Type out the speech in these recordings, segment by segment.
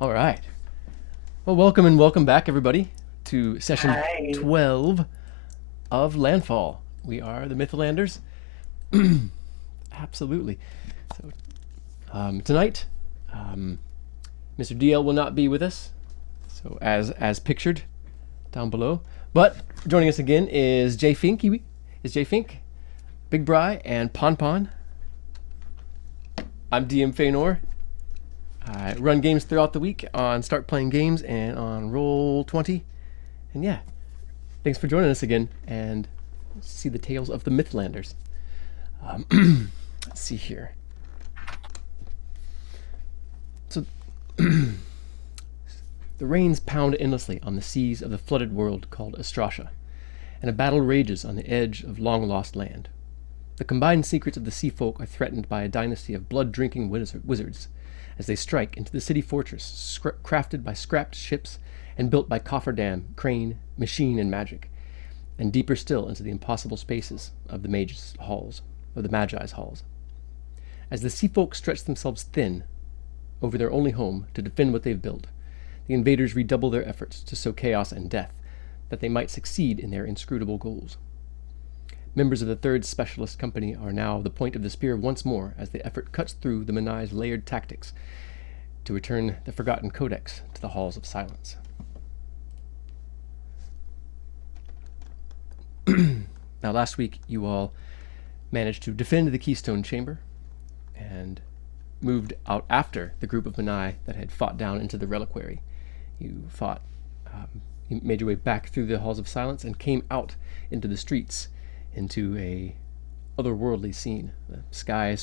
All right. Well, welcome and welcome back, everybody, to session Hi. 12 of Landfall. We are the Mytholanders. Absolutely. So tonight, um, Mr. DL will not be with us, so as pictured down below. But joining us again is Jay Fink. Is Jay Fink, Big Bry, and Pon Pon. I'm DM Feanor. I run games throughout the week on Start Playing Games and on Roll 20. And yeah, thanks for joining us again and see the tales of the Mythlanders. Let's see here. So the rains pound endlessly on the seas of the flooded world called Estrasha, and a battle rages on the edge of long lost land. The combined secrets of the sea folk are threatened by a dynasty of blood drinking wizards as they strike into the city fortress crafted by scrapped ships and built by cofferdam, crane, machine, and magic, and deeper still into the impossible spaces of the mages' halls, of the Magi's halls. As the sea folk stretch themselves thin over their only home to defend what they've built, the invaders redouble their efforts to sow chaos and death, that they might succeed in their inscrutable goals. Members of the 3rd Specialist Company are now the point of the spear once more as the effort cuts through the Manai's layered tactics to return the forgotten Codex to the halls of silence. Now, last week, you all managed to defend the Keystone Chamber and moved out after the group of Manai that had fought down into the reliquary. You fought, you made your way back through the halls of silence and came out into the streets, into a otherworldly scene. The sky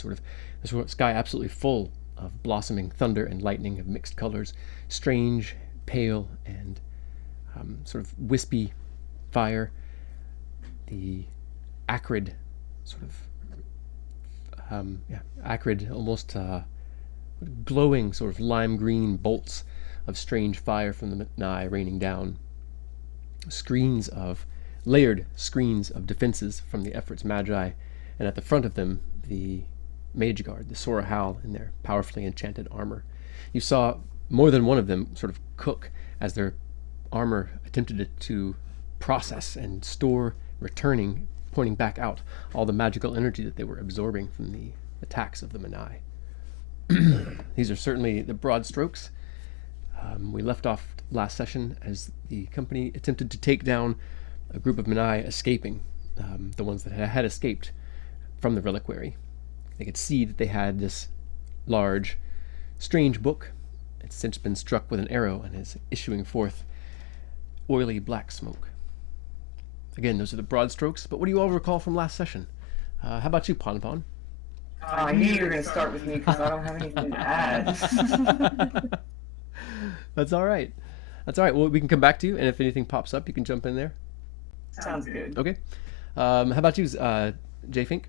absolutely full of blossoming thunder and lightning of mixed colors, strange, pale, and sort of wispy fire. The acrid, sort of acrid, almost glowing, sort of lime green bolts of strange fire from the Manai raining down. Screens of layered screens of defenses from the efforts Magi, and at the front of them the Mage Guard, the Sora Hal in their powerfully enchanted armor. You saw more than one of them sort of cook as their armor attempted to process and store, returning, pointing back out all the magical energy that they were absorbing from the attacks of the Manai. These are certainly the broad strokes. We left off last session as the company attempted to take down a group of Manai escaping, the ones that had escaped from the reliquary. They could see that they had this large, strange book. It's since been struck with an arrow and is issuing forth oily black smoke. Again, those are the broad strokes, but what do you all recall from last session? How about you, Pon Pon? Oh, I knew you were going to start with me because I don't have anything to add. That's all right. That's all right. Well, we can come back to you, and if anything pops up, you can jump in there. Sounds good. Okay. How about you, Jay Fink?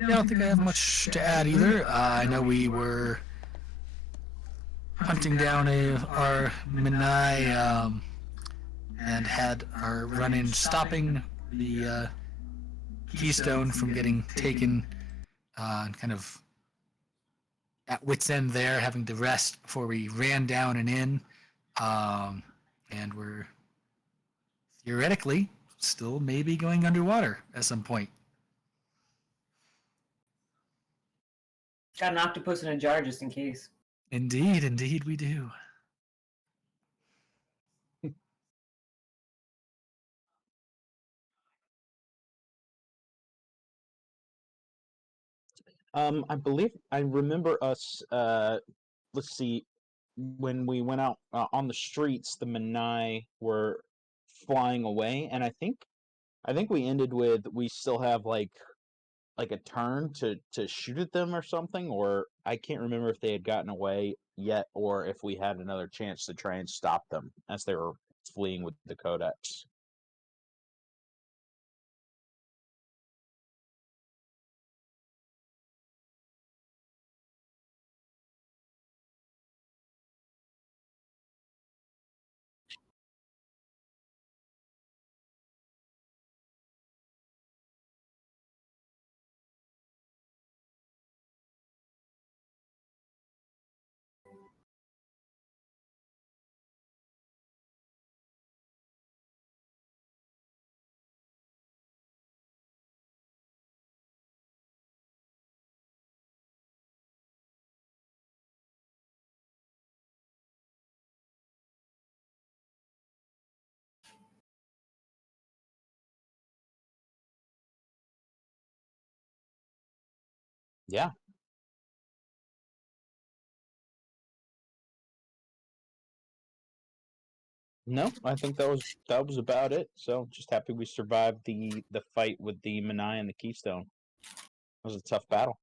Yeah, I don't think I have much to add either. I know we were hunting down our Minai and had our run-in stopping the Keystone from getting taken, and kind of at wit's end there, having to rest before we ran down and in. Um, and we're theoretically still maybe going underwater at some point. Got an octopus in a jar just in case. Indeed, indeed, we do. I remember us. Let's see, when we went out on the streets, the Manai were flying away, and I think we ended with we still have like a turn to shoot at them or something, or I can't remember if they had gotten away yet, or if we had another chance to try and stop them as they were fleeing with the Codex. Yeah. No, I think that was about it. So just happy we survived the fight with the Manai and the Keystone. It was a tough battle.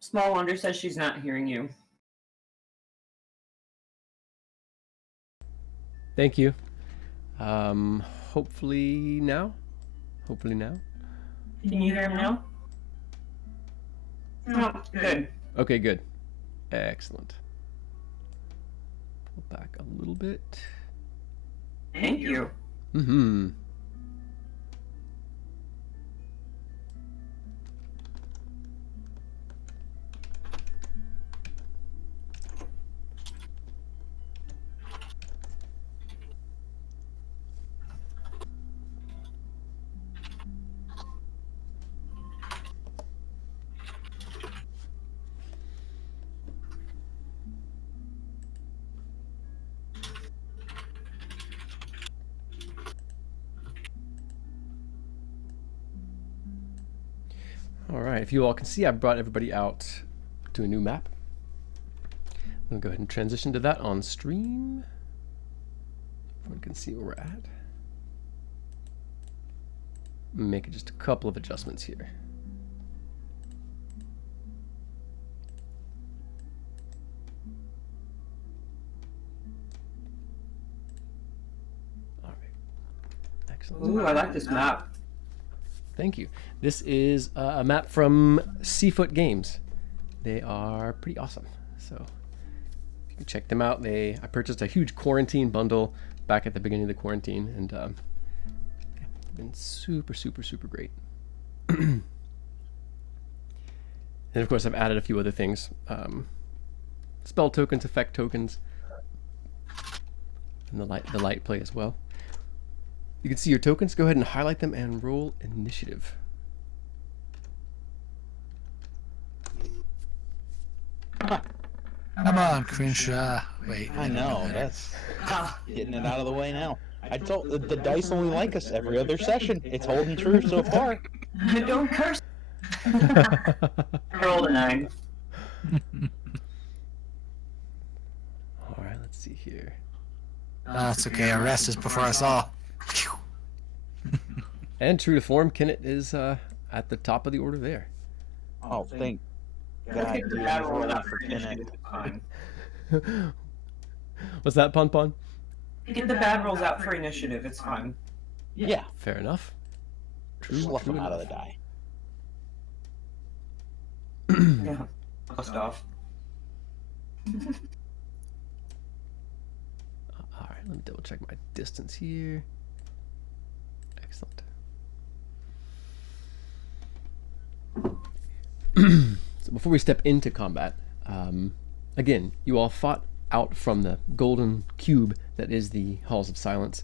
Small Wonder says she's not hearing you. Thank you. Hopefully now. Hopefully now. Can you hear him now? No, good. Okay, good. Excellent. Pull back a little bit. Thank you. Mm-hmm. All right, if you all can see, I've brought everybody out to a new map. I'm gonna go ahead and transition to that on stream. Everyone can see where we're at. Make just a couple of adjustments here. All right, excellent. Ooh, I like this map. Thank you. This is a map from Seafoot Games. They are pretty awesome. So you can check them out. I purchased a huge quarantine bundle back at the beginning of the quarantine, and yeah, been super, super, super great. And of course, I've added a few other things: spell tokens, effect tokens, and the light play as well. You can see your tokens. Go ahead and highlight them and roll initiative. Come on, Crenshaw. Wait. I know, that's getting it out of the way now. I told the dice only like us every other session. It's holding true so far. Don't curse. Roll a 9. All right, let's see here. That's okay. Our rest is before us all. And true to form, Kennett is at the top of the order there. Oh, thank Let's God. get the dude, battle rolling out for for Kenneth. initiative. Fine. What's that, Pon Pon? Get the bad rolls out for initiative. It's fine. Yeah, Fair enough. slough true them out of the enough. die. Yeah. Bust off. All right, let me double check my distance here. Excellent. So before we step into combat, again, you all fought out from the golden cube that is the Halls of Silence,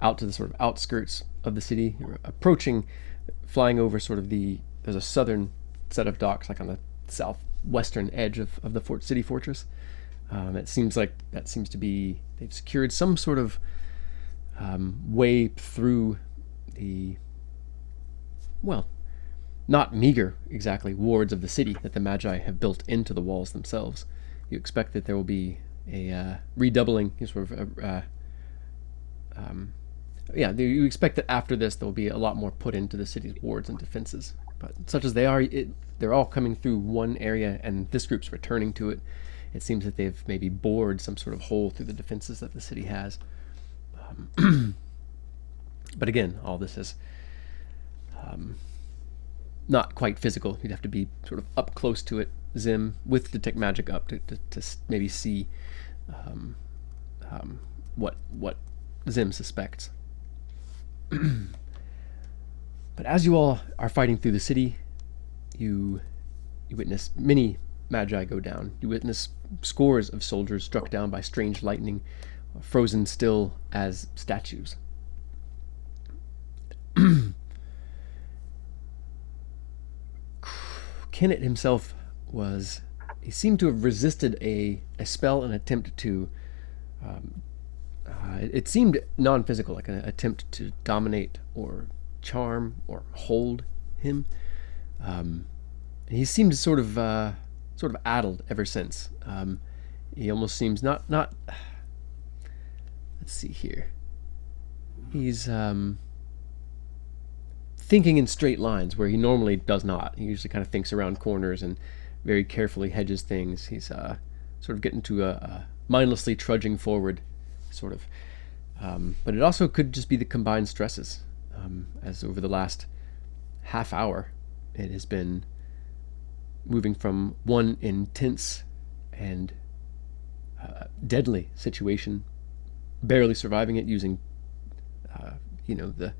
out to the sort of outskirts of the city. You're approaching, flying over sort of there's a southern set of docks, like on the southwestern edge of the city fortress. It seems like that seems to be, they've secured some sort of way through the, well, not meager exactly wards of the city that the Magi have built into the walls themselves. You expect that there will be a redoubling, sort of you expect that after this there will be a lot more put into the city's wards and defenses. But such as they are, they're all coming through one area, and this group's returning to it. It seems that they've maybe bored some sort of hole through the defenses that the city has. But again, all this is not quite physical. You'd have to be sort of up close to it, Zim, with detect magic up to maybe see what Zim suspects. But as you all are fighting through the city, you witness many magi go down. You witness scores of soldiers struck down by strange lightning, frozen still as statues. Kenneth himself he seemed to have resisted a spell, an attempt to, it seemed non-physical, like an attempt to dominate or charm or hold him. He seemed sort of addled ever since. He almost seems not. Let's see here. He's thinking in straight lines where he normally does not. He usually kind of thinks around corners and very carefully hedges things. He's sort of getting to a mindlessly trudging forward, sort of. But it also could just be the combined stresses, as over the last half hour, it has been moving from one intense and deadly situation, barely surviving it using, the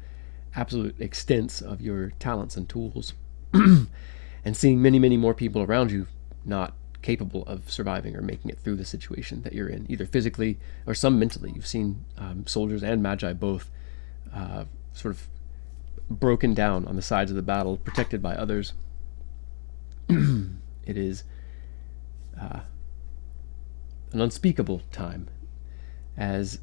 absolute extents of your talents and tools, and seeing many, many more people around you not capable of surviving or making it through the situation that you're in, either physically or some mentally. You've seen soldiers and magi both sort of broken down on the sides of the battle, protected by others. It is an unspeakable time as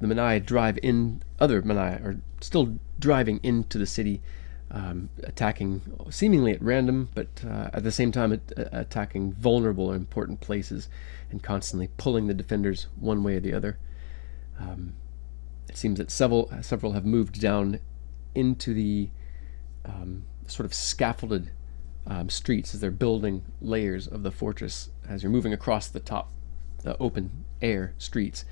the Manai drive in. Other Manai are still driving into the city, attacking seemingly at random, but at the same time attacking vulnerable and important places and constantly pulling the defenders one way or the other. It seems that several have moved down into the sort of scaffolded streets as they're building layers of the fortress. As you're moving across the top, the open air streets,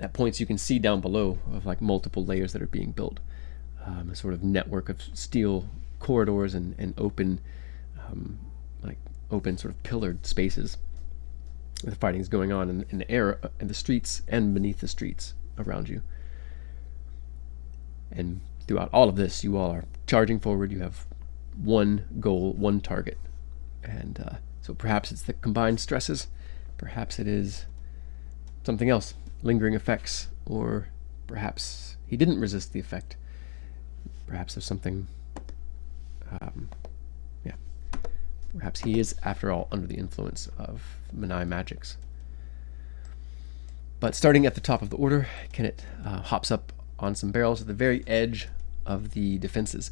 at points you can see down below of like multiple layers that are being built. A sort of network of steel corridors and open, open sort of pillared spaces. The fighting is going on in the air, in the streets and beneath the streets around you. And throughout all of this, you all are charging forward. You have one goal, one target. And so perhaps it's the combined stresses. Perhaps it is something else, lingering effects. Or perhaps he didn't resist the effect. Perhaps there's something, perhaps he is, after all, under the influence of Manai magics. But starting at the top of the order, Kenneth hops up on some barrels at the very edge of the defenses.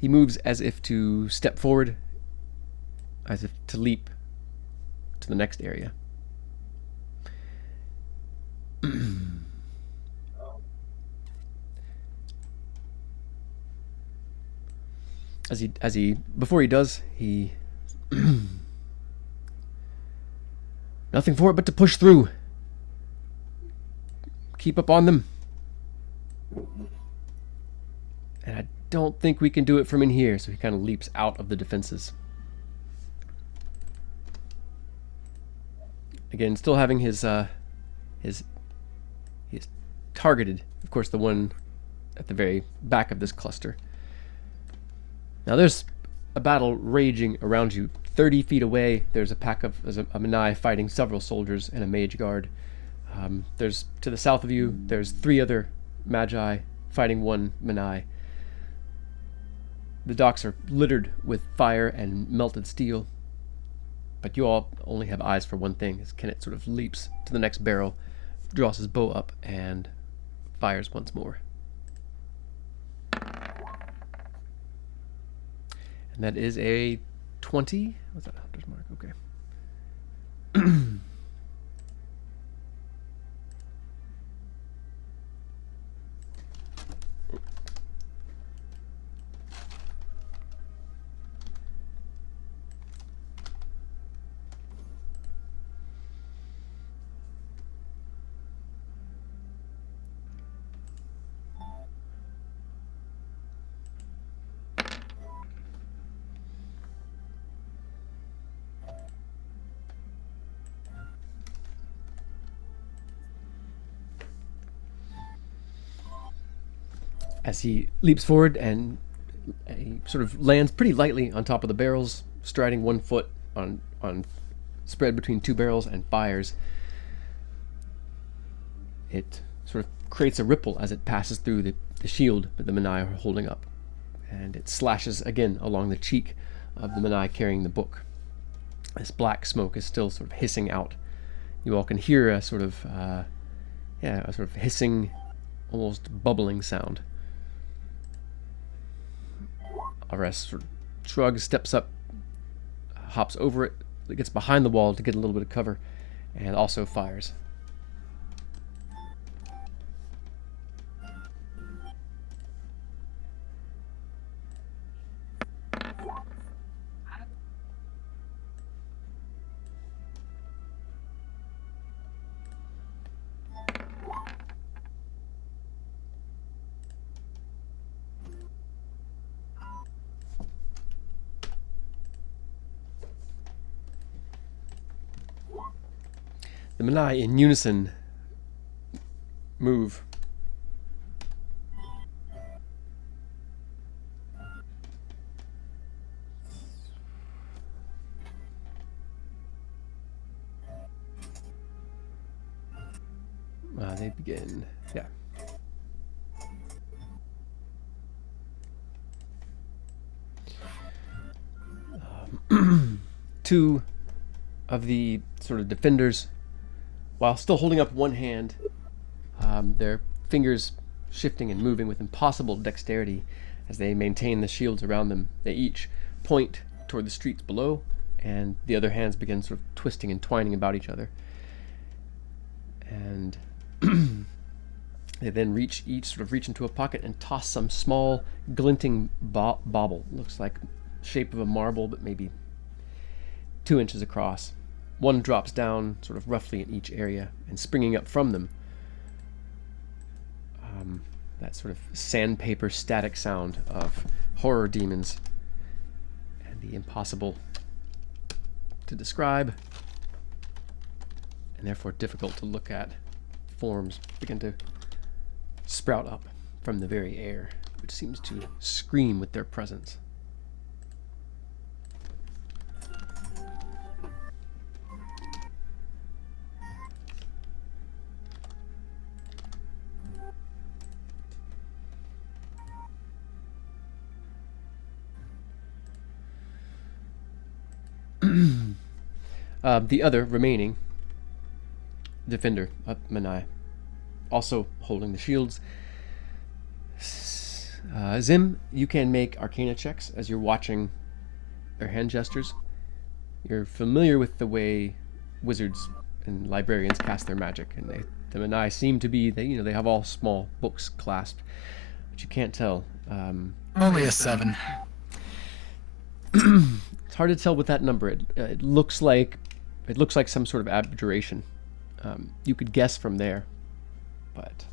He moves as if to step forward, as if to leap to the next area. Before he does, he nothing for it but to push through. Keep up on them. And I don't think we can do it from in here, so he kind of leaps out of the defenses. Again, still having his targeted, of course, the one at the very back of this cluster. Now there's a battle raging around you. 30 feet away, there's a Manai fighting several soldiers and a mage guard. There's to the south of you, there's 3 other magi fighting 1 Manai. The docks are littered with fire and melted steel, but you all only have eyes for one thing as Kenneth sort of leaps to the next barrel, draws his bow up, and fires once more. And that is a 20. What's that? Hunter's mark. Okay. As he leaps forward and sort of lands pretty lightly on top of the barrels, striding 1 foot on spread between 2 barrels, and fires. It sort of creates a ripple as it passes through the shield that the Menai are holding up, and it slashes again along the cheek of the Menai carrying the book. This black smoke is still sort of hissing out. You all can hear a sort of hissing, almost bubbling sound. Arrest sort of shrugs, steps up, hops over it, gets behind the wall to get a little bit of cover, and also fires. The Menai in unison move. They begin, yeah. Two of the sort of defenders, while still holding up one hand, their fingers shifting and moving with impossible dexterity as they maintain the shields around them. They each point toward the streets below, and the other hands begin sort of twisting and twining about each other. And they then each sort of reach into a pocket and toss some small, glinting bauble. Looks like shape of a marble, but maybe 2 inches across. One drops down sort of roughly in each area, and springing up from them, that sort of sandpaper static sound of horror demons and the impossible to describe and therefore difficult to look at forms begin to sprout up from the very air, which seems to scream with their presence. The other remaining defender, Menai, also holding the shields. Zim, you can make Arcana checks as you're watching their hand gestures. You're familiar with the way wizards and librarians cast their magic, and the Menai seem to be, they have all small books clasped, but you can't tell. Only a 7. It's hard to tell with that number. It looks like some sort of abjuration. You could guess from there, but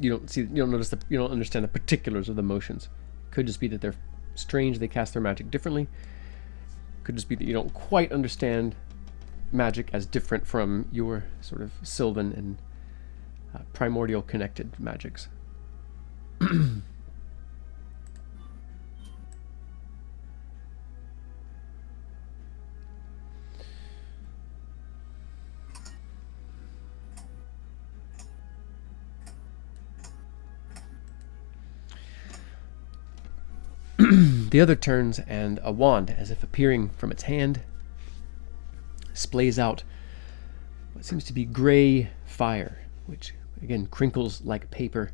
you don't understand the particulars of the motions. Could just be that they're strange. They cast their magic differently. Could just be that you don't quite understand magic as different from your sort of Sylvan and primordial connected magics. The other turns, and a wand, as if appearing from its hand, splays out what seems to be gray fire, which again crinkles like paper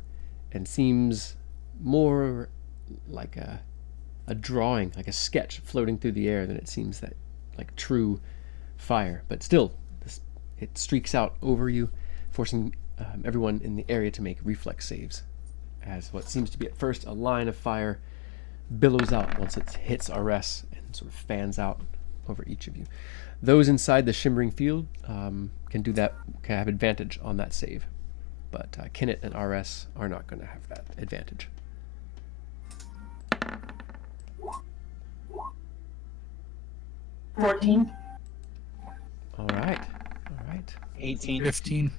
and seems more like a drawing, like a sketch floating through the air than it seems that like true fire. But still, it streaks out over you, forcing everyone in the area to make reflex saves, as what seems to be at first a line of fire billows out once it hits Ares and sort of fans out over each of you. Those inside the shimmering field can have advantage on that save, but Kinnit and Ares are not going to have that advantage. $14. All right. 18. 15.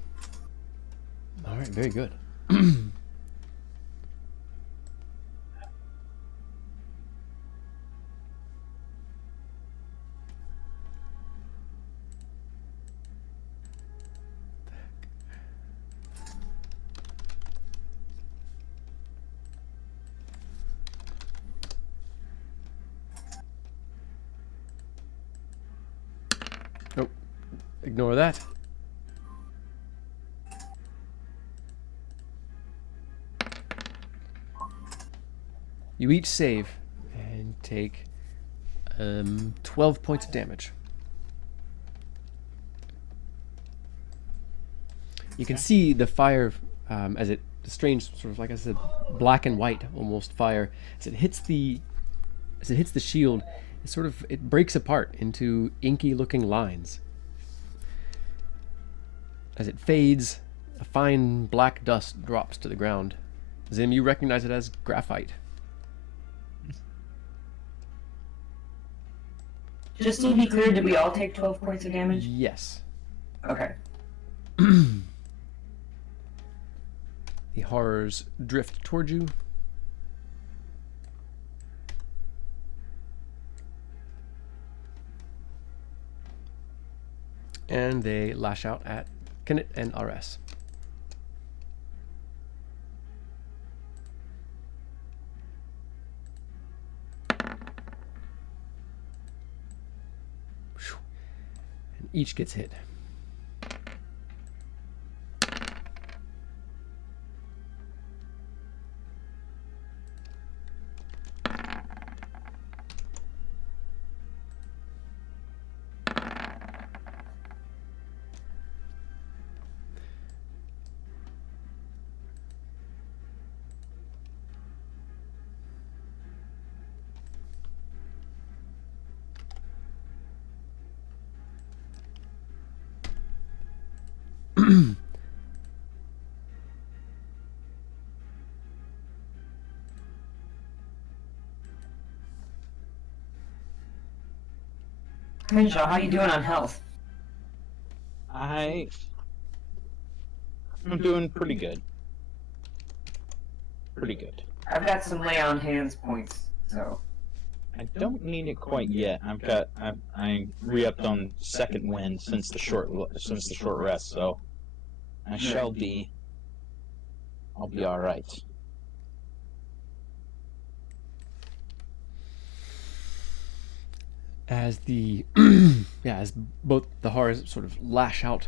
All right, very good. ignore that. You each save and take 12 points of damage. You can see the fire as it, the strange sort of, like I said, black and white almost fire, as it hits the shield. It breaks apart into inky looking lines. As it fades, a fine black dust drops to the ground. Zim, you recognize it as graphite. Just to be clear, did we all take 12 points of damage? Yes. Okay. The horrors drift toward you. And they lash out at Kenneth and RS. And each gets hit. Crenshaw, how you doing on health? I'm doing pretty good. Pretty good. I've got some lay on hands points, so. I don't need it quite yet. I re-upped on second wind since the short rest, so I'll be all right. As the as both the horrors sort of lash out,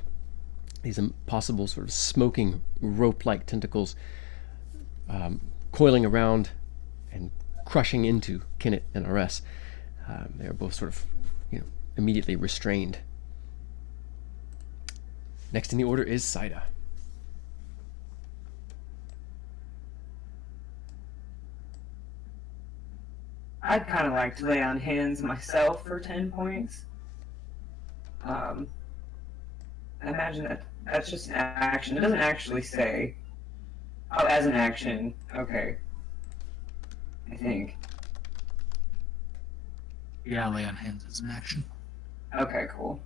these impossible sort of smoking rope-like tentacles coiling around and crushing into Kenneth and RS. They are both sort of, immediately restrained. Next in the order is Saida. I'd kind of like to lay on hands myself for 10 points. I imagine that's just an action. It doesn't actually say. Oh, as an action. Okay. I think. Yeah, lay on hands is an action. Okay, cool.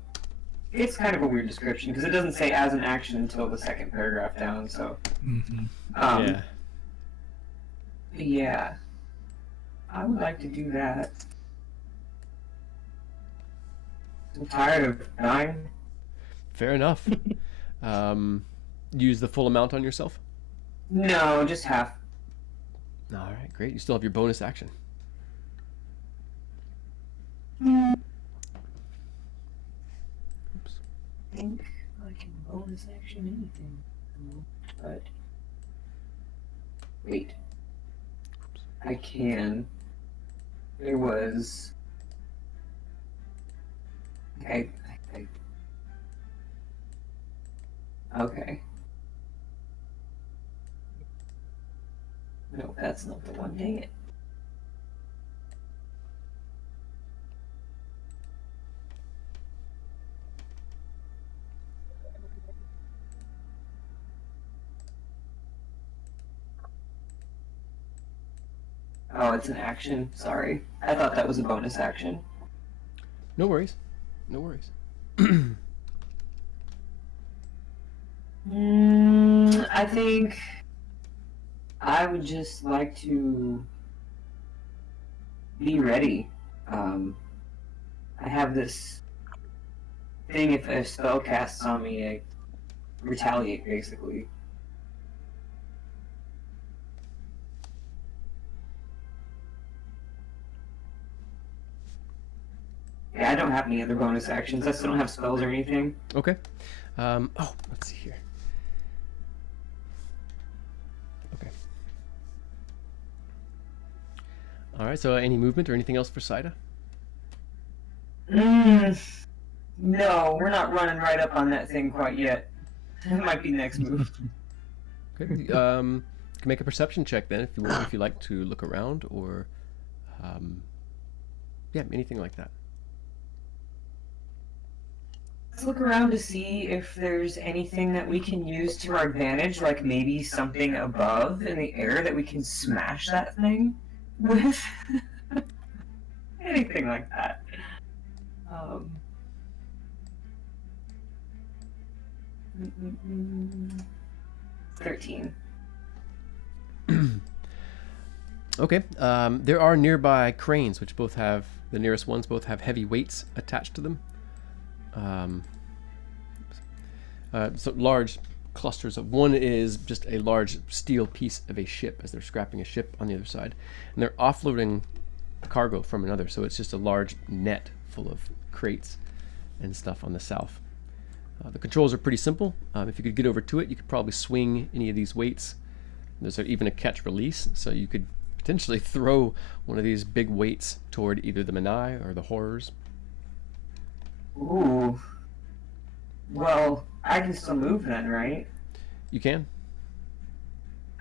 It's kind of a weird description because it doesn't say as an action until the second paragraph down, so. Mm-hmm. Yeah. I would like to do that. I'm tired of dying. Fair enough. Use the full amount on yourself? No, just half. All right, great. You still have your bonus action. Oops. I think I can bonus action anything. But. Wait. I can. There was. Okay. No, that's not the one. Dang it. Oh, it's an action. Sorry. I thought that was a bonus action. No worries. No worries. I think I would just like to be ready. I have this thing, if a spell casts on me, I retaliate, basically. Yeah, I don't don't have any other bonus actions. I still don't have spells or anything. Okay. Let's see here. Okay. All right. So, any movement or anything else for Saida? No, we're not running right up on that thing quite yet. That might be next move. Okay. You can make a perception check then, if you want, if you like to look around, or yeah, anything like that. Let's look around to see if there's anything that we can use to our advantage, like maybe something above in the air that we can smash that thing with. Anything like that. 13. Okay. There are nearby cranes, which both have, the nearest ones both have heavy weights attached to them. So large clusters of, one is just a large steel piece of a ship, as they're scrapping a ship on the other side, and they're offloading cargo from another. So it's just a large net full of crates and stuff on the south. The controls are pretty simple. If you could get over to it, you could probably swing any of these weights. There's even a catch release, so you could potentially throw one of these big weights toward either the Menai or the horrors. Ooh. Well, I can still move then, right? You can.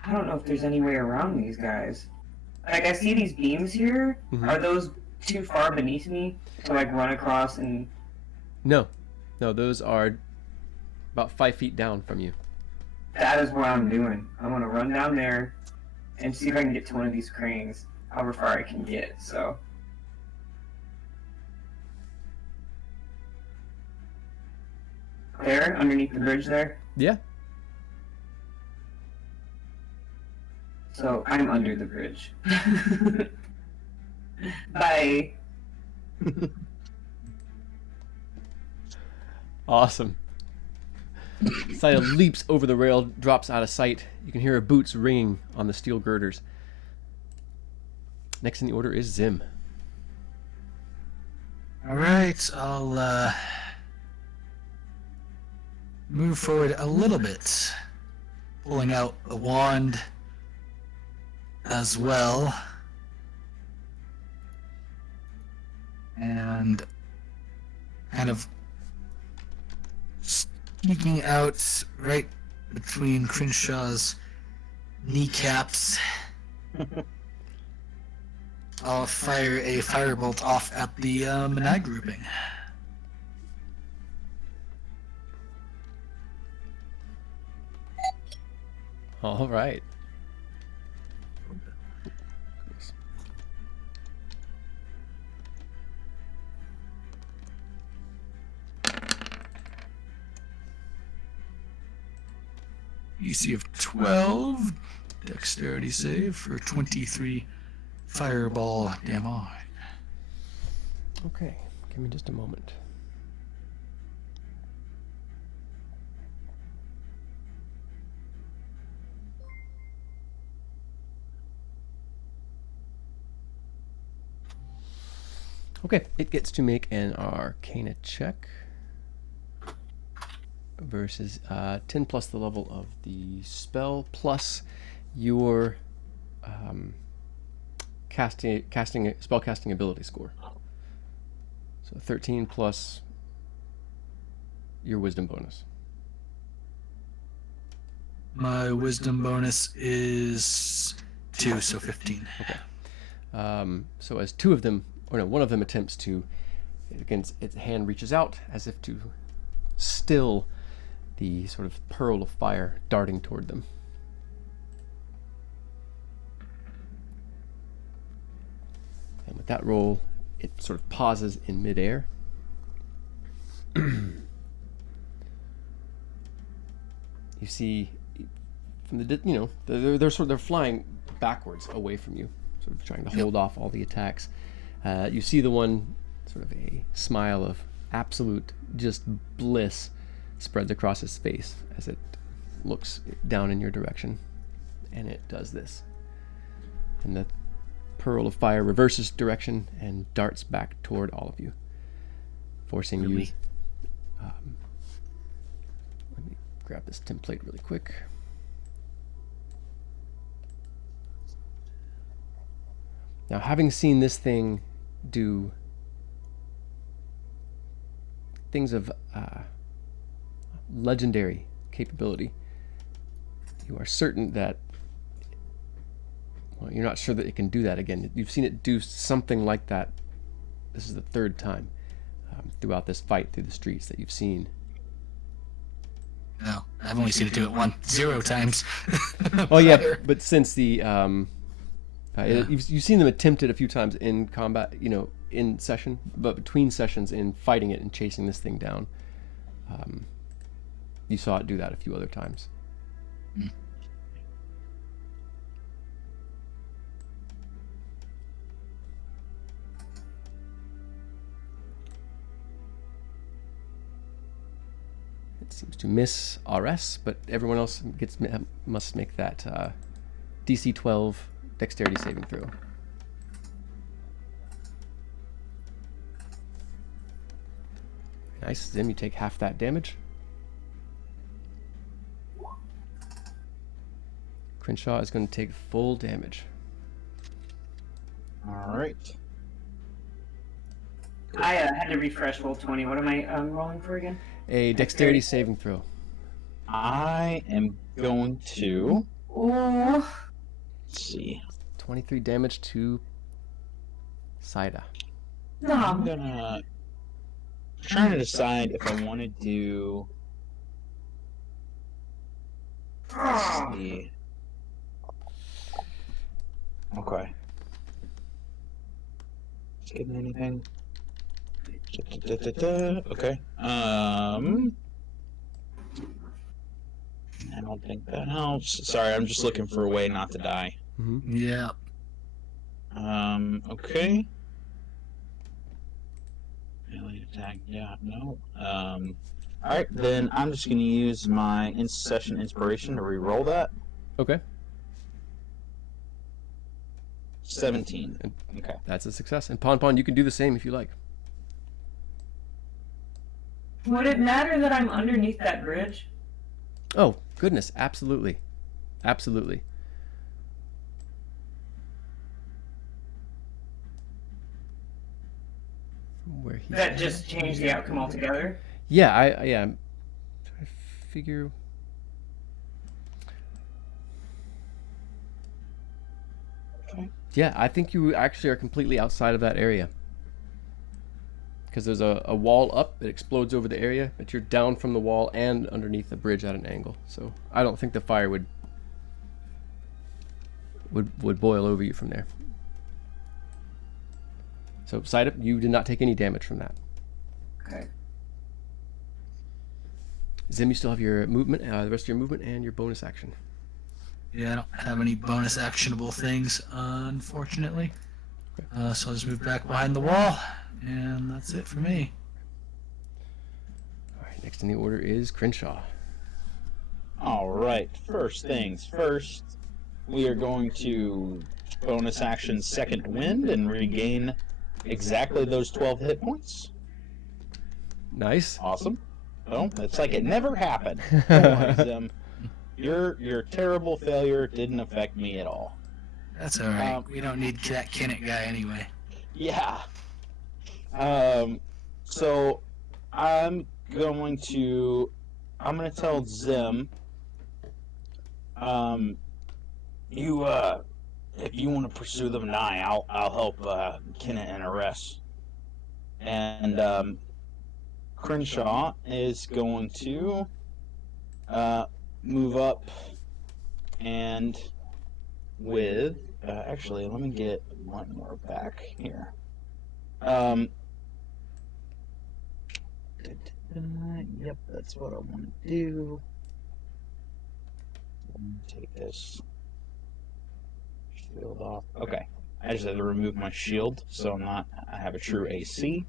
I don't know if there's any way around these guys. Like, I see these beams here. Mhm. Are those too far beneath me to, like, run across and... No, those are about 5 feet down from you. That is what I'm doing. I'm gonna run down there and see if I can get to one of these cranes, however far I can get, so... There, underneath the bridge there. Yeah. So, I'm under the bridge. Bye. Awesome. Saya leaps over the rail, drops out of sight. You can hear her boots ringing on the steel girders. Next in the order is Zim. All right, I'll move forward a little bit, pulling out a wand as well, and kind of sneaking out right between Crinshaw's kneecaps. I'll fire a firebolt off at the Menai grouping. All right. EC of 12, dexterity save for 23 fireball damage. Okay, give me just a moment. Okay, it gets to make an Arcana check versus 10 plus the level of the spell plus your spellcasting ability score. So 13 plus your wisdom bonus. My wisdom bonus is 2, so 15. Okay. So as two of them, or no, one of them attempts to, against its hand reaches out as if to still the sort of pearl of fire darting toward them. And with that roll, it sort of pauses in midair. You see, from the they're flying backwards away from you, sort of trying to hold off all the attacks. You see the one, sort of a smile of absolute just bliss spreads across his face as it looks down in your direction, and it does this. And the pearl of fire reverses direction and darts back toward all of you. forcing Really? you. Let me grab this template really quick. Now, having seen this thing do things of legendary capability, you are certain that, well, you're not sure that it can do that again. You've seen it do something like that. This is the third time throughout this fight through the streets that you've seen. No, I've only seen it do it 0 times. Oh yeah, prior. but since the Yeah. you've seen them attempt it a few times in combat, in session, but between sessions in fighting it and chasing this thing down, you saw it do that a few other times. It seems to miss RS, but everyone else must make that DC 12 dexterity saving throw. Nice. Zim, you take half that damage. Crenshaw is going to take full damage. All right. I had to refresh roll 20. What am I rolling for again? A dexterity saving throw. I am going to. Oh. Let's see. 23 damage to Saida. I'm No. gonna. Trying to decide if I want to do. Let's see. Okay. Skipping anything? Okay. I don't think that helps. Sorry, I'm just looking for a way not to die. Mm-hmm. Yeah. Okay. Melee attack, yeah, no. Alright, then I'm just gonna use my session inspiration to re-roll that. Okay. 17. Okay. That's a success. And Pon, you can do the same if you like. Would it matter that I'm underneath that bridge? Oh, goodness. Absolutely. Absolutely. Where he That just changed the outcome altogether? Yeah, I'm trying to figure. Okay. Yeah, I think you actually are completely outside of that area. Because there's a wall up that explodes over the area, but you're down from the wall and underneath the bridge at an angle. So I don't think the fire would boil over you from there. So side up, you did not take any damage from that. Okay. Zim, you still have your movement, the rest of your movement and your bonus action. Yeah, I don't have any bonus actionable things, unfortunately. Okay. So I'll just move back behind the wall, and that's it for me. All right, next in the order is Crenshaw. Alright, first things first, we are going to bonus action Second Wind and regain exactly those 12 hit points. Nice. Awesome. Well, it's like it never happened. Don't worry, Zim. Your terrible failure didn't affect me at all. That's alright. We don't need that Kennett guy anyway. Yeah. So I'm going to tell Zim, you if you want to pursue them nigh, I'll help Kenneth and Arrest. And Crenshaw is going to move up and with actually let me get one more back here. Yep, that's what I want to do. Let me take this shield off. Okay, I just have to remove my shield, so I have a true AC.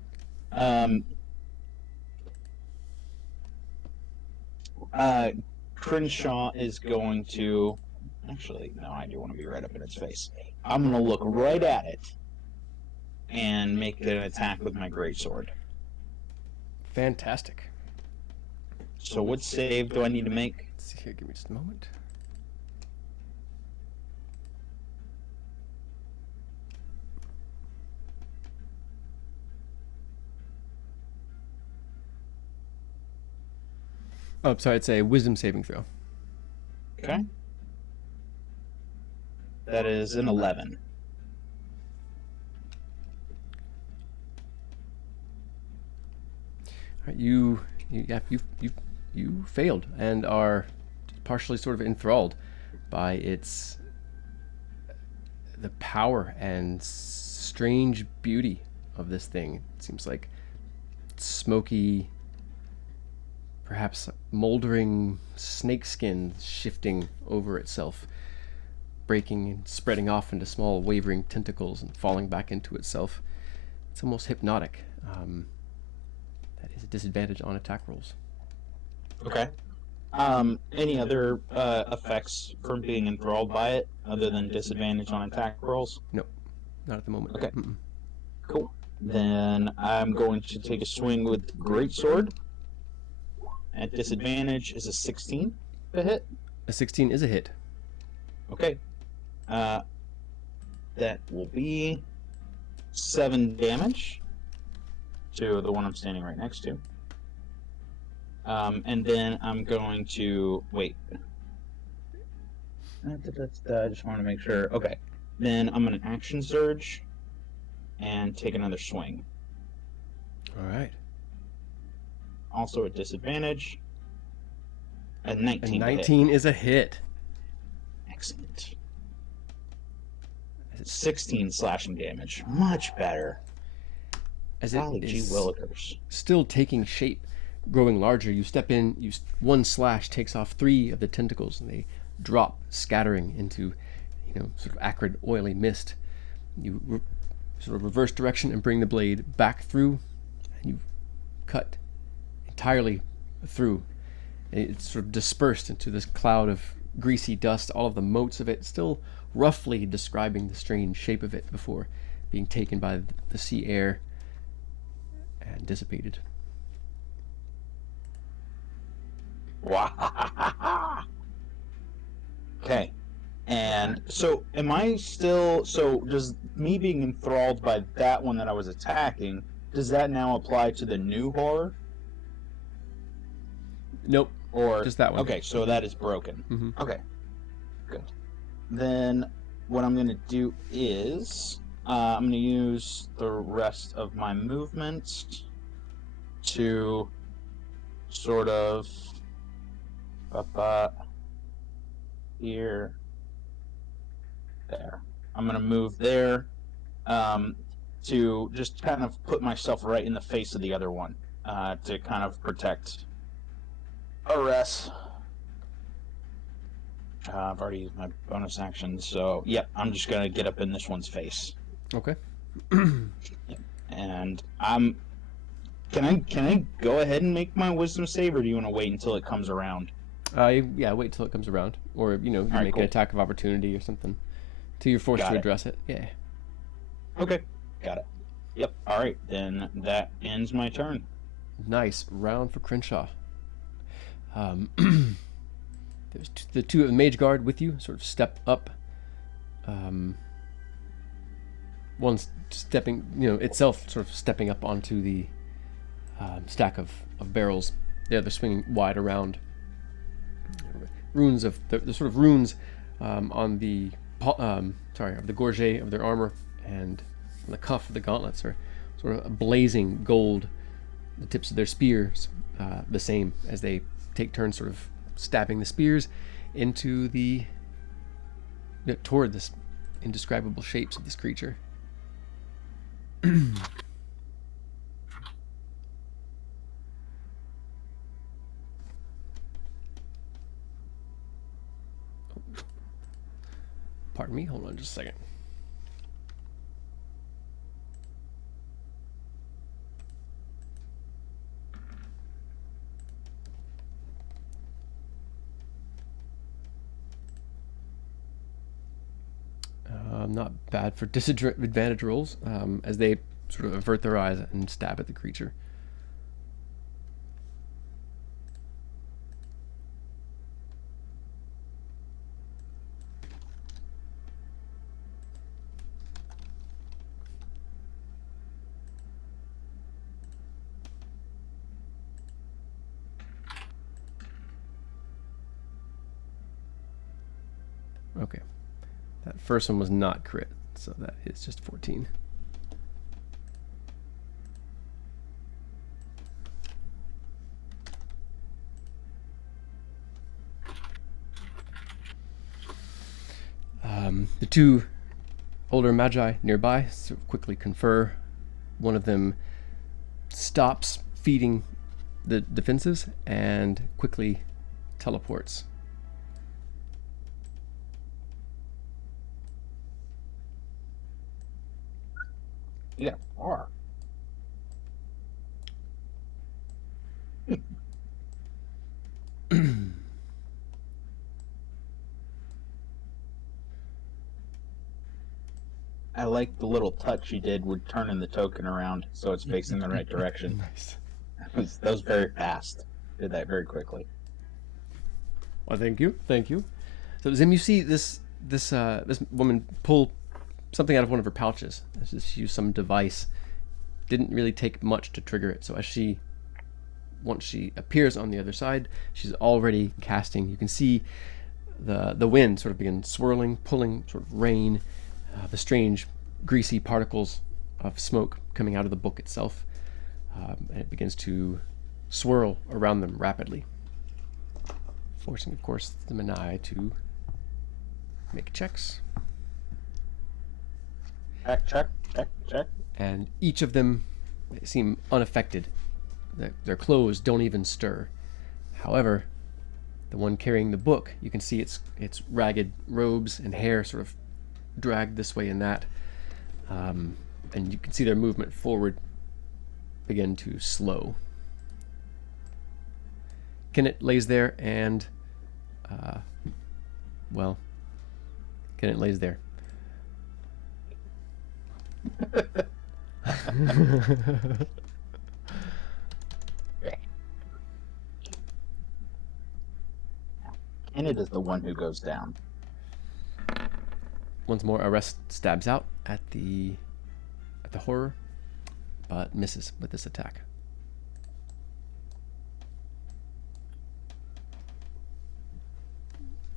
Crenshaw is going to. Actually, no, I do want to be right up in its face. I'm going to look right at it and make an attack with my greatsword. Fantastic. So what save do I need to make? Let's see here. Give me just a moment. Oh, sorry. It's a wisdom saving throw. Okay. That is an 11. All right, you failed and are partially sort of enthralled by the power and strange beauty of this thing. It seems like smoky, perhaps moldering snakeskin shifting over itself, breaking and spreading off into small wavering tentacles and falling back into itself. It's almost hypnotic. That is a disadvantage on attack rolls. Okay. Any other effects from being enthralled by it other than disadvantage on attack rolls? Nope, not at the moment. Okay. Mm-mm. Cool. Then I'm going to take a swing with the greatsword. At disadvantage is a 16 to hit. A 16 is a hit. Okay. That will be 7 damage to the one I'm standing right next to. And then I'm going to wait. I just want to make sure. Okay. Then I'm going to action surge and take another swing. All right. Also at disadvantage. A 19. A 19 is a hit. Excellent. 16 slashing damage. Much better. As it Golly gee is willikers. still taking shape, growing larger, you step in, one slash takes off 3 of the tentacles, and they drop, scattering into, sort of acrid, oily mist. You sort of reverse direction and bring the blade back through, and you cut entirely through. It's sort of dispersed into this cloud of greasy dust, all of the motes of it still roughly describing the strange shape of it before being taken by the sea air and dissipated. Wow. Okay. And so am I still, so does me being enthralled by that one that I was attacking, does that now apply to the new horror? Nope. Or just that one. Okay, so that is broken. Mm-hmm. Okay. Good. Then what I'm going to do is I'm going to use the rest of my movement to sort of here, there. I'm going to move there to just kind of put myself right in the face of the other one to kind of protect arrest. I've already used my bonus action, so yep, I'm just going to get up in this one's face. Okay. Yep. And I'm... Can I go ahead and make my wisdom save, or do you want to wait until it comes around? Yeah, wait till it comes around. Or, you right, make cool. an attack of opportunity or something. Till you're forced Got to it. address it. Yeah. Okay, got it. Yep, alright, then that ends my turn. Nice. Round for Crenshaw. There's the 2 of the Mage Guard with you, sort of step up. One's stepping, itself sort of stepping up onto the stack of barrels. The other swinging wide around. Runes of the sort of runes on the of the gorget of their armor and on the cuff of the gauntlets are sort of blazing gold. The tips of their spears the same as they take turns sort of stabbing the spears into toward this indescribable shapes of this creature. Pardon me, hold on just a second. Not bad for disadvantage rolls as they sort of avert their eyes and stab at the creature. Okay. That first one was not crit, so that is just 14. The two older magi nearby sort of quickly confer. One of them stops feeding the defensives and quickly teleports. Yeah, are. I like the little touch you did with turning the token around so it's facing the right direction. Nice. That was very fast. Did that very quickly. Well, thank you. So Zim, you see this woman pull something out of one of her pouches. She used some device. Didn't really take much to trigger it. So once she appears on the other side, she's already casting. You can see the wind sort of begin swirling, pulling sort of rain, the strange greasy particles of smoke coming out of the book itself, and it begins to swirl around them rapidly, forcing, of course, the Manai to make checks. Check. And each of them seem unaffected. Their clothes don't even stir. However, the one carrying the book, you can see its ragged robes and hair sort of dragged this way and that, and you can see their movement forward begin to slow. Kenneth lays there and, Kenneth lays there. Kenneth is the one who goes down. Once more, Arrest stabs out at the horror, but misses with this attack.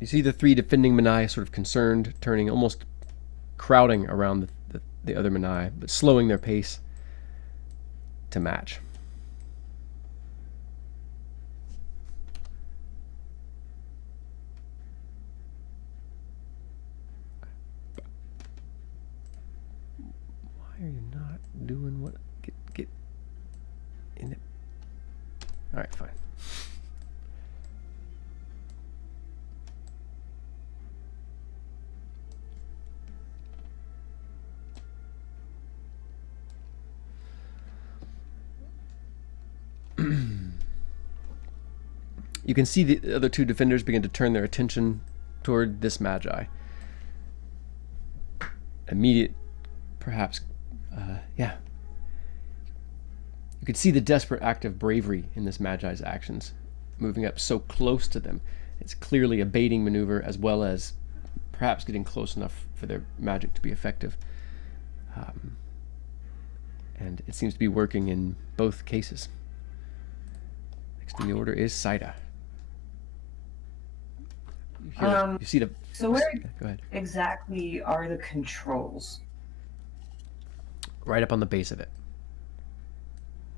You see the three defending Manai sort of concerned, turning, almost crowding around the other Manai, but slowing their pace to match. Why are you not doing what? Get in it. All right, fine. You can see the other two defenders begin to turn their attention toward this magi. Immediate, perhaps, yeah. You could see the desperate act of bravery in this magi's actions, moving up so close to them. It's clearly a baiting maneuver as well as perhaps getting close enough for their magic to be effective. And it seems to be working in both cases. Next in the order is Saida. You see the... So where Go ahead. exactly are the controls Right up on the base of it.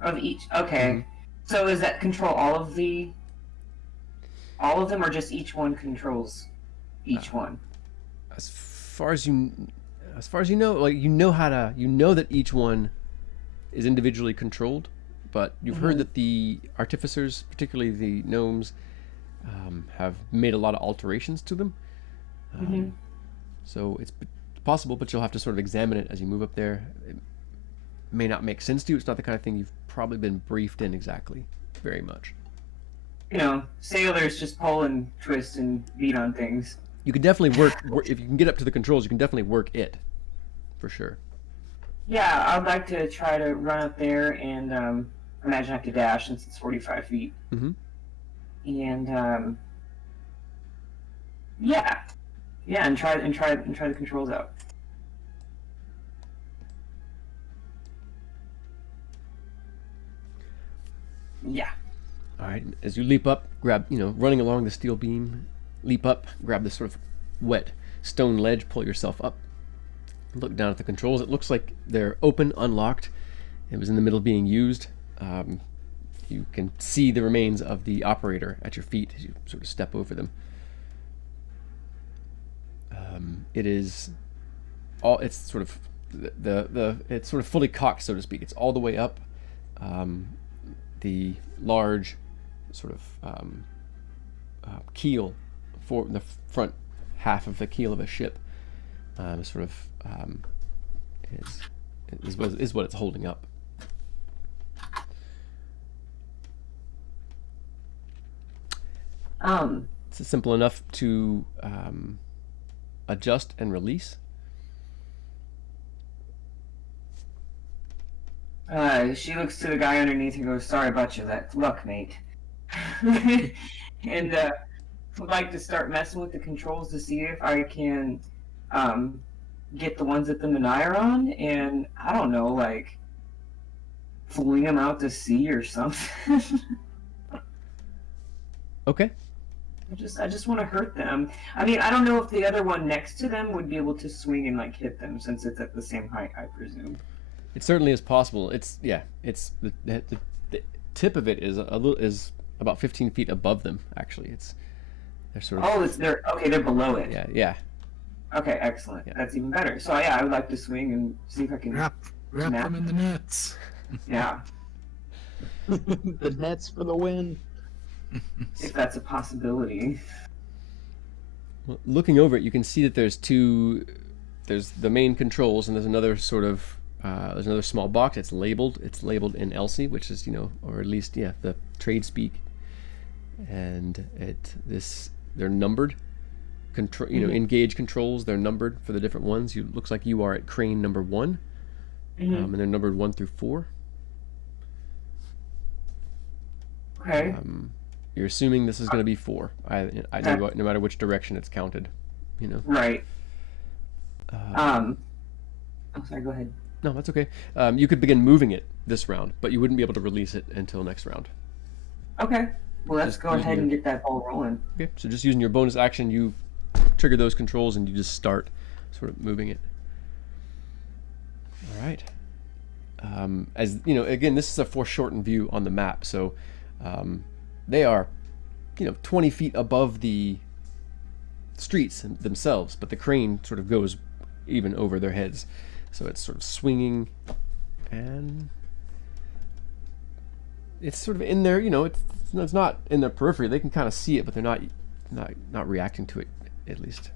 of each? Okay. So is that control all of them, or just each one controls each one? As far as you know, like you know that each one is individually controlled, but you've heard that the artificers, particularly the gnomes, have made a lot of alterations to them. So it's possible, but you'll have to sort of examine it as you move up there. It may not make sense to you. It's not the kind of thing you've probably been briefed in exactly very much. You know, sailors just pull and twist and beat on things. You can definitely work if you can get up to the controls. You can definitely work it, for sure. Yeah, I'd like to try to run up there and imagine I have to dash since it's 45 feet. Mm-hmm. And yeah, and try the controls out. Yeah. All right. As you leap up, grab, running along the steel beam, leap up, grab this sort of wet stone ledge, pull yourself up, look down at the controls. It looks like they're open, unlocked. It was in the middle of being used. You can see the remains of the operator at your feet as you sort of step over them. It is all. It's sort of it's sort of fully cocked, so to speak. It's all the way up. The large sort of keel for the front half of the keel of a ship sort of is what it's holding up. It's simple enough to adjust and release. She looks to the guy underneath and goes, "Sorry about your luck, mate." And would like to start messing with the controls to see if I can get the ones that the Menai are on, and I don't know, like fling them out to sea or something. Okay. I just want to hurt them. I mean, I don't know if the other one next to them would be able to swing and like hit them since it's at the same height, I presume. It certainly is possible. It's the tip of it is about 15 feet above them. Actually, they're sort of. They're below it. Yeah. Okay, excellent. Yeah. That's even better. So yeah, I would like to swing and see if I can wrap them in the nets. Yeah. The nets for the win. If that's a possibility. Well, looking over it, you can see that there's the main controls, and there's another sort of there's another small box. It's labeled in Elsie, which is or at least the trade speak, and they're numbered. Engage controls. They're numbered for the different ones. Looks like you are at crane number 1, and they're numbered 1 through 4. Okay. You're assuming this is going to be 4. No matter which direction it's counted, Right. I'm sorry. Go ahead. No, that's okay. You could begin moving it this round, but you wouldn't be able to release it until next round. Okay. Well, let's go ahead and get that ball rolling. Okay. So just using your bonus action, you trigger those controls and you just start sort of moving it. All right. As again, this is a foreshortened view on the map, so they are 20 feet above the streets themselves, but the crane sort of goes even over their heads, so it's sort of swinging, and it's sort of in there. It's not in their periphery. They can kind of see it, but they're not reacting to it, at least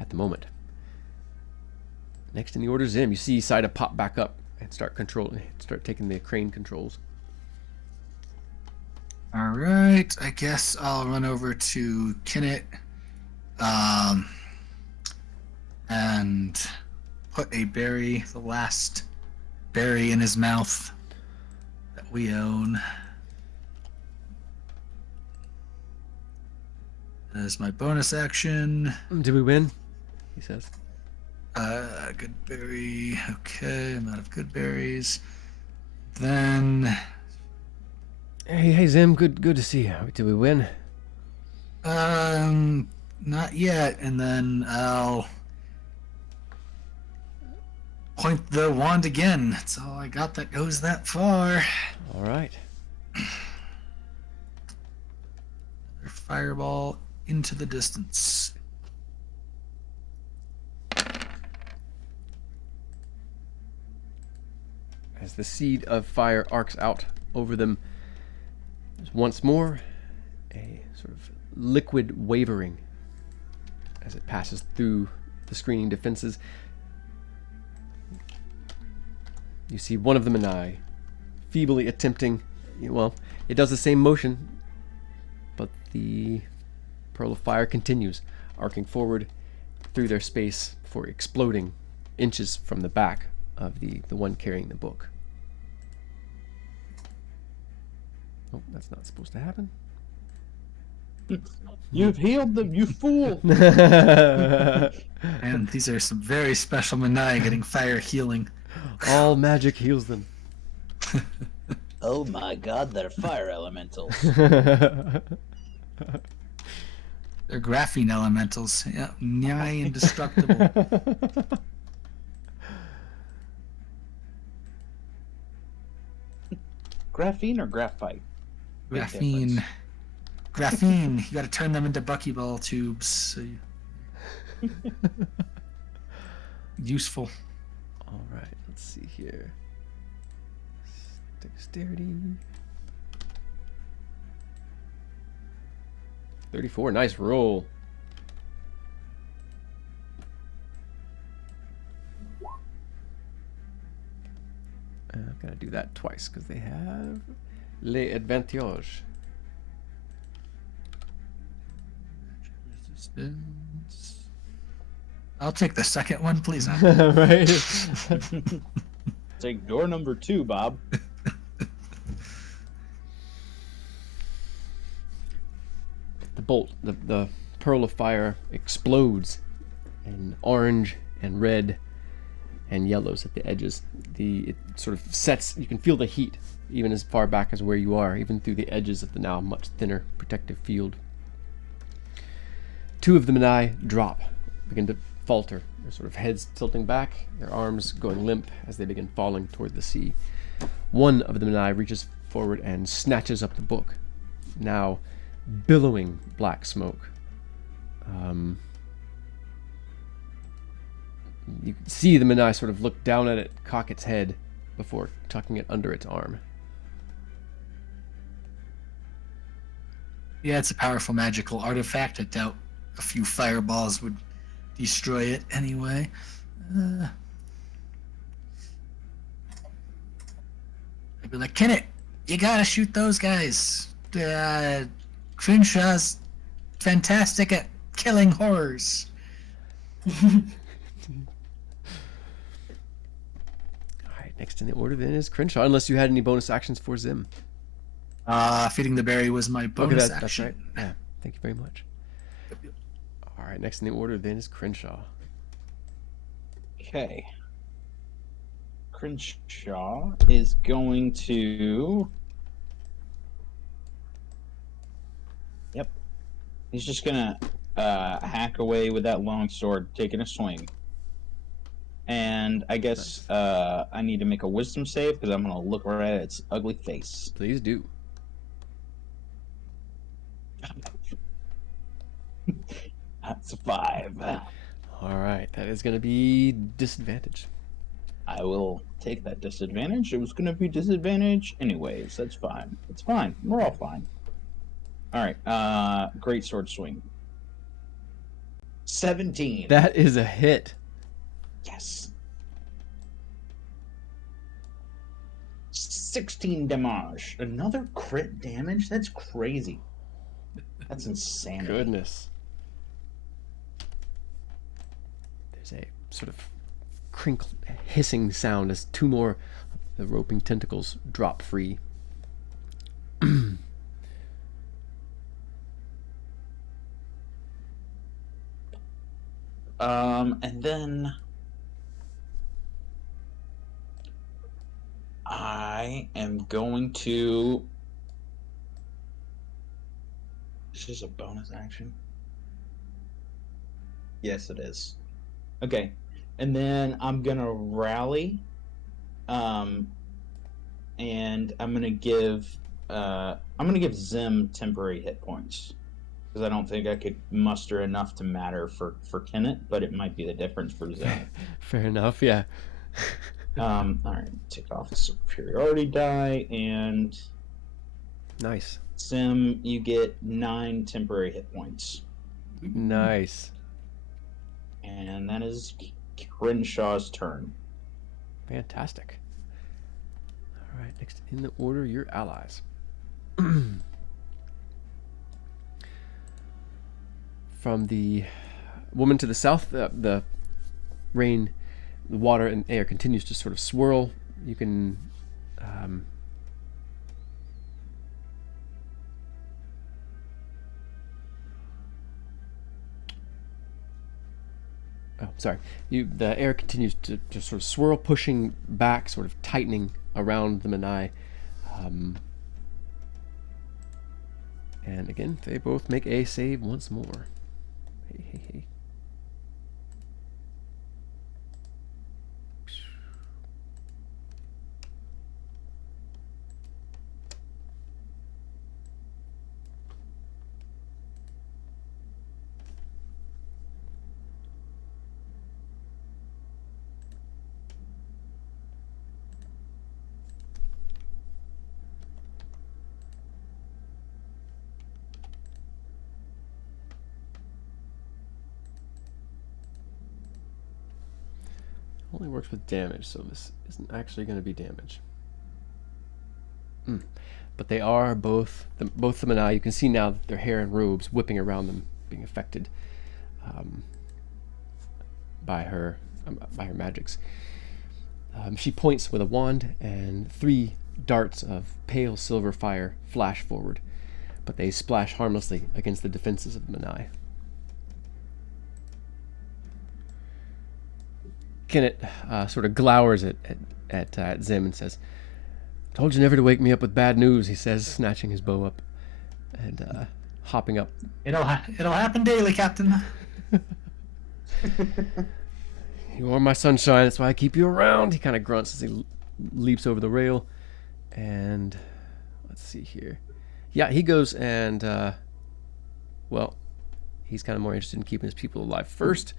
at the moment. Next in the order, Zim. You see Saida pop back up and start taking the crane controls. All right, I guess I'll run over to Kinnit and put the last berry in his mouth that we own. As my bonus action. Did we win? He says. Good berry. Okay, I'm out of good berries. Then. Hey Zim, good to see you. Did we win? Not yet. And then I'll point the wand again. That's all I got that goes that far. All right. Fireball into the distance. As the seed of fire arcs out over them, there's once more a sort of liquid wavering as it passes through the screening defenses. You see one of the Menai feebly attempting, it does the same motion, but the pearl of fire continues, arcing forward through their space before exploding inches from the back of the one carrying the book. Oh, that's not supposed to happen. You've healed them, you fool! And these are some very special Menai getting fire healing. All magic heals them. Oh my god, they're fire elementals. They're graphene elementals. Yeah, nigh indestructible. Graphene or graphite? Big Graphene. difference. Graphene. You got to turn them into buckyball tubes. So useful. All right, let's see here. Dexterity. 34, nice roll. I've got to do that twice because they have les advantages. Resistance. I'll take the second one, please. Right? Take door number 2, Bob. The bolt, the pearl of fire explodes in orange and red and yellows at the edges. It sort of sets, you can feel the heat even as far back as where you are, even through the edges of the now much thinner protective field. 2 of the Menai drop, begin to falter, their sort of heads tilting back, their arms going limp as they begin falling toward the sea. 1 of the Menai reaches forward and snatches up the book, now billowing black smoke. You can see the Menai sort of look down at it, cock its head before tucking it under its arm. Yeah, it's a powerful magical artifact. I doubt a few fireballs would destroy it anyway. I'd be like, Kenneth, you gotta shoot those guys. Crinshaw's fantastic at killing horrors. Alright, next in the order then is Crenshaw, unless you had any bonus actions for Zim. Feeding the berry was my bonus That's action. right. Yeah, thank you very much. Alright, next in the order then is Crenshaw. Okay. Crenshaw is going to... Yep. He's just gonna hack away with that long sword, taking a swing. And I guess I need to make a wisdom save because I'm gonna look right at its ugly face. Please do. That's a 5. Alright, that is going to be disadvantage. I will take that disadvantage. It was going to be disadvantage anyways. That's fine. It's fine. We're all fine. All right. Great sword swing. 17. That is a hit. Yes. 16 damage. Another crit damage? That's crazy. That's insanity. Goodness. There's a sort of crinkle, hissing sound as 2 more of the roping tentacles drop free. And then I am going to... This is a bonus action. Yes, it is. Okay. And then I'm gonna rally. And I'm gonna give Zim temporary hit points. Because I don't think I could muster enough to matter for Kenneth, but it might be the difference for Zim. Fair enough, yeah. Alright, take off the superiority die, and Nice. Zim, you get 9 temporary hit points. Nice. And that is Crenshaw's turn. Fantastic. All right, next in the order, your allies. From the woman to the south, the rain, the water, and air continues to sort of swirl. You can the air continues to sort of swirl, pushing back, sort of tightening around the Menai. And again, they both make a save once more. only works with damage, so this isn't actually going to be damage. But they are both the Manai. You can see now that their hair and robes whipping around them, being affected by her magics. She points with a wand, and 3 darts of pale silver fire flash forward, but they splash harmlessly against the defenses of the Manai. Kennett sort of glowers at Zim and says, "Told you never to wake me up with bad news," he says, snatching his bow up and hopping up. It'll happen daily, Captain. "You are my sunshine, that's why I keep you around." He kind of grunts as he leaps over the rail. And let's see here. Yeah, he goes and, well, he's kind of more interested in keeping his people alive first.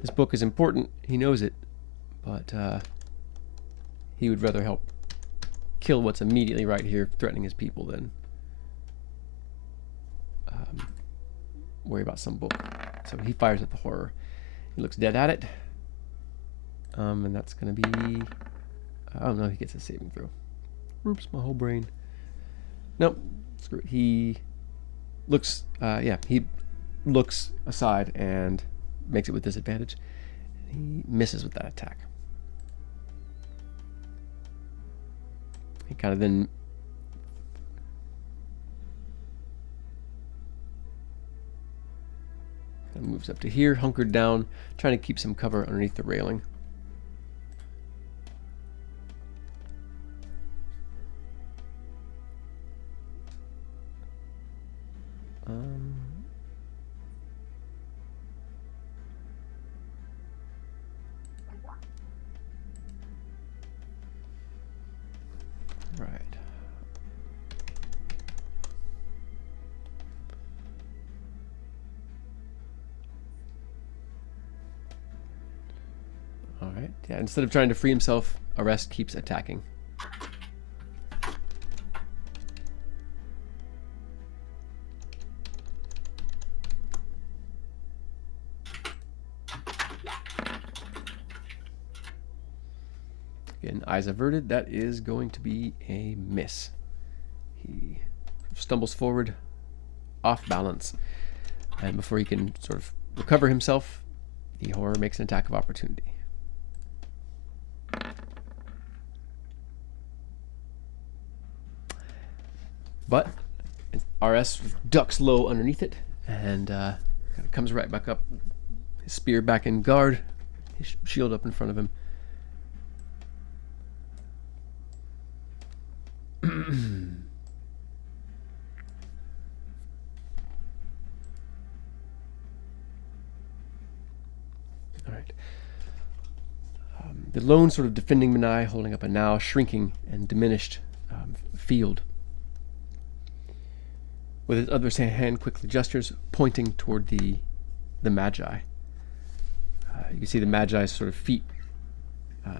This book is important. He knows it. But he would rather help kill what's immediately right here, threatening his people, than worry about some book. So he fires at the horror. He looks dead at it. And that's going to be... oh, no, he gets a saving throw. Oops, my whole brain. Nope, screw it. He looks, he looks aside and makes it with disadvantage. He misses with that attack. He kind of then moves up to here, hunkered down, trying to keep some cover underneath the railing. Right. All right. Yeah, instead of trying to free himself, Arrest keeps attacking. Again, eyes averted. That is going to be a miss. He stumbles forward, off balance, and before he can sort of recover himself, the horror makes an attack of opportunity. But RS ducks low underneath it and kind of comes right back up, his spear back in guard, his shield up in front of him. All right. The lone sort of defending Manai holding up a now shrinking and diminished field. With his other hand quickly gestures, pointing toward the Magi. You can see the Magi's sort of feet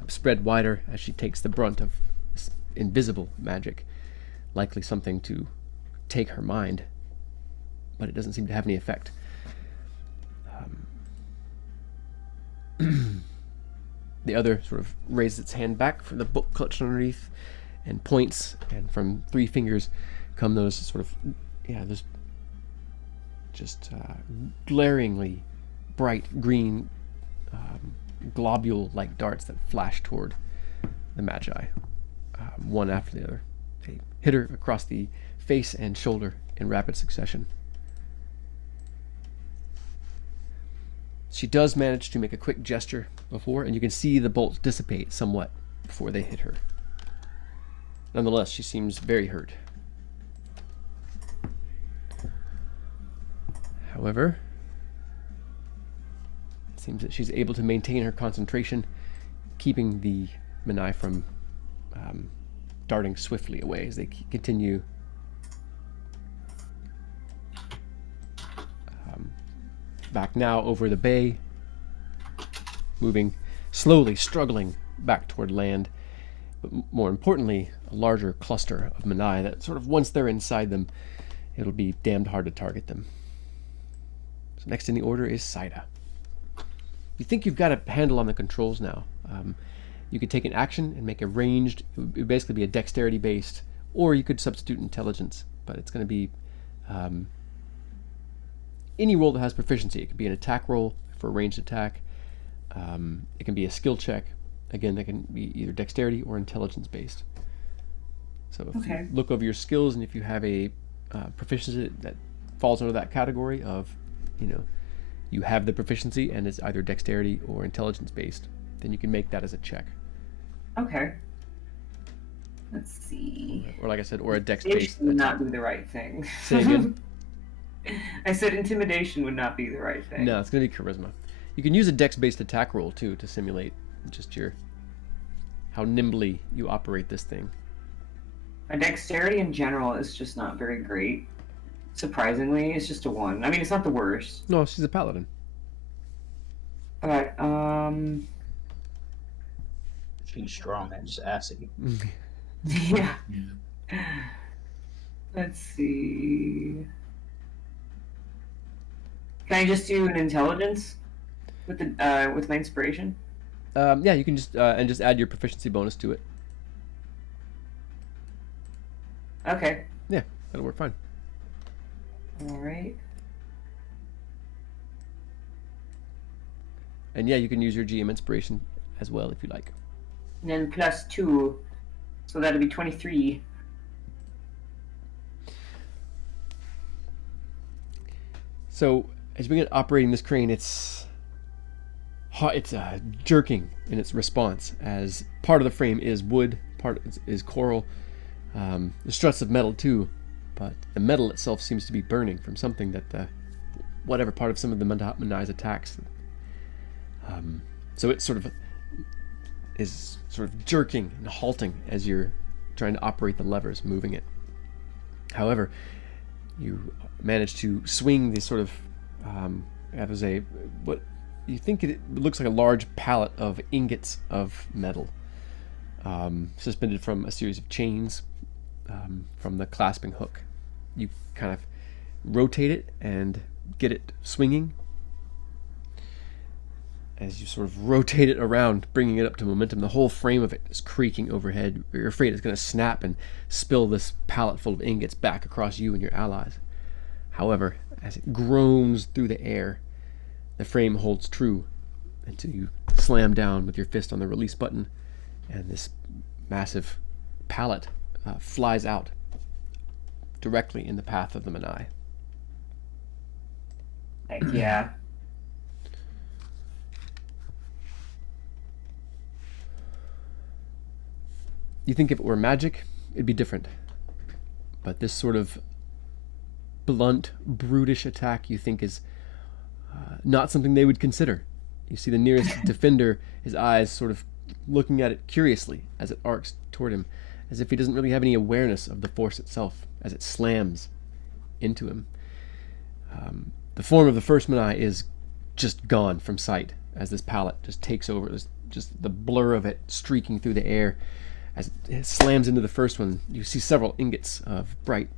spread wider as she takes the brunt of this invisible magic, likely something to take her mind, but it doesn't seem to have any effect. The other sort of raises its hand back from the book clutched underneath and points, and from 3 fingers come those sort of, there's just glaringly bright green globule-like darts that flash toward the Magi, one after the other. They hit her across the face and shoulder in rapid succession. She does manage to make a quick gesture before, and you can see the bolts dissipate somewhat before they hit her. Nonetheless, she seems very hurt. However, it seems that she's able to maintain her concentration, keeping the Manai from darting swiftly away as they continue back now over the bay, moving slowly, struggling back toward land, but more importantly, a larger cluster of Manai that sort of, once they're inside them, it'll be damned hard to target them. So next in the order is Saida. you think you've got a handle on the controls now. You could take an action and make a ranged. It would basically be a dexterity based, or you could substitute intelligence. But it's going to be any roll that has proficiency. It could be an attack roll for a ranged attack. It can be a skill check. Again, that can be either dexterity or intelligence based. So if you look over your skills, and if you have a proficiency that falls under that category of, you have the proficiency and it's either dexterity or intelligence based, then you can make that as a check. Okay. Let's see. Or like I said, or a dex based. Intimidation would not be the right thing. Say again? I said intimidation would not be the right thing. No, it's going to be charisma. You can use a dex-based attack roll, too, to simulate just how nimbly you operate this thing. My dexterity in general is just not very great. Surprisingly, it's just a 1. I mean, it's not the worst. No, she's a paladin. But, She's strong and sassy. yeah. Yeah. Let's see. Can I just do an intelligence with with my inspiration? Yeah, you can just add your proficiency bonus to it. Okay. Yeah, that'll work fine. All right. And yeah, you can use your GM inspiration as well if you like. And then +2, so that'd be 23. So as you begin operating this crane, it's jerking in its response, as part of the frame is wood, part is coral. The struts of metal too, but the metal itself seems to be burning from something that whatever part of some of the Manai's attacks. So it is jerking and halting as you're trying to operate the levers, moving it. However, you manage to swing this what you think it looks like a large pallet of ingots of metal, suspended from a series of chains from the clasping hook. You kind of rotate it and get it swinging. As you sort of rotate it around, bringing it up to momentum, the whole frame of it is creaking overhead. You're afraid it's going to snap and spill this pallet full of ingots back across you and your allies. However, as it groans through the air, the frame holds true until you slam down with your fist on the release button, and this massive pallet flies out directly in the path of the Manai. Heck yeah. You think if it were magic, it'd be different. But this sort of blunt, brutish attack you think is not something they would consider. You see the nearest defender, his eyes sort of looking at it curiously as it arcs toward him, as if he doesn't really have any awareness of the force itself as it slams into him. The form of the first Manai is just gone from sight as this pallet just takes over. There's just the blur of it streaking through the air. As it slams into the first one, you see several ingots of bright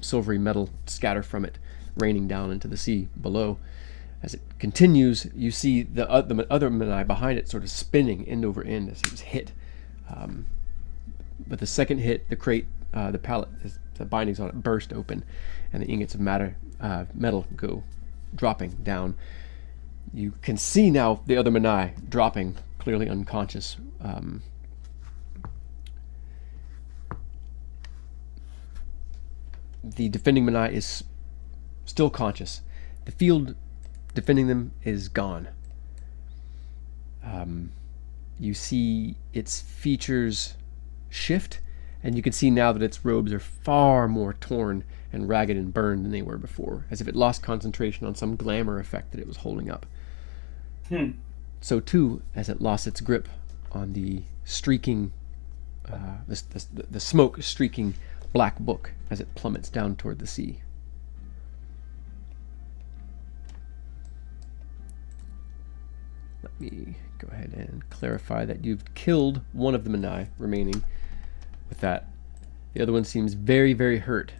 silvery metal scatter from it, raining down into the sea below. As it continues, you see the other Manai behind it sort of spinning end over end as it was hit. But the second hit, the crate, the pallet, the bindings on it burst open, and the ingots of metal go dropping down. You can see now the other Manai dropping, clearly unconscious. The defending Manai is still conscious. The field defending them is gone. You see its features shift, and you can see now that its robes are far more torn and ragged and burned than they were before, as if it lost concentration on some glamour effect that it was holding up. So too, as it lost its grip on the streaking, the smoke streaking black book as it plummets down toward the sea. Let me go ahead and clarify that you've killed one of the Manai remaining with that. The other one seems very, very hurt,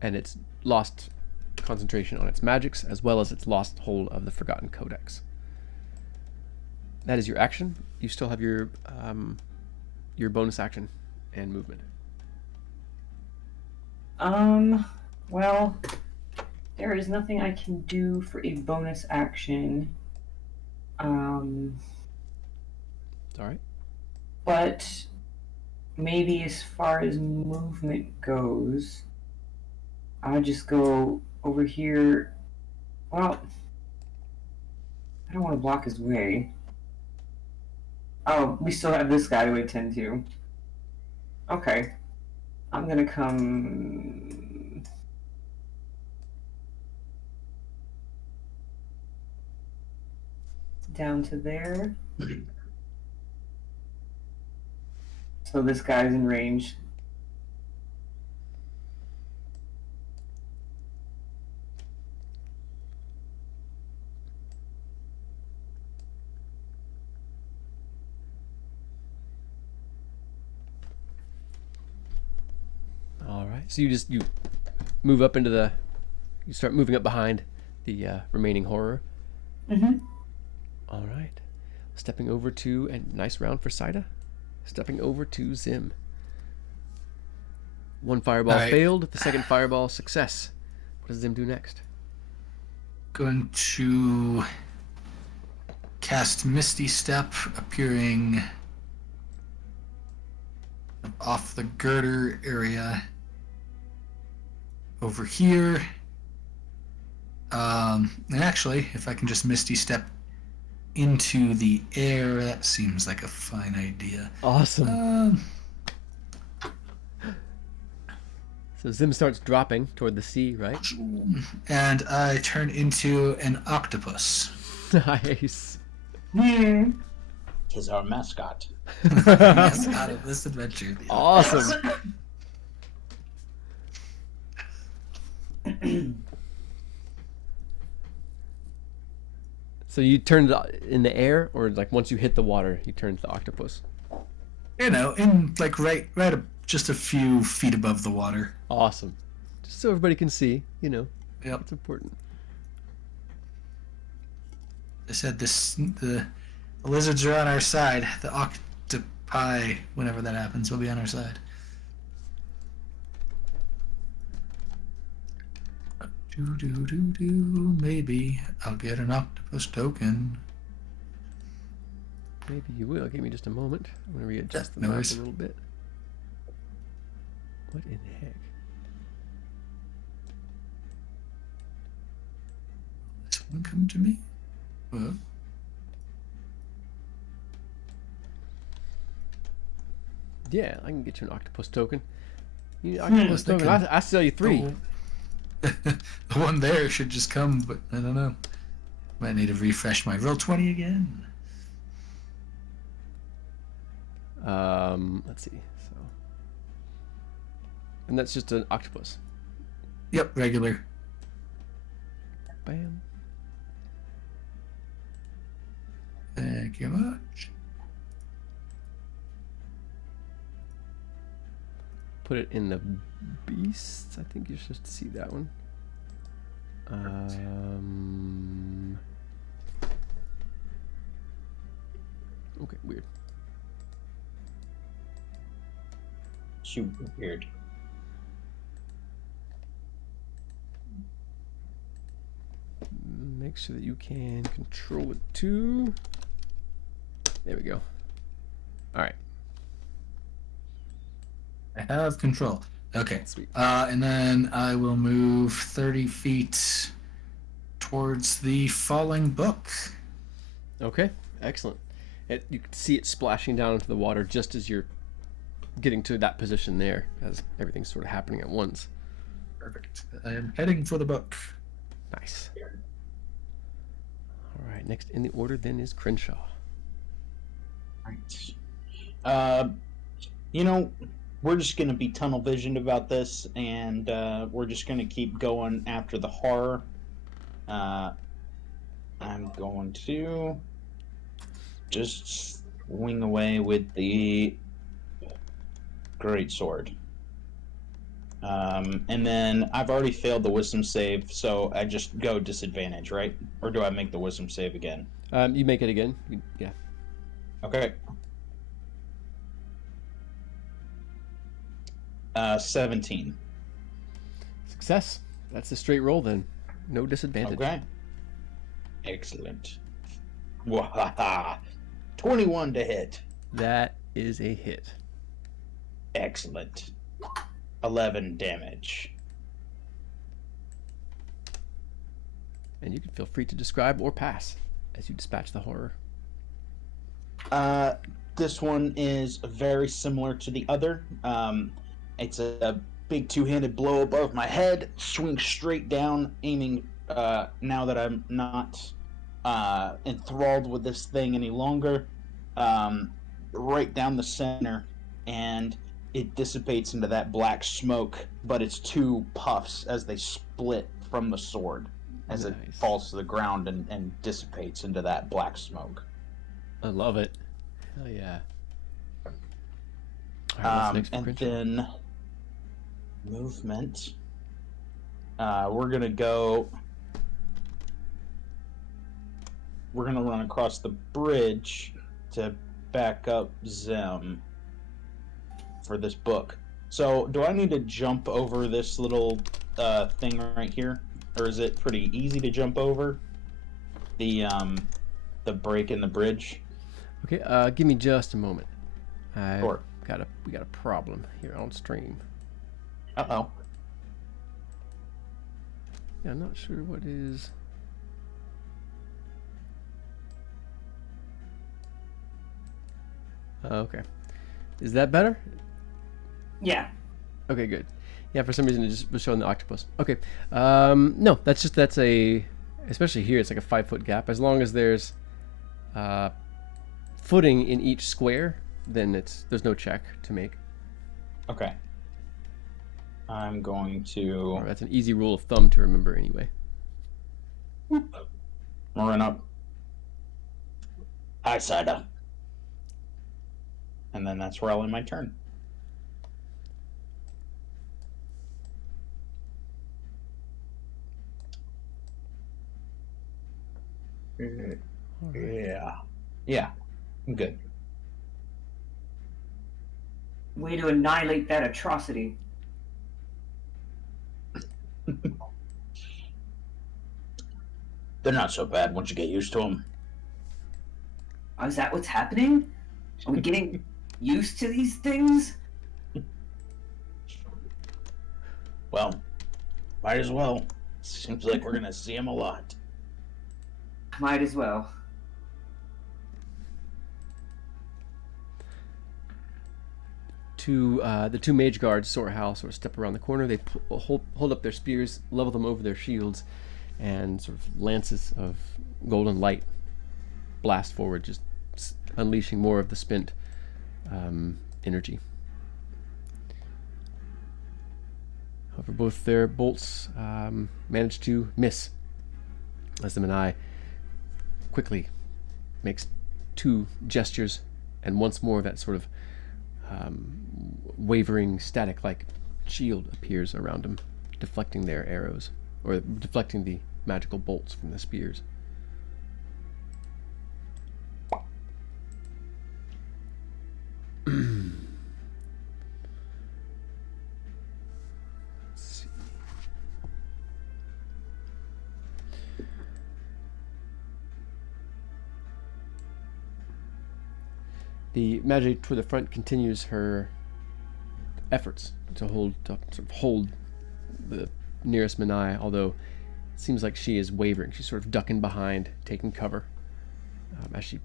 and it's lost concentration on its magics as well as it's lost hold of the Forgotten Codex. That is your action. You still have your bonus action and movement. Well, there is nothing I can do for a bonus action. It's all right. But maybe as far as movement goes, I'll just go over here. Well, I don't want to block his way. Oh, we still have this guy to attend to. Okay. I'm gonna come down to there. So this guy's in range. All right. So you move up into you start moving up behind the remaining horror. Mm-hmm. All right. Stepping over to a nice round for Saida. Stepping over to Zim. One fireball failed. The second fireball success. What does Zim do next? Going to cast Misty Step, appearing off the girder area over here. And actually, if I can just Misty Step into the air, that seems like a fine idea. Awesome. So Zim starts dropping toward the sea, right? And I turn into an octopus. Nice. He's our mascot. Mascot of this adventure. Awesome. So you turned in the air, or like once you hit the water, you turned to the octopus? You know, in like right just a few feet above the water. Awesome. Just so everybody can see, you know. Yep. It's important. I said the lizards are on our side. The octopi, whenever that happens, will be on our side. Maybe I'll get an octopus token. Maybe you will. Give me just a moment. I'm going to readjust the No map worries. a little bit. What in the heck? This one come to me? Well, Yeah, I can get you an octopus token. You need an octopus token? I sell you 3. oh. The one there should just come, but I don't know. Might need to refresh my roll 20 again. Let's see. So, and that's just an octopus. Yep, regular. Bam. Thank you much. Put it in the beasts. I think you're supposed to see that one. Okay, weird. Super weird. Make sure that you can control it too. There we go. All right. I have control. Okay. Sweet. And then I will move 30 feet towards the falling book. Okay, excellent. You can see it splashing down into the water just as you're getting to that position there, as everything's sort of happening at once. Perfect. I am heading for the book. Nice. All right, next in the order then is Crenshaw. Right. You know, we're just going to be tunnel visioned about this, and we're just going to keep going after the horror. I'm going to just swing away with the greatsword. And then I've already failed the wisdom save, so I just go disadvantage, right? Or do I make the wisdom save again? You make it again. Yeah. Okay. 17. Success. That's a straight roll then. No disadvantage. Okay. Excellent. Wahaha. 21 to hit. That is a hit. Excellent. 11 damage. And you can feel free to describe or pass as you dispatch the horror. This one is very similar to the other. It's a big two-handed blow above my head, swing straight down, aiming, now that I'm not enthralled with this thing any longer, right down the center, and it dissipates into that black smoke, but it's two puffs as they split from the sword as it Nice. falls to the ground and dissipates into that black smoke. I love it. Hell yeah. All right, what's next for And Crenshaw? then movement. We're gonna go. We're gonna run across the bridge to back up Zem for this book. So, do I need to jump over this little thing right here, or is it pretty easy to jump over the break in the bridge? Okay, give me just a moment. Sure. We got a problem here on stream. Uh-oh. Yeah, I'm not sure what is. Okay. Is that better? Yeah. Okay, good. Yeah, for some reason it just was showing the octopus. Okay. No, that's a, especially here, it's like a 5-foot gap. As long as there's footing in each square, then there's no check to make. Okay. I'm going to Or that's an easy rule of thumb to remember anyway. run up. Hi, Sada. And then that's where I'll end my turn. Yeah, I'm good. Way to annihilate that atrocity. They're not so bad once you get used to them. Oh, is that what's happening? Are we getting used to these things? Well, might as well. Seems like we're gonna see them a lot. Might as well. The two mage guards sort of step around the corner. They hold up their spears, level them over their shields, and sort of lances of golden light blast forward, just unleashing more of the spent energy. However, both their bolts manage to miss as the Manai quickly makes two gestures, and once more that sort of wavering static-like shield appears around him, deflecting their arrows, or deflecting the magical bolts from the spears. Let's see. The Magi toward the front continues her efforts to hold the nearest Manai, although it seems like she is wavering. She's sort of ducking behind, taking cover, as she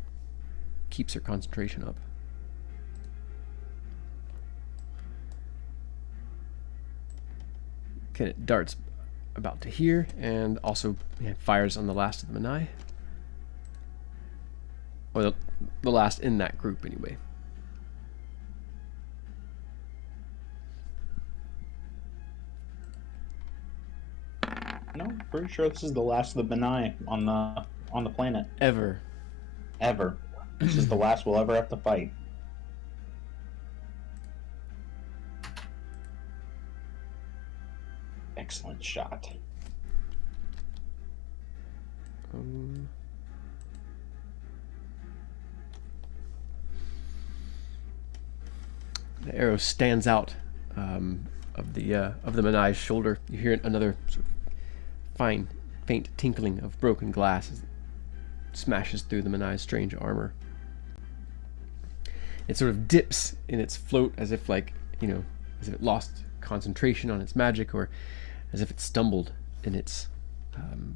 keeps her concentration up. Okay, it darts about to here, and also fires on the last of the Manai. Or the last in that group, anyway. No, pretty sure this is the last of the Benai on the planet. Ever. This is the last we'll ever have to fight. Excellent shot. The arrow stands out of the Manai's shoulder. You hear another sort of fine, faint tinkling of broken glass as it smashes through the Manai's strange armor. It sort of dips in its float as if, like, as if it lost concentration on its magic, or as if it stumbled in its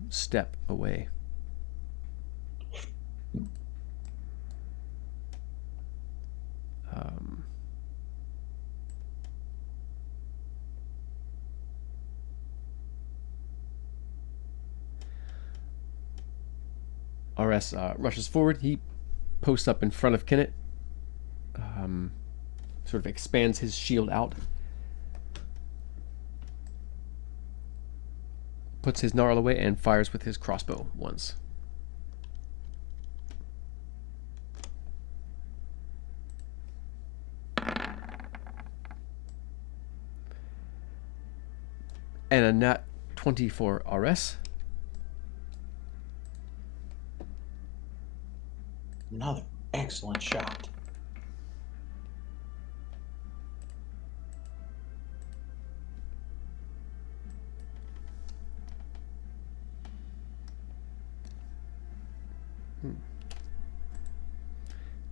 step away. RS rushes forward. He posts up in front of Kennett, sort of expands his shield out, puts his gnarl away, and fires with his crossbow once. And a nat 20 for RS. Another excellent shot.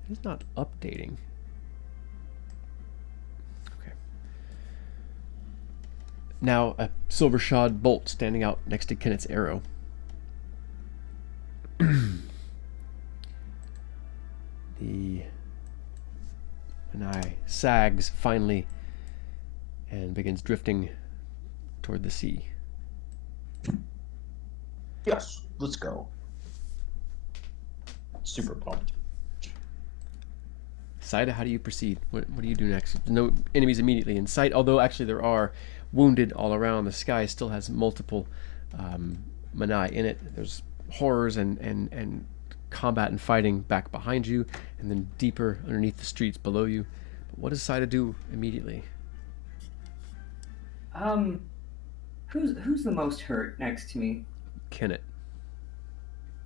It's not updating. Okay. Now a silver shod bolt standing out next to Kennett's arrow. The Manai sags finally and begins drifting toward the sea. Yes, let's go. Super pumped. Saida, how do you proceed? What do you do next? No enemies immediately in sight, although actually there are wounded all around. The sky still has multiple Manai in it. There's horrors and combat and fighting back behind you, and then deeper underneath the streets below you. But what does Saida do immediately? Who's the most hurt next to me? Kennett.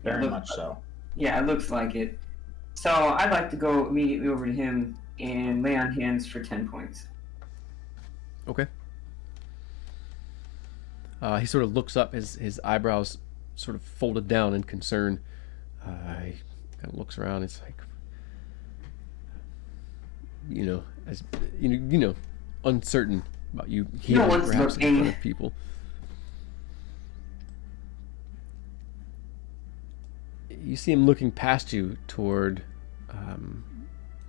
Very much so. Yeah, it looks like it. So I'd like to go immediately over to him and lay on hands for 10 points. Okay. He sort of looks up, his eyebrows sort of folded down in concern. He kind of looks around. It's like, uncertain about you healing one's perhaps in looking. front of people. You see him looking past you toward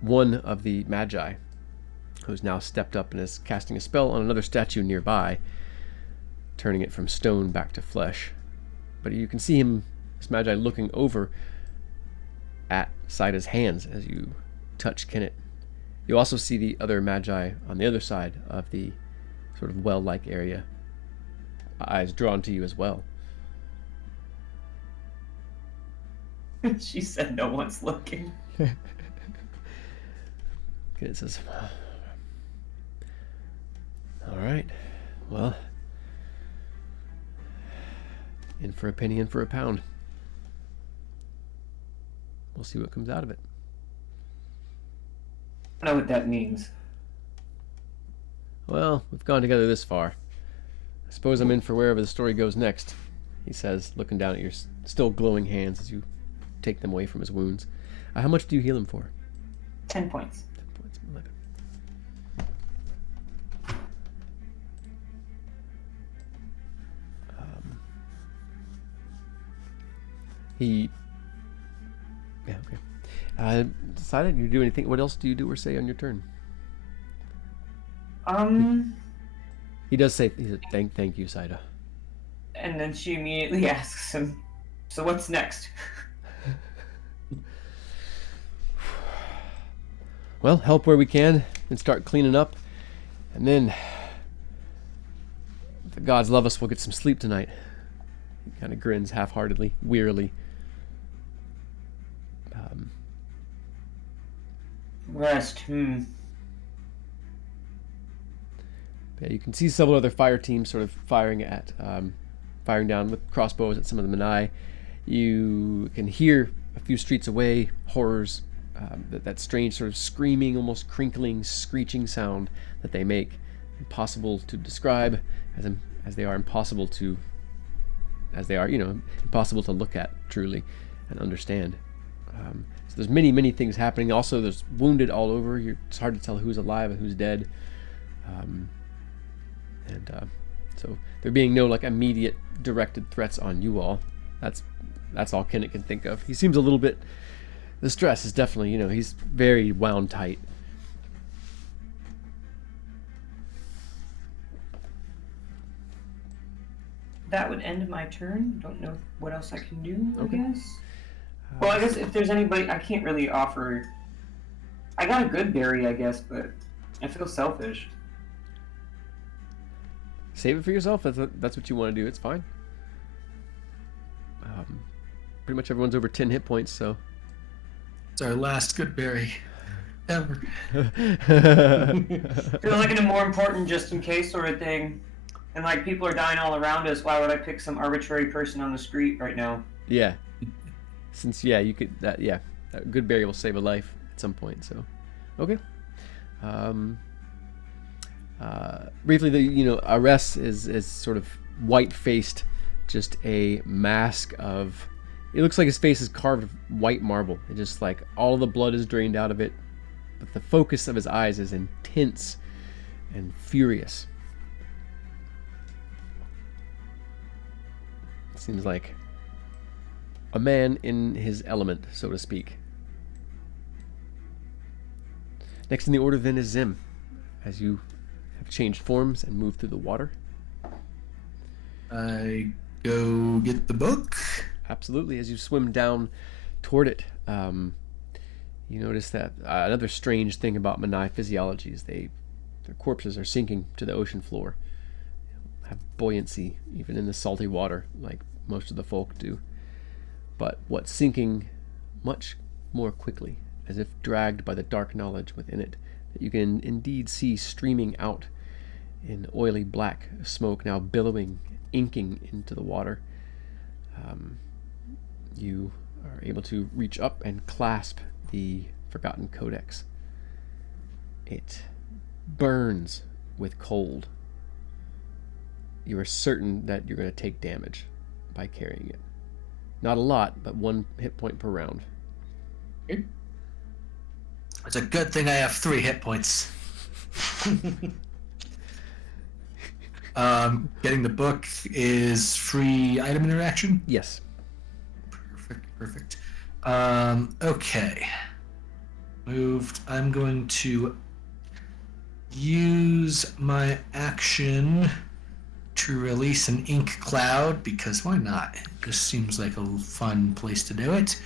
one of the Magi, who's now stepped up and is casting a spell on another statue nearby, turning it from stone back to flesh. But you can see him, this Magi, looking over at Saida's hands as you touch Kennett. You also see the other Magi on the other side of the sort of well-like area, eyes drawn to you as well. She said no one's looking. Kennett says, all right, well, in for a penny, in for a pound. We'll see what comes out of it. I know what that means. Well, we've gone together this far. I suppose I'm in for wherever the story goes next, he says, looking down at your still glowing hands as you take them away from his wounds. How much do you heal him for? 10 points. 10 points. 11. He... Yeah, okay. Decided you do anything. What else do you do or say on your turn? He does say, he said, thank you, Saida. And then she immediately asks him, so what's next? Well, help where we can and start cleaning up. And then, if the gods love us, we'll get some sleep tonight. He kind of grins half-heartedly, wearily. Rest. Yeah, you can see several other fire teams sort of firing down with crossbows at some of the Manai. You can hear a few streets away horrors that strange sort of screaming, almost crinkling, screeching sound that they make, impossible to describe, as they are impossible to, impossible to look at truly and understand. So there's many things happening. Also, there's wounded all over. It's hard to tell who's alive and who's dead. So there being no like immediate directed threats on you all. That's all Kenneth can think of. He seems a little bit. The stress is definitely, he's very wound tight. That would end my turn. Don't know what else I can do, Okay. I guess. Well, I guess if there's anybody, I can't really offer. I got a good berry, I guess, but I feel selfish. Save it for yourself. That's what you want to do. It's fine. Pretty much everyone's over 10 hit points, so. It's our last good berry ever. Feels like a more important just in case sort of thing. And like people are dying all around us, why would I pick some arbitrary person on the street right now? Yeah. Since you could that good berry will save a life at some point. So, okay. Briefly, Arrest is sort of white-faced, just a mask of. It looks like his face is carved of white marble. It just like all of the blood is drained out of it, but the focus of his eyes is intense and furious. Seems like a man in his element, so to speak. Next in the order then is Zim, as you have changed forms and moved through the water. I go get the book. Absolutely. As you swim down toward it, you notice that another strange thing about Menai physiology is their corpses are sinking to the ocean floor, have buoyancy even in the salty water like most of the folk do, but what's sinking much more quickly, as if dragged by the dark knowledge within it that you can indeed see streaming out in oily black smoke, now billowing, inking into the water. You are able to reach up and clasp the Forgotten Codex. It burns with cold. You are certain that you're going to take damage by carrying it. Not a lot, but 1 hit point per round. It's a good thing I have 3 hit points. Getting the book is free item interaction? Yes. Perfect. Okay. Moved. I'm going to use my action to release an ink cloud, because why not? It just seems like a fun place to do it.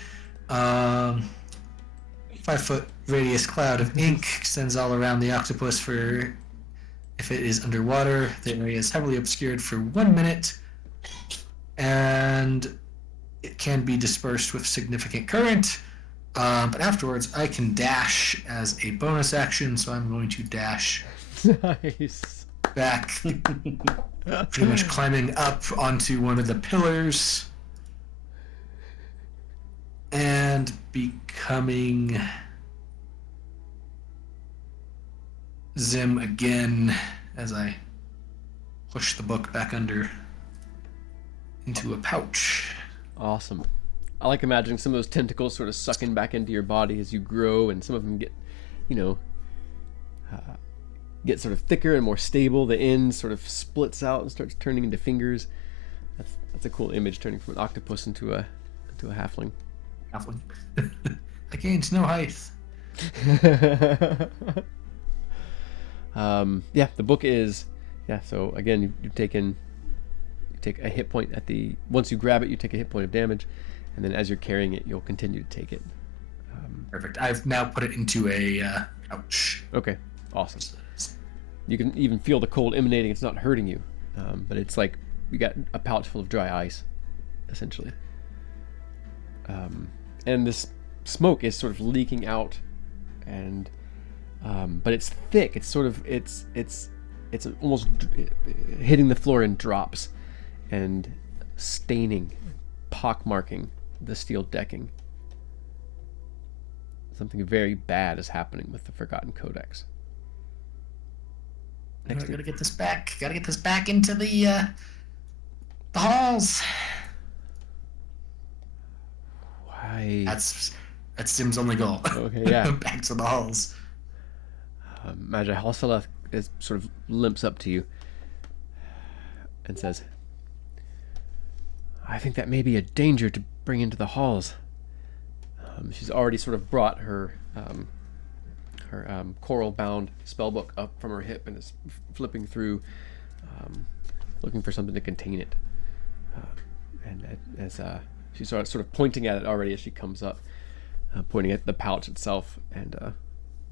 5-foot radius cloud of ink extends all around the octopus for, if it is underwater, the area is heavily obscured for 1 minute, and it can be dispersed with significant current, but afterwards I can dash as a bonus action, so I'm going to dash Nice. back, pretty much climbing up onto one of the pillars and becoming Zim again as I push the book back under into a pouch. Awesome. I like imagining some of those tentacles sort of sucking back into your body as you grow, and some of them get, get sort of thicker and more stable. The end sort of splits out and starts turning into fingers. That's a cool image, turning from an octopus into a halfling. Halfling. I gained no height. The book is so again you take a hit point once you grab it, you take a hit point of damage, and then as you're carrying it, you'll continue to take it. Perfect. I've now put it into a pouch. Okay, awesome. You can even feel the cold emanating. It's not hurting you, but it's like you got a pouch full of dry ice, essentially. And this smoke is sort of leaking out, and but it's thick. It's sort of it's almost hitting the floor in drops, and staining, pockmarking the steel decking. something very bad is happening with the Forgotten Codex. Next gotta get this back. Gotta get this back into the halls. Why? That's Sim's only goal. Okay, yeah. Back to the halls. Magi Halsala is sort of limps up to you and says, I think that may be a danger to bring into the halls. She's already sort of brought her coral-bound spellbook up from her hip and is flipping through, looking for something to contain it. And as she's sort of pointing at it already as she comes up, pointing at the pouch itself, and you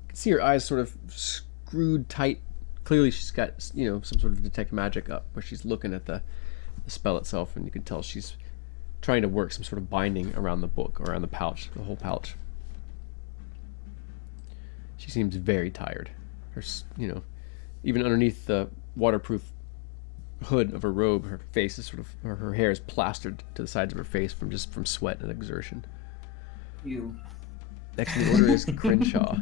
can see her eyes sort of screwed tight. Clearly, she's got some sort of detect magic up where she's looking at the spell itself, and you can tell she's trying to work some sort of binding around the book or around the pouch, the whole pouch. She seems very tired. Her, even underneath the waterproof hood of her robe, her face is sort of, or her hair is plastered to the sides of her face from sweat and exertion. You. Next in the order is Crenshaw.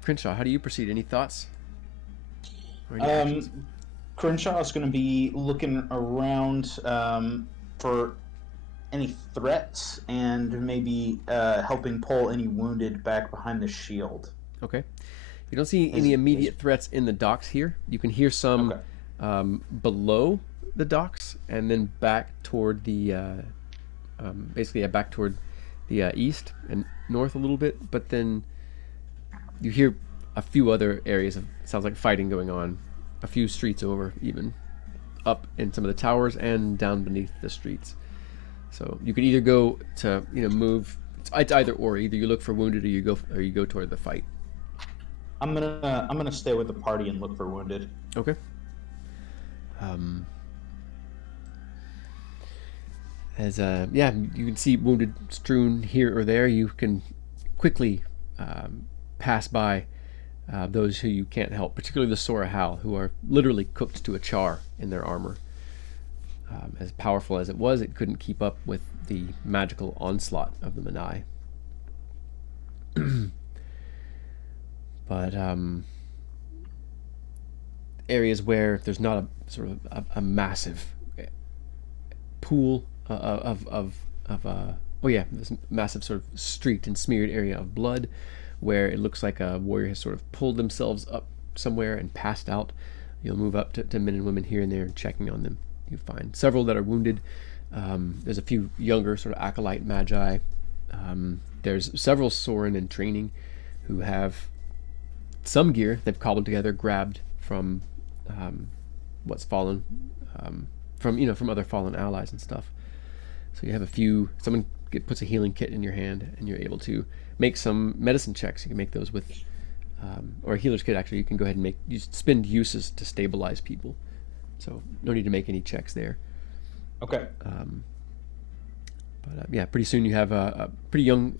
Crenshaw, how do you proceed? Any thoughts? Or any actions? Crenshaw is going to be looking around for any threats and maybe helping pull any wounded back behind the shield. Okay. You don't see any immediate threats in the docks here. You can hear some below the docks, and then back toward the back toward the east and north a little bit. But then you hear a few other areas of, sounds like, fighting going on, a few streets over, even up in some of the towers and down beneath the streets. So you could either go to move. It's either or. Either you look for wounded, or you go toward the fight. I'm gonna stay with the party and look for wounded. Okay. You can see wounded strewn here or there. You can quickly pass by those who you can't help, particularly the Sorahal, who are literally cooked to a char in their armor. As powerful as it was, it couldn't keep up with the magical onslaught of the Menai. But areas where there's not a sort of a massive pool this massive sort of streaked and smeared area of blood, where it looks like a warrior has sort of pulled themselves up somewhere and passed out. You'll move up to men and women here and there, checking on them. You find several that are wounded. There's a few younger sort of acolyte magi. There's several Soren in training who have some gear they've cobbled together, grabbed from what's fallen, from other fallen allies and stuff. So you have someone puts a healing kit in your hand, and you're able to make some medicine checks. You can make those with, or a healer's kit actually. You can go ahead and spend uses to stabilize people. So no need to make any checks there. Okay. Pretty soon you have a pretty young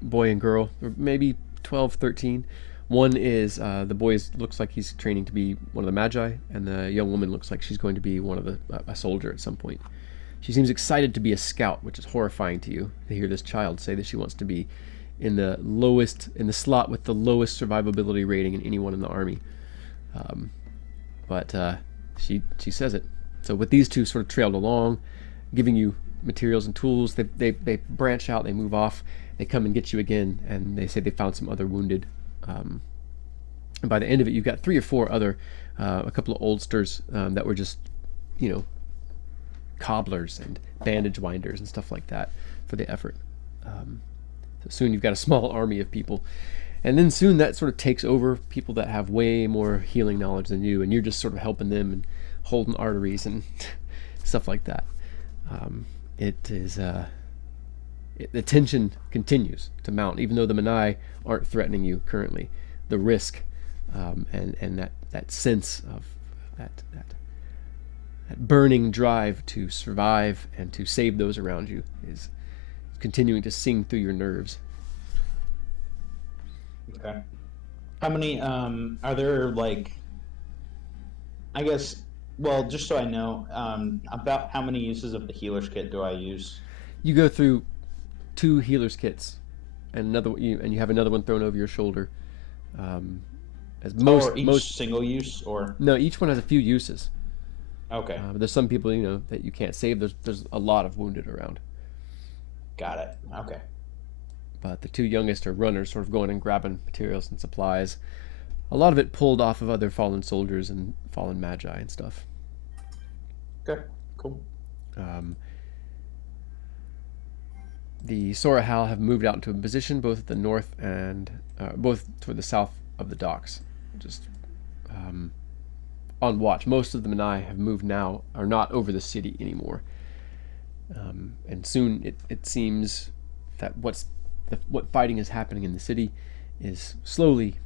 boy and girl, or maybe 12, 13. One is the boy looks like he's training to be one of the magi, and the young woman looks like she's going to be one of a soldier at some point. She seems excited to be a scout, which is horrifying to you to hear this child say that she wants to be in the slot with the lowest survivability rating in anyone in the army. But she says it. So with these two sort of trailed along, giving you materials and tools, they branch out, they move off, they come and get you again, and they say they found some other wounded. And by the end of it, you've got 3 or 4 other, a couple of oldsters that were just, cobblers and bandage winders and stuff like that for the effort. So soon you've got a small army of people, and then soon that sort of takes over, people that have way more healing knowledge than you, and you're just sort of helping them and holding arteries and stuff like that. The tension continues to mount, even though the Menai aren't threatening you currently. The risk and that sense of that burning drive to survive and to save those around you is continuing to sing through your nerves. Okay. How many are there, I guess, well, just so I know, about how many uses of the healer's kit do I use? You go through 2 healers kits, and you have another one thrown over your shoulder. As Or each most single use, or no, each one has a few uses. okay, But there's some people that you can't save. There's a lot of wounded around. got it. Okay, But the 2 youngest are runners, sort of going and grabbing materials and supplies. A lot of it pulled off of other fallen soldiers and fallen magi and stuff. okay, cool. The Sorahal have moved out into a position both at the north and both toward the south of the docks, just on watch. Most of the Menai have moved now, are not over the city anymore, and soon it seems that what fighting is happening in the city is slowly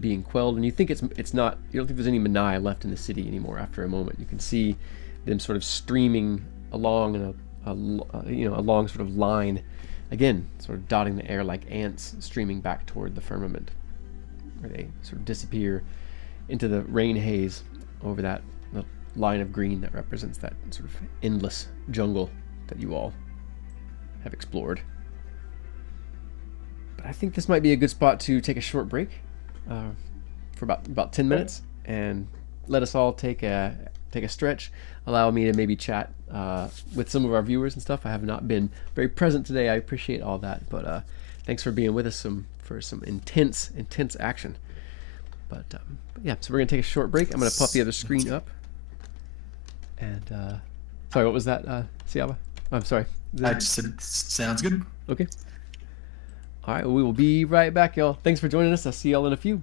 being quelled, and you think it's not. You don't think there's any Menai left in the city anymore. After a moment, you can see them sort of streaming along in a long sort of line, again, sort of dotting the air like ants streaming back toward the firmament, where they sort of disappear into the rain haze over the line of green that represents that sort of endless jungle that you all have explored. But I think this might be a good spot to take a short break for about 10 minutes and let us all take a stretch. Allow me to maybe chat with some of our viewers and stuff. I have not been very present today. I appreciate all that, but thanks for being with us for some intense action. But yeah, so we're gonna take a short break. I'm gonna pop the other screen up. And sorry, what was that, Siaba? I'm sorry. I just said, sounds good. Okay. All right, well, we will be right back, y'all. Thanks for joining us. I'll see y'all in a few.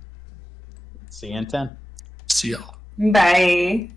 See you in 10. See y'all. Bye.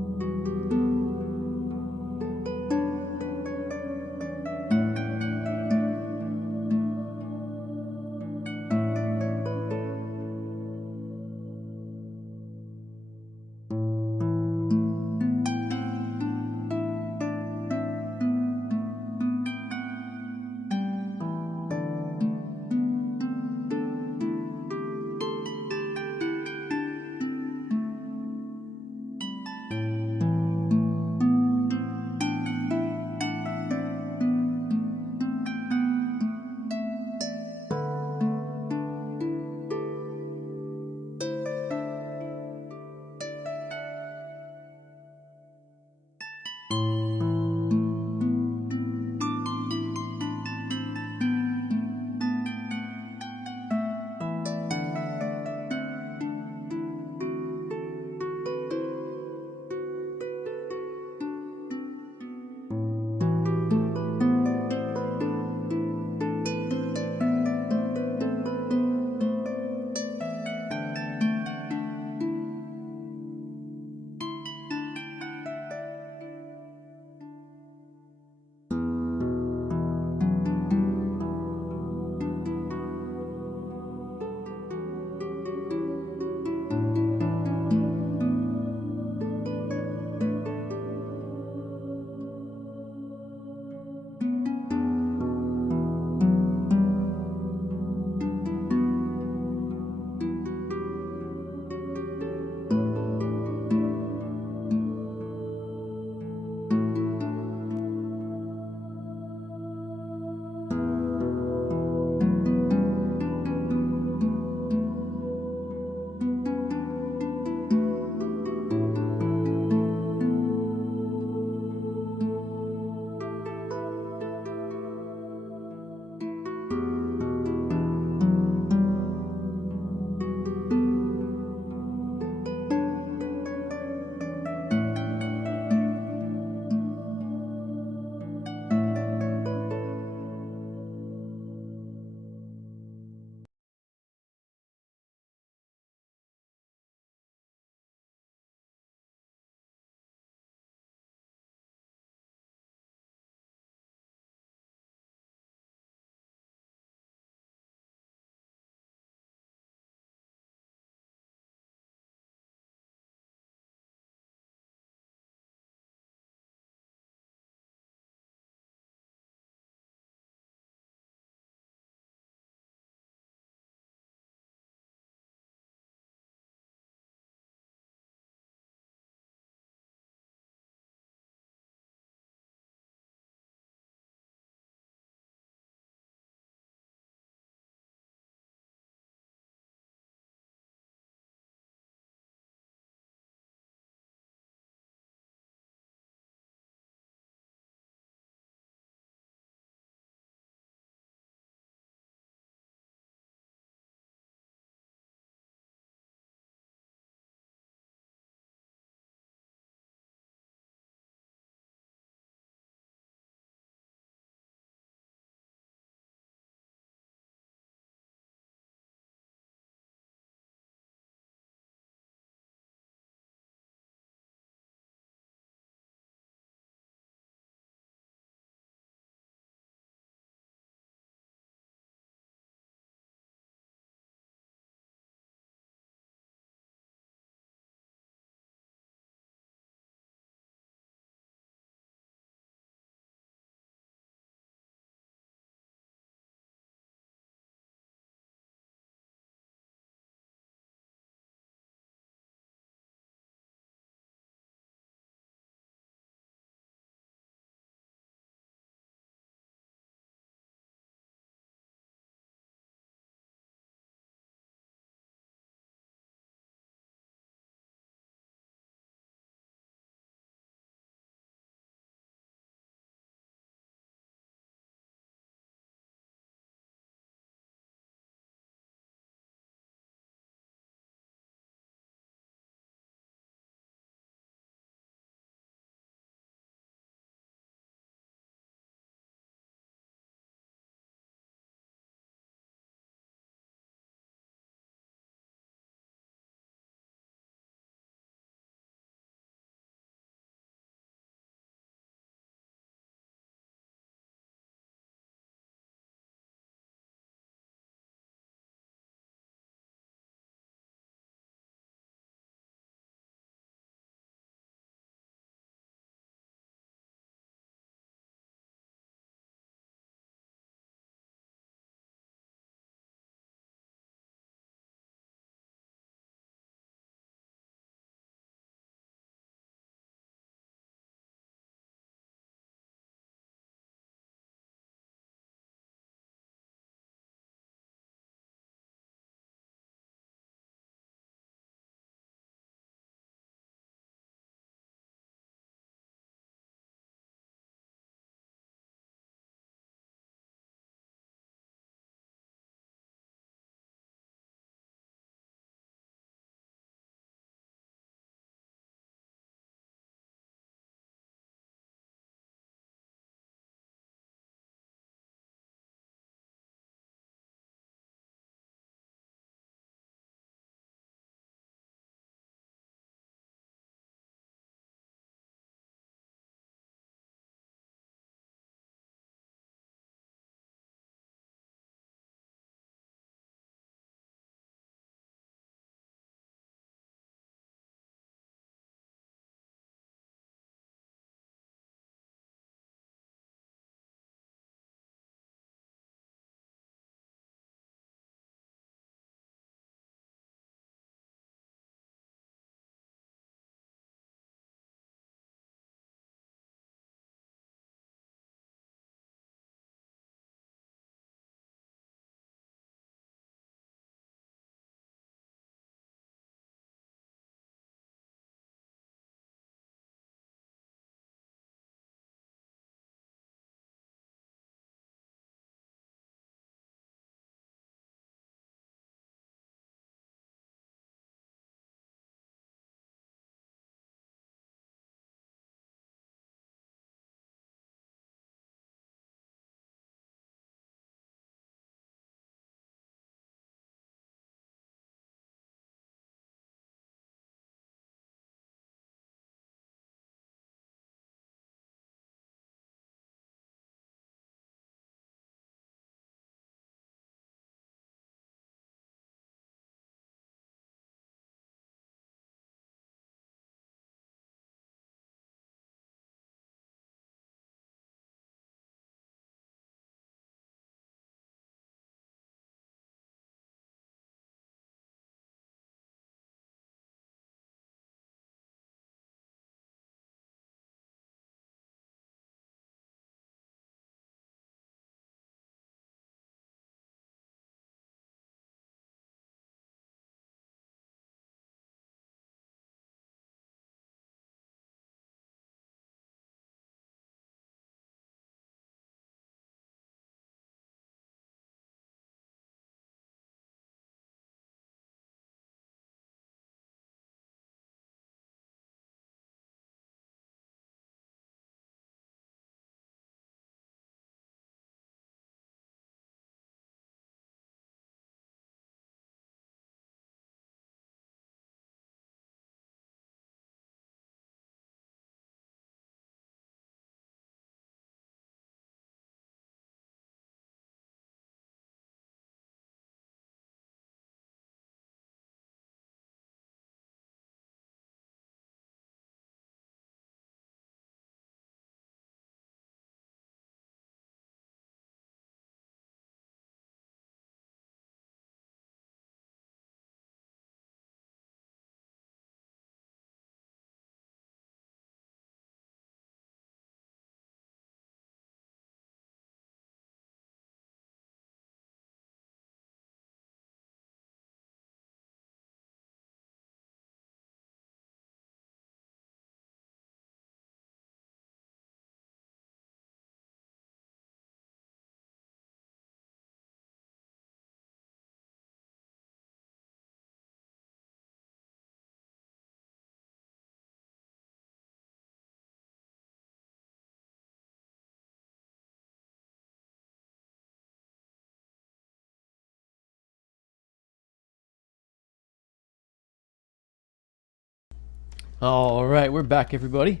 All right, we're back, everybody.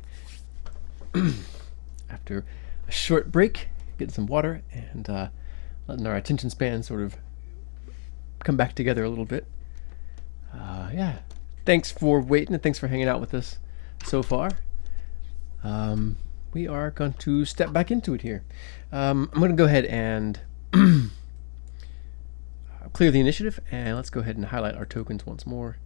After a short break, getting some water and letting our attention span sort of come back together a little bit. Yeah, thanks for waiting and thanks for hanging out with us so far. We are going to step back into it here. I'm going to go ahead and clear the initiative, and let's go ahead and highlight our tokens once more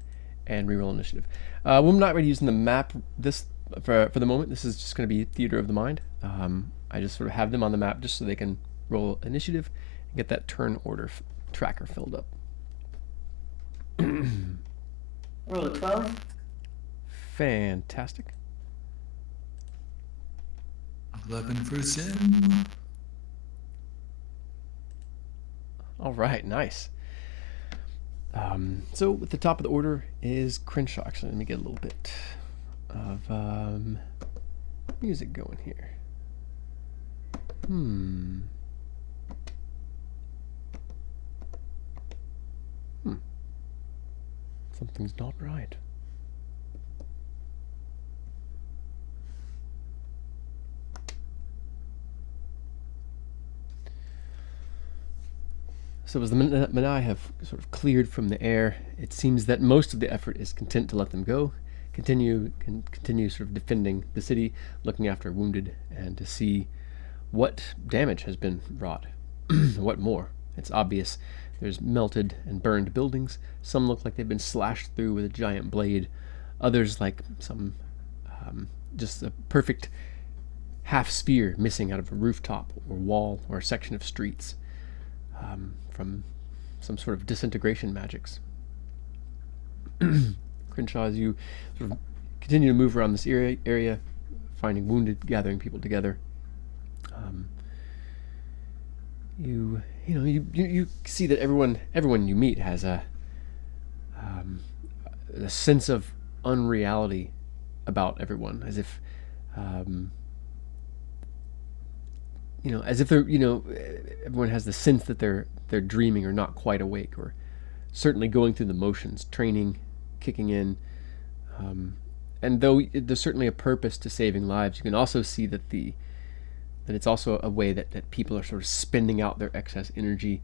and reroll initiative. We're not really using the map this for the moment. This is just going to be theater of the mind. I just sort of have them on the map just so they can roll initiative and get that turn order tracker filled up. Roll a 12. Fantastic. 11 for Sim. All right, nice. So at the top of the order is Crenshaw. Actually, let me get a little bit of music going here. Something's not right. So as the Manai have sort of cleared from the air, it seems that most of the effort is content to let them go, continue sort of defending the city, looking after wounded, and to see what damage has been wrought. What more? It's obvious. There's melted and burned buildings. Some look like they've been slashed through with a giant blade. Others like some just a perfect half sphere missing out of a rooftop or wall or a section of streets. From some sort of disintegration magics. Crenshaw, as you sort of continue to move around this area, finding wounded, gathering people together, you see that everyone you meet has a sense of unreality about everyone, as if they're, everyone has the sense that they're dreaming or not quite awake, or certainly going through the motions, training, kicking in. And though there's certainly a purpose to saving lives, you can also see that it's also a way that people are sort of spending out their excess energy,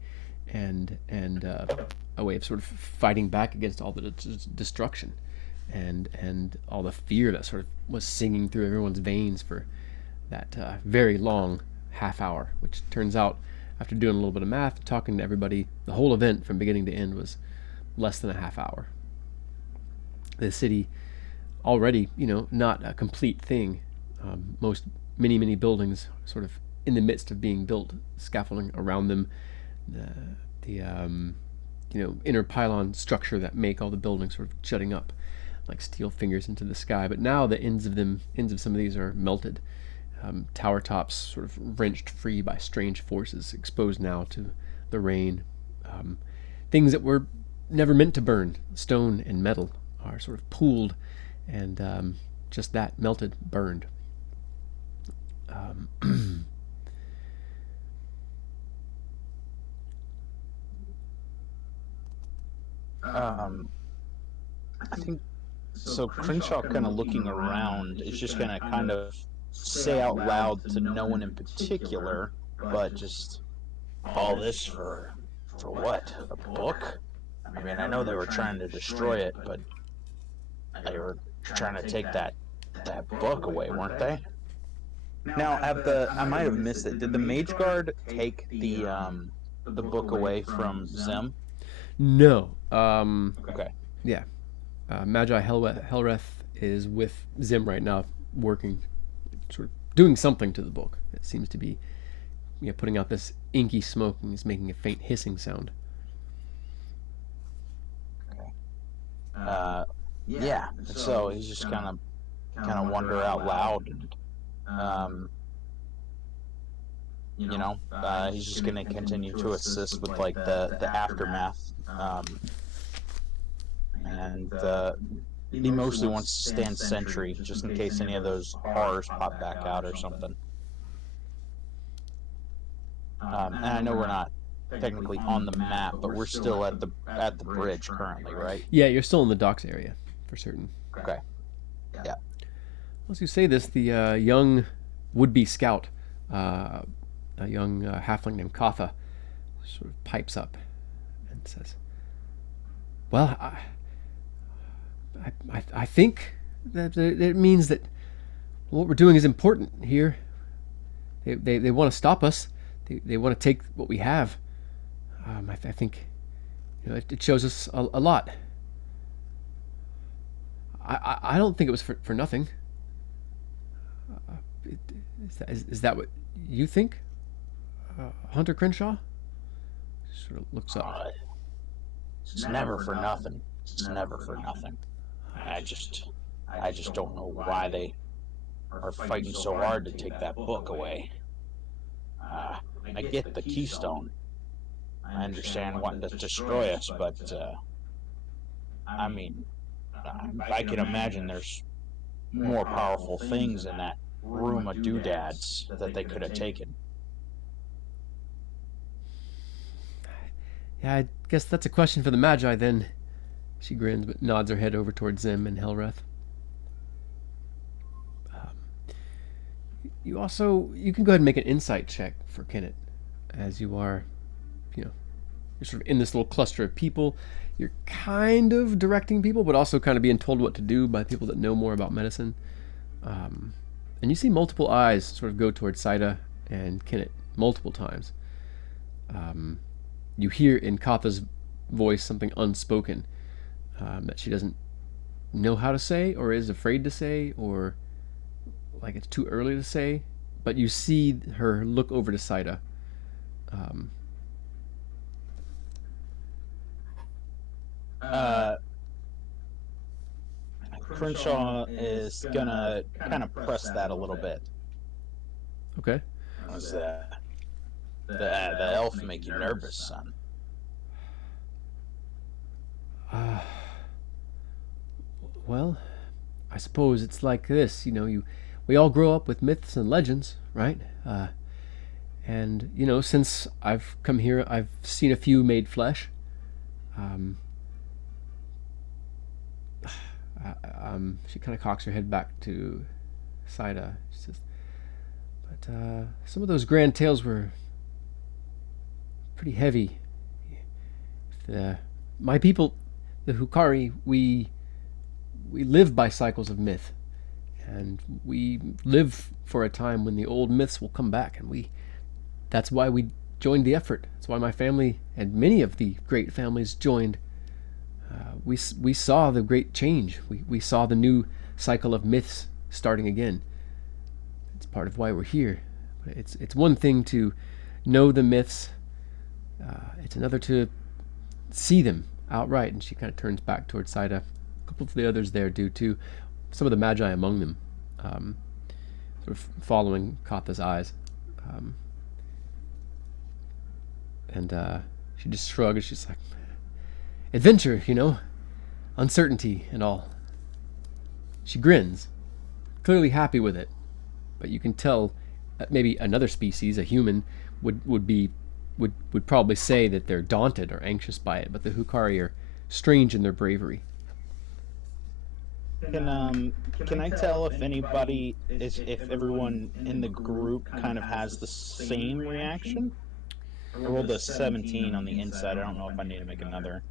and a way of sort of fighting back against all the destruction and all the fear that sort of was singing through everyone's veins for that very long half hour, which turns out, after doing a little bit of math, talking to everybody, the whole event from beginning to end was less than a half hour. The city already, not a complete thing. Many buildings sort of in the midst of being built, scaffolding around them, the inner pylon structure that make all the buildings sort of jutting up like steel fingers into the sky. But now the ends of some of these are melted. Tower tops sort of wrenched free by strange forces, exposed now to the rain. Things that were never meant to burn, stone and metal, are sort of pooled and just that, melted, burned. I think so. Crenshaw, kind of looking around, is just gonna kind of say out loud to no one in particular, but just, all this for what? A book? I mean, I know they were trying to destroy it, but they were trying to take that book away, weren't they? Now, I might have missed it. Did the Mage Guard take the book away from Zim? No. Okay. Yeah. Magi Helreth is with Zim right now, working, sort of doing something to the book. It seems to be, putting out this inky smoke, and he's making a faint hissing sound. Okay. Yeah. So he's just kind of wonder out loud, and he's just gonna continue to assist with like the aftermath, and he mostly wants to stand sentry just in case any of those horrors pop back out or something. And I know we're not technically on the map, but we're still at the bridge currently, right? Yeah, you're still in the docks area, for certain. Okay. As you say this, the young would-be scout, a young halfling named Katha, sort of pipes up and says, "Well, I think that it means that what we're doing is important here. They want to stop us. They want to take what we have. I think it shows us a lot. I don't think it was for nothing. Is that what you think, Hunter Crenshaw?" Sort of looks up. It's never for nothing. It's never for nothing. I just don't know why they are fighting so hard to take that book away. I get the keystone. I understand wanting to destroy us, but I mean, I can imagine there's more powerful things in that room of doodads that they could have taken. Yeah, I guess that's a question for the Magi then. She grins but nods her head over towards Zim and Helreth. You can go ahead and make an insight check for Kenneth, as you are, you're sort of in this little cluster of people. You're kind of directing people, but also kind of being told what to do by people that know more about medicine. And you see multiple eyes sort of go towards Saida and Kenneth multiple times. You hear in Katha's voice something unspoken that she doesn't know how to say, or is afraid to say, or like it's too early to say. But you see her look over to Saida. Crenshaw is gonna kind of press that a little bit. Okay. Does the elf make you nervous, son? Well, I suppose it's like this. We all grow up with myths and legends, right? And since I've come here, I've seen a few made flesh. She kind of cocks her head back to Saida. She says, "But some of those grand tales were pretty heavy. My people, the Hukari, we live by cycles of myth, and we live for a time when the old myths will come back, and that's why we joined the effort. That's why my family and many of the great families joined. We saw the great change. We saw the new cycle of myths starting again. It's part of why we're here. But it's one thing to know the myths. It's another to see them outright." And she kind of turns back towards Saida. A couple of the others there do too. Some of the Magi among them, sort of following Katha's eyes. And she just shrugs. She's like, "Adventure, uncertainty and all." She grins, clearly happy with it, but you can tell that maybe another species, a human, would probably say that they're daunted or anxious by it, but the Hukari are strange in their bravery. Can I tell if if everyone in the group kind of has the same reaction? I rolled a 17 on the inside. I don't know if I need to make another.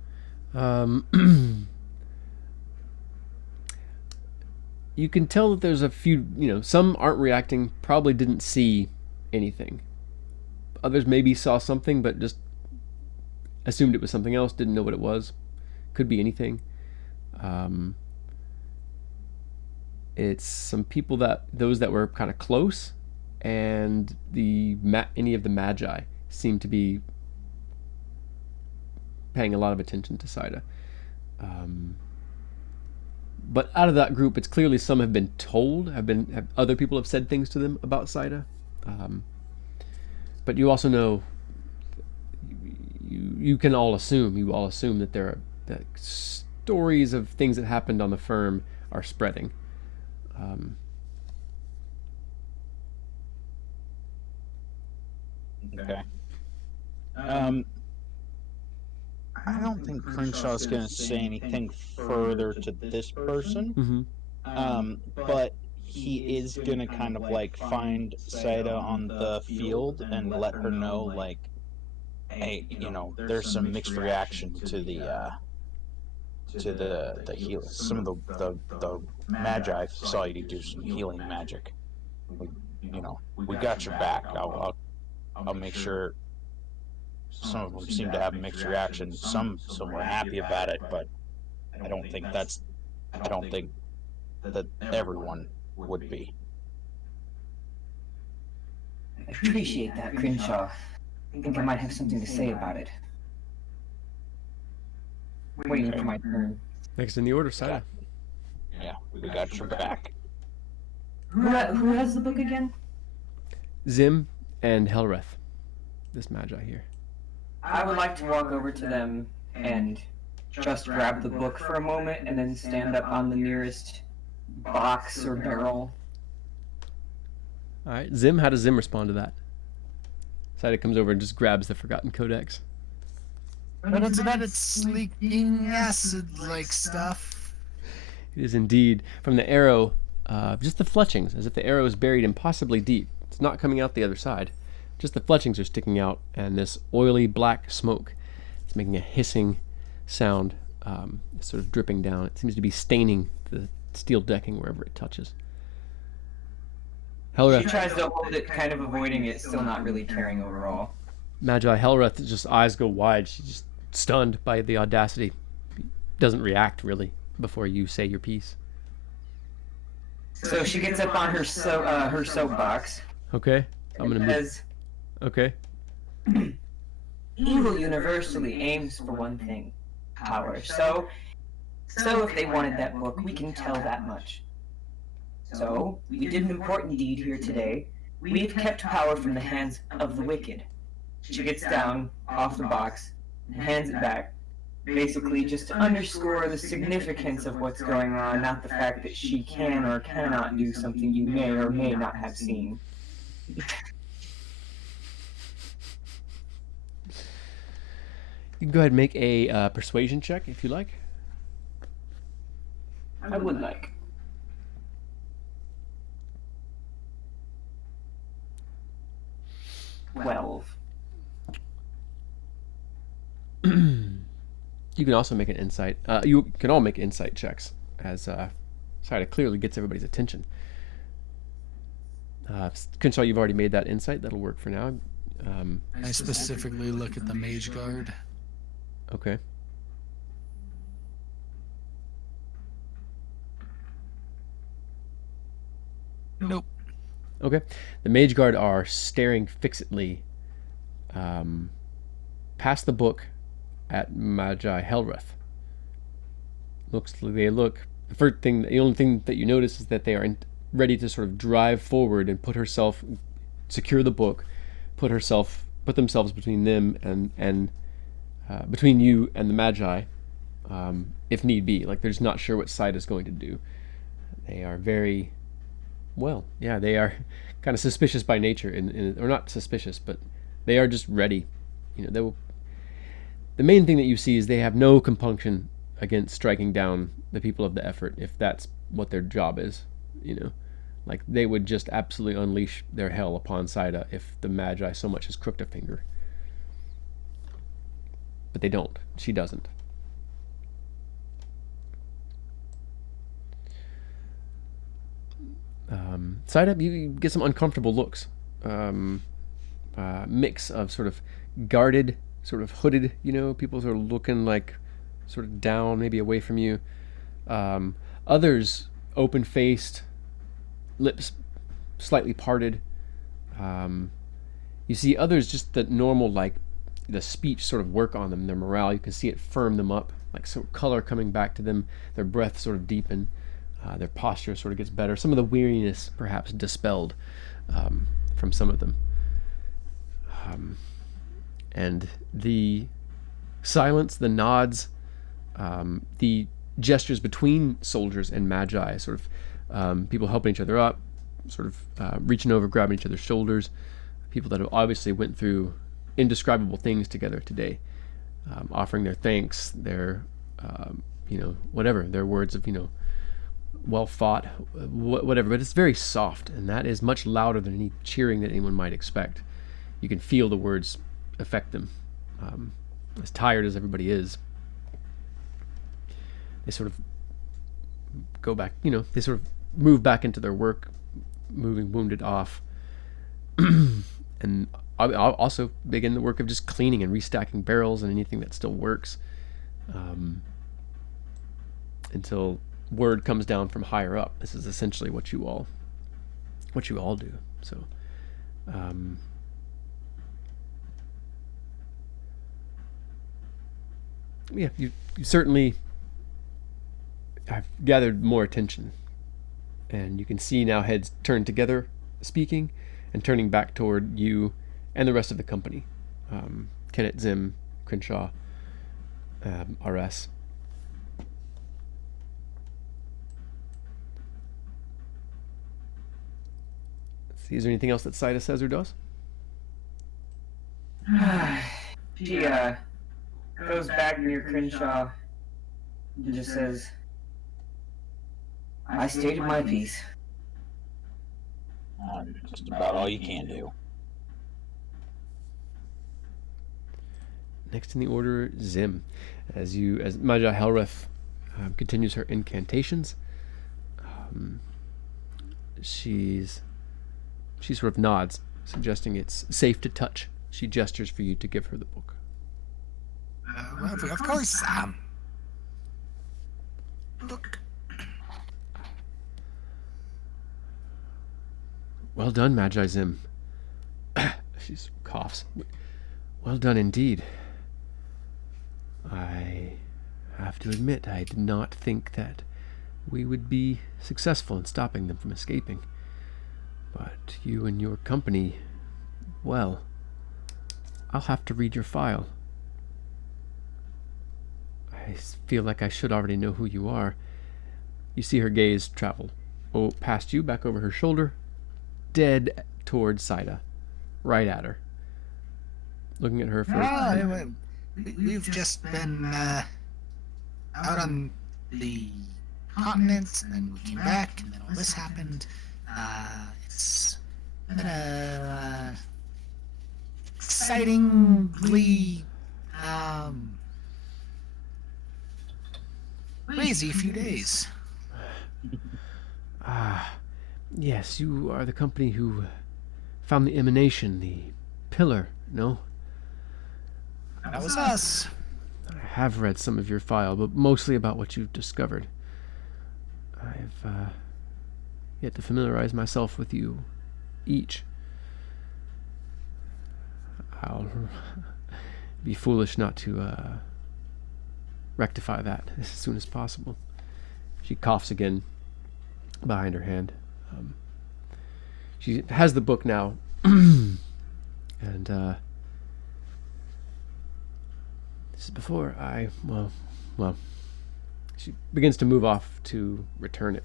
You can tell that there's a few, some aren't reacting, probably didn't see anything. Others maybe saw something, but just assumed it was something else, didn't know what it was. Could be anything. It's some people those that were kind of close, and any of the Magi seem to be paying a lot of attention to Saida. But out of that group, it's clearly some have been told, other people have said things to them about Saida. But you also know, you all assume that that stories of things that happened on the firm are spreading. Okay. I don't think Crenshaw's going to say anything further to this person. Mm-hmm. But he is gonna kind of like find Saida on the field and let her know, like, hey, there's some mixed reaction to the heal. Some of the magi saw you do some healing magic. We got your back. I'll make sure. Some of them seem to have mixed reactions. Some were happy about it, but I don't think that everyone would be. I appreciate that, Crenshaw. I think I might have something to say about it. Waiting for my turn. Next in the order, Saida. Yeah, we got your back. Who has the book again? Zim and Helreth. This magi here. I would like to walk over to them and just grab the book for a moment and then stand up on the nearest box or barrel. All right, Zim. How does Zim respond to that? Saida comes over and just grabs the Forgotten Codex. But it's about its leaking acid-like stuff. It is indeed from the arrow, just the fletchings, as if the arrow is buried impossibly deep. It's not coming out the other side. Just the fletchings are sticking out, and this oily black smoke. It's making a hissing sound, sort of dripping down. It seems to be staining the steel decking wherever it touches. She Helreth, tries to hold it, kind of avoiding it, still not really caring overall. Magi Helreth, just eyes go wide. She's just stunned by the audacity. Doesn't react really before you say your piece. So she gets up on her soapbox. Okay, I'm gonna move. Says, Okay. evil universally aims for one thing, power. So if they wanted that book, we can tell that much. So, we did an important deed here today. We've kept power from the hands of the wicked. She gets down off the box and hands it back, basically just to underscore the significance of what's going on, not the fact that she can or cannot do something you may or may not have seen. You can go ahead and make a persuasion check if you like. I would like. You can also make an insight. You can all make insight checks, as Saida clearly gets everybody's attention. Crenshaw, you've already made that insight. That'll work for now. I specifically look at the mage guard. Okay. Nope. Okay. The mage guard are staring fixedly past the book at Magi Helreth. The only thing that you notice is that they are ready to sort of drive forward and secure the book, put themselves between them and between you and the Magi, if need be. Like, they're just not sure what side is going to do. They are very, they are kind of suspicious by nature, or not suspicious, but they are just ready. The main thing that you see is they have no compunction against striking down the people of the effort, if that's what their job is. Like, they would just absolutely unleash their hell upon Saida if the Magi so much as crooked a finger. But they don't. She doesn't. Saida, you get some uncomfortable looks. Mix of sort of guarded, sort of hooded, people sort of looking like sort of down, maybe away from you. Others open-faced, lips slightly parted. You see others just the normal, like, the speech sort of work on them, their morale. You can see it firm them up, like sort of color coming back to them, their breath sort of deepen, their posture sort of gets better. Some of the weariness perhaps dispelled from some of them. And the silence, the nods, the gestures between soldiers and Magi, sort of people helping each other up, sort of reaching over, grabbing each other's shoulders, people that have obviously went through indescribable things together today, offering their thanks, their, whatever, their words of, well fought, whatever, but it's very soft, and that is much louder than any cheering that anyone might expect. You can feel the words affect them. As tired as everybody is, they sort of go back, they sort of move back into their work, moving wounded off. And I'll also begin the work of just cleaning and restacking barrels and anything that still works, until word comes down from higher up. This is essentially what you all do. So yeah, you certainly have gathered more attention, and you can see now heads turned together speaking and turning back toward you and the rest of the company. Kenneth, Zim, Crenshaw, RS. Let's see, is there anything else that Saida says or does? She goes back near Crenshaw and just says, I stated my piece. Just about all you can do. Next in the order, Zim. As Maja Helrith continues her incantations, she sort of nods, suggesting it's safe to touch. She gestures for you to give her the book. Well, of course. Look. Well done, Magi Zim. She coughs. Well done indeed. I have to admit, I did not think that we would be successful in stopping them from escaping. But you and your company, well, I'll have to read your file. I feel like I should already know who you are. You see her gaze travel past you, back over her shoulder, dead towards Saida, right at her. Looking at her for... We've just been out on the continent, and then we came back, and then all this happened. It's been a excitingly crazy few days. Yes, you are the company who found the emanation, the pillar, no? That was us. I have read some of your file, but mostly about what you've discovered. I've yet to familiarize myself with you each. I'll be foolish not to rectify that as soon as possible. She coughs again behind her hand. She has the book now, and this is before well, she begins to move off to return it.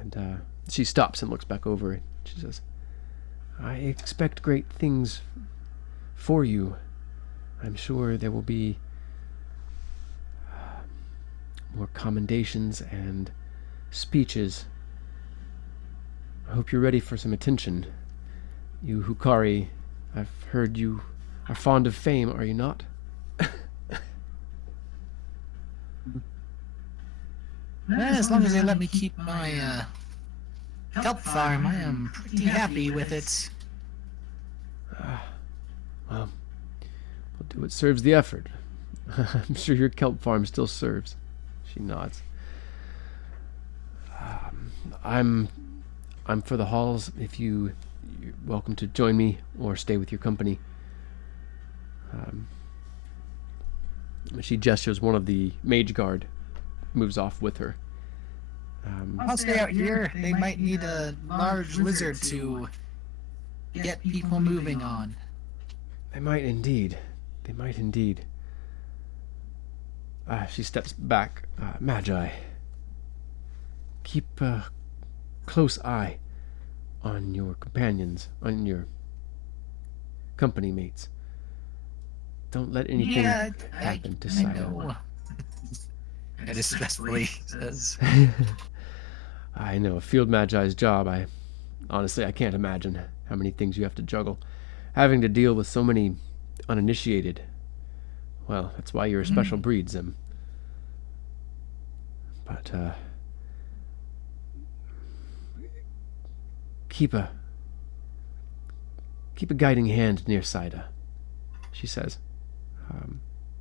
And she stops and looks back over it. She says, I expect great things for you. I'm sure there will be more commendations and speeches. I hope you're ready for some attention. You Hukari, I've heard you are fond of fame, are you not? As long as they let me keep my kelp farm, I am pretty happy with it. Well, we'll do what serves the effort. I'm sure your kelp farm still serves. She nods. I'm for the halls. If you're welcome to join me or stay with your company. She gestures. One of the mage guard moves off with her. I'll stay out here. They might need a large lizard to get people moving on. They might indeed. They might indeed. She steps back. Magi, keep a close eye on your companions, on your company mates. Don't let anything happen to Saida. Disgustfully says. I know, a field magi's job. Honestly, I can't imagine how many things you have to juggle. Having to deal with so many uninitiated. Well, that's why you're a special breed, Zim. But, keep a guiding hand near Saida, she says.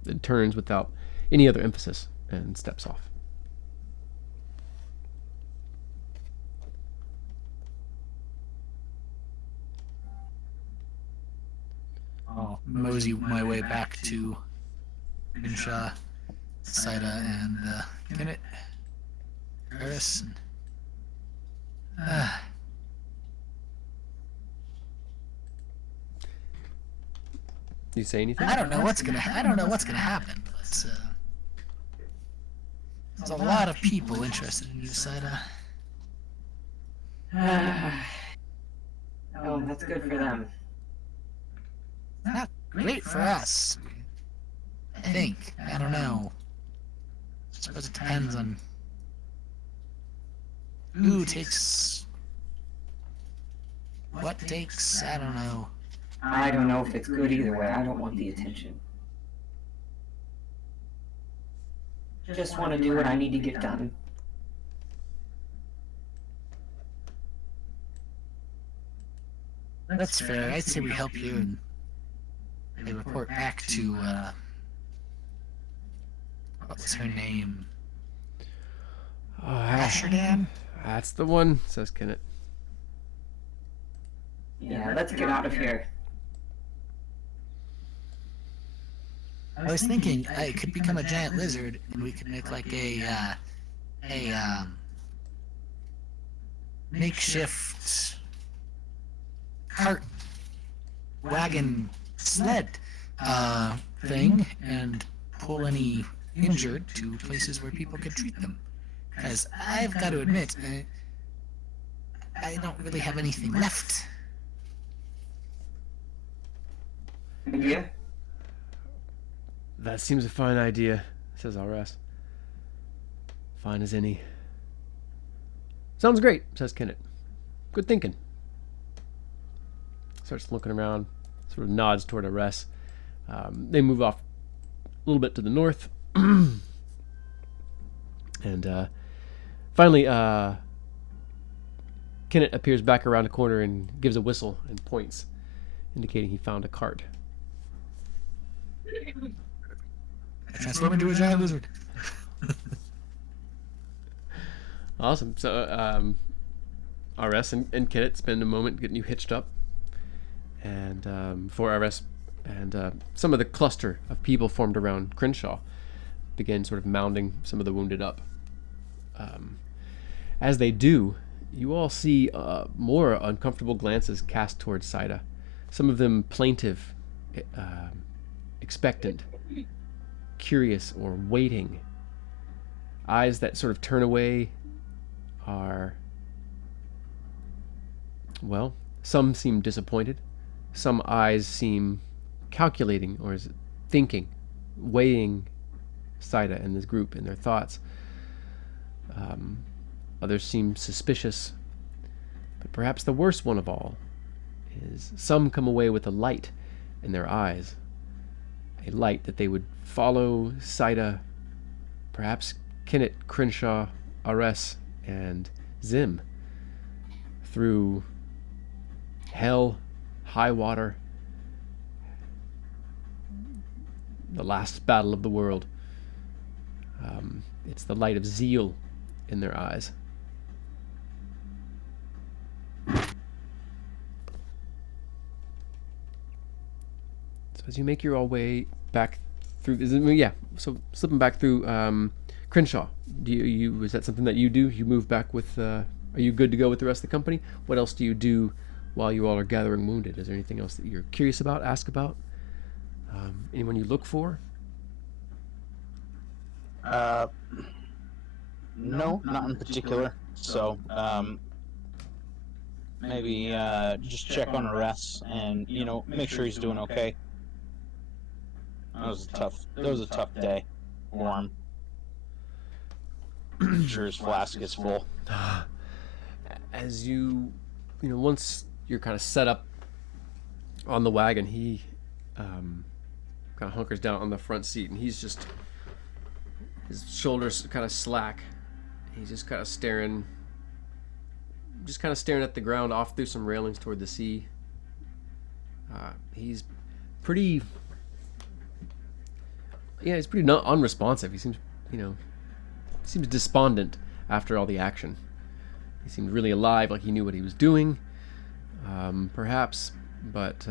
It turns without any other emphasis and steps off. I'll mosey my way back to Insha, Saida, and Kennett, Harris. You say anything? I don't know what's gonna happen, but there's a lot of people interested in you, Saida. Oh, that's good for them. Not great for us. I think. I don't know. I suppose it depends on who takes what takes. I don't know. I don't know if it's good either way. I don't want the attention. Just want to do what I need to get done. That's fair. I'd say we help you and they report back to what was her name? Asherdam? That's the one, says Kennett. Yeah, let's get out of here. I was thinking it could become a giant lizard, and we could make like a makeshift cart wagon sled thing, and pull any injured to places where people could treat them. Because I've got to admit, I don't really have anything left. Yeah? That seems a fine idea, says RS. Fine as any. Sounds great, says Kennett. Good thinking. Starts looking around, sort of nods toward RS. They move off a little bit to the north. And finally, Kennett appears back around a corner and gives a whistle and points, indicating he found a cart. I transform into a giant lizard. Awesome. So, RS and Kennett spend a moment getting you hitched up. And before RS and some of the cluster of people formed around Crenshaw begin sort of mounding some of the wounded up. As they do, you all see more uncomfortable glances cast towards Saida. Some of them plaintive, expectant, curious, or waiting. Eyes that sort of turn away are, well, some seem disappointed. Some eyes seem calculating or thinking, weighing Saida and this group in their thoughts. Others seem suspicious. But perhaps the worst one of all is some come away with a light in their eyes. A light that they would follow Saida, perhaps Kennett, Crenshaw, RS, and Zim through hell, high water, the last battle of the world. It's the light of zeal in their eyes. So as you make your way back through, so slipping back through Crenshaw, is that something that you do? You move back with, are you good to go with the rest of the company? What else do you do while you all are gathering wounded? Is there anything else that you're curious about, ask about? Anyone you look for? No, not in particular. So, maybe just check on RS and make sure he's doing okay. That was a tough day for him. I'm sure his flask is full. As once you're kind of set up on the wagon, he kind of hunkers down on the front seat, and his shoulders kind of slack. He's just kind of staring at the ground off through some railings toward the sea. He's pretty not unresponsive. He seems despondent after all the action. He seemed really alive, like he knew what he was doing, perhaps, but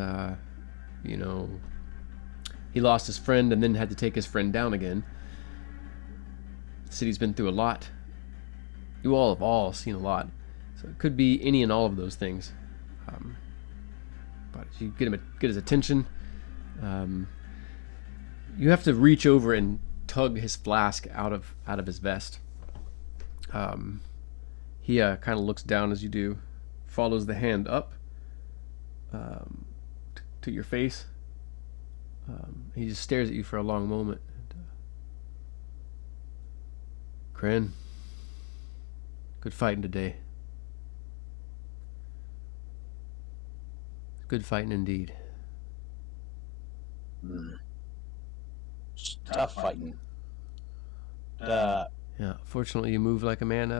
he lost his friend and then had to take his friend down again. The city's been through a lot. You all have all seen a lot, so it could be any and all of those things. But if you get his attention, you have to reach over and tug his flask out of his vest. He kind of looks down as you do, follows the hand up to your face. He just stares at you for a long moment. Kren, good fighting today. Good fighting indeed. It's tough fighting. Yeah, fortunately you move like a man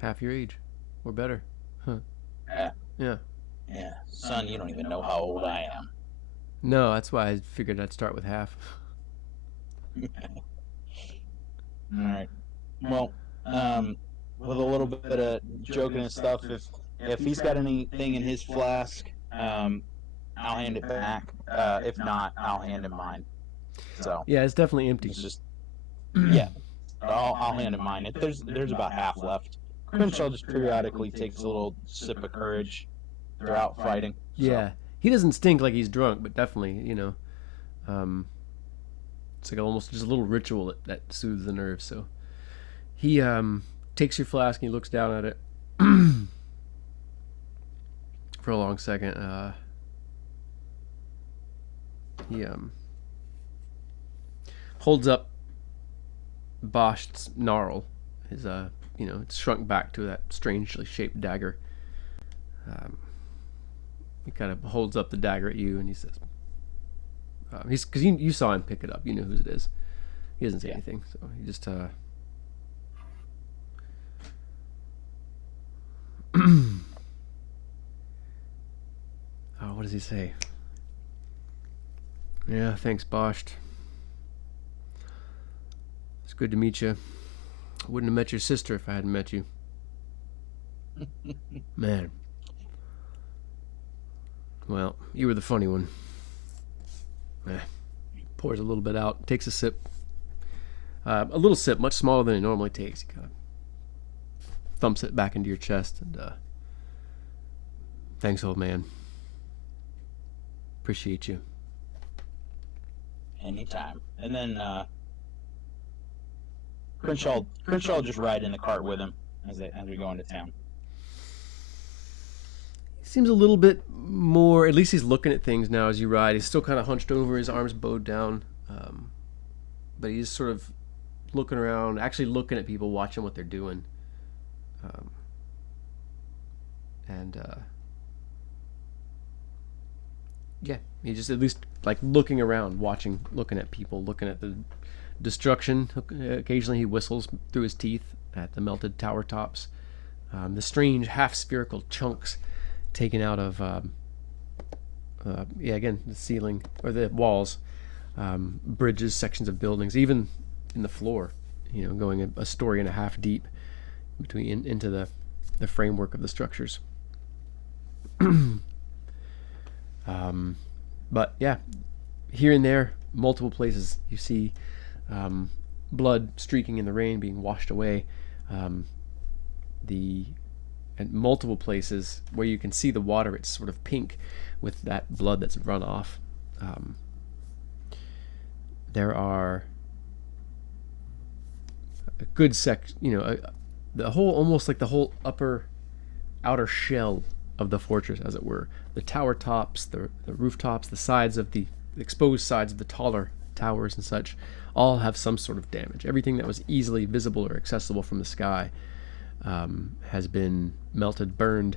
half your age or better. Huh. Yeah. Yeah, son, you don't even know how old I am. No, that's why I figured I'd start with half. All right. Well, with a little bit of joking and stuff, if he's got anything in his flask, I'll hand it back. If not, I'll hand him mine. So yeah, it's definitely empty. it's just I'll hand him mine. There's about half left. Crenshaw just periodically takes a little sip of courage. They're out fighting. So. Yeah, he doesn't stink like he's drunk, but definitely, it's like almost just a little ritual that soothes the nerves. So he takes your flask and he looks down at it for a long second. He holds up Bosch's gnarl. His it's shrunk back to that strangely shaped dagger. He kind of holds up the dagger at you and he says, because you saw him pick it up, you know whose it is. He doesn't say anything, so he just what does he say? Yeah, thanks, Bosch. It's good to meet you. I wouldn't have met your sister if I hadn't met you. Man. Well, you were the funny one. Pours a little bit out, takes a sip. A little sip, much smaller than he normally takes. He kind of thumps it back into your chest and thanks, old man. Appreciate you. Anytime. And then Crenshaw just ride in the cart with him as we go into town. Seems a little bit more, at least he's looking at things now as you ride. He's still kind of hunched over, his arms bowed down, but he's sort of looking around, actually looking at people, watching what they're doing. Yeah, he just at least like looking around, looking at people, looking at the destruction. Occasionally he whistles through his teeth at the melted tower tops, the strange half spherical chunks taken out of again, the ceiling or the walls, bridges, sections of buildings, even in the floor, going a story and a half deep into the framework of the structures. But yeah, here and there, multiple places you see blood streaking in the rain, being washed away. At multiple places where you can see the water, it's sort of pink with that blood that's run off. There are a good the whole, almost like the whole outer shell of the fortress, as it were. The tower tops, the rooftops, the sides of the exposed sides of the taller towers and such, all have some sort of damage. Everything that was easily visible or accessible from the sky has been melted, burned,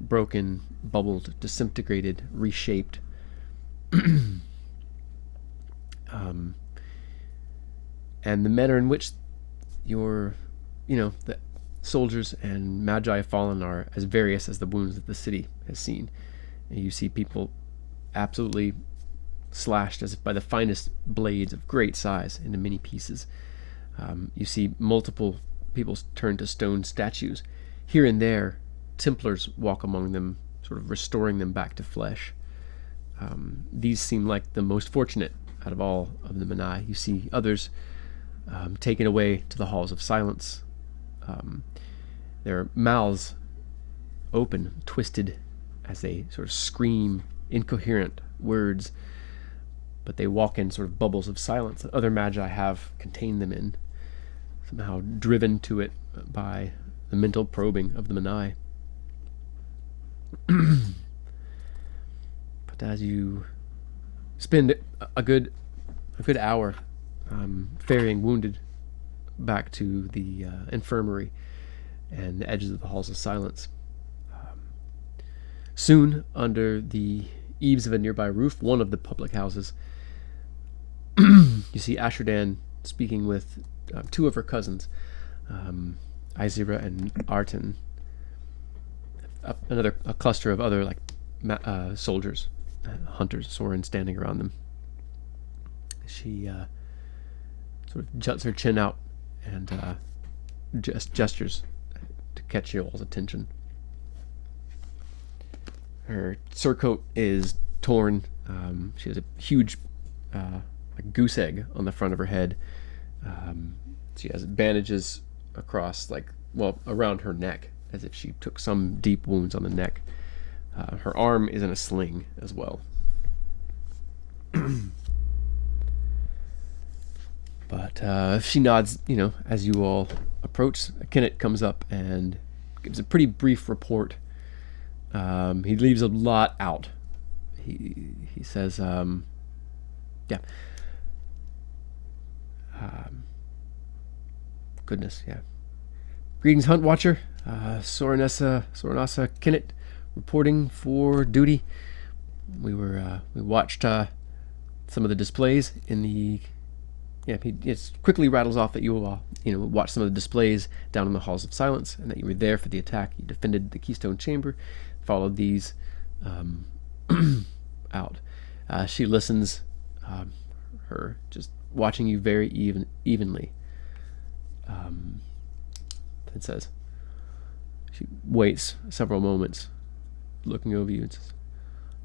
broken, bubbled, disintegrated, reshaped. And the manner in which the soldiers and magi have fallen are as various as the wounds that the city has seen. And you see people absolutely slashed as if by the finest blades of great size into many pieces. You see multiple people turned to stone statues. Here and there, Templars walk among them, sort of restoring them back to flesh. These seem like the most fortunate out of all of the Menai. You see others taken away to the halls of silence. Their mouths open, twisted, as they sort of scream incoherent words, but they walk in sort of bubbles of silence that other magi have contained them in, somehow driven to it by the mental probing of the Menai. But as you spend a good hour ferrying wounded back to the infirmary and the edges of the halls of silence, soon under the eaves of a nearby roof, one of the public houses, you see Ashradan speaking with two of her cousins, Izira and Arten. A cluster of other soldiers, hunters, Soren standing around them. She sort of juts her chin out and gestures to catch you all's attention. Her surcoat is torn. She has a huge goose egg on the front of her head. She has bandages across, around her neck, as if she took some deep wounds on the neck. Her arm is in a sling as well. But she nods, as you all approach. Kenneth comes up and gives a pretty brief report. He leaves a lot out. He says, goodness, yeah. Greetings, Hunt Watcher. Soranasa Kenneth, reporting for duty. We watched some of the displays in the. Yeah, he quickly rattles off that you watched some of the displays down in the halls of silence, and that you were there for the attack. You defended the Keystone Chamber, followed these out. She listens, her just watching you very evenly. Then says, she waits several moments, looking over you, and says,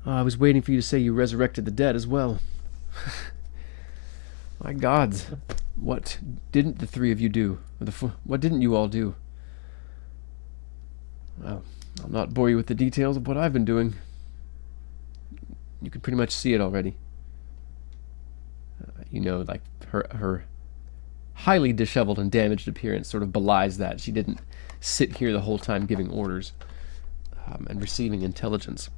I was waiting for you to say you resurrected the dead as well. My gods, what didn't the three of you do? What didn't you all do? Well, I'll not bore you with the details of what I've been doing. You can pretty much see it already. Her highly disheveled and damaged appearance sort of belies that. She didn't sit here the whole time giving orders and receiving intelligence.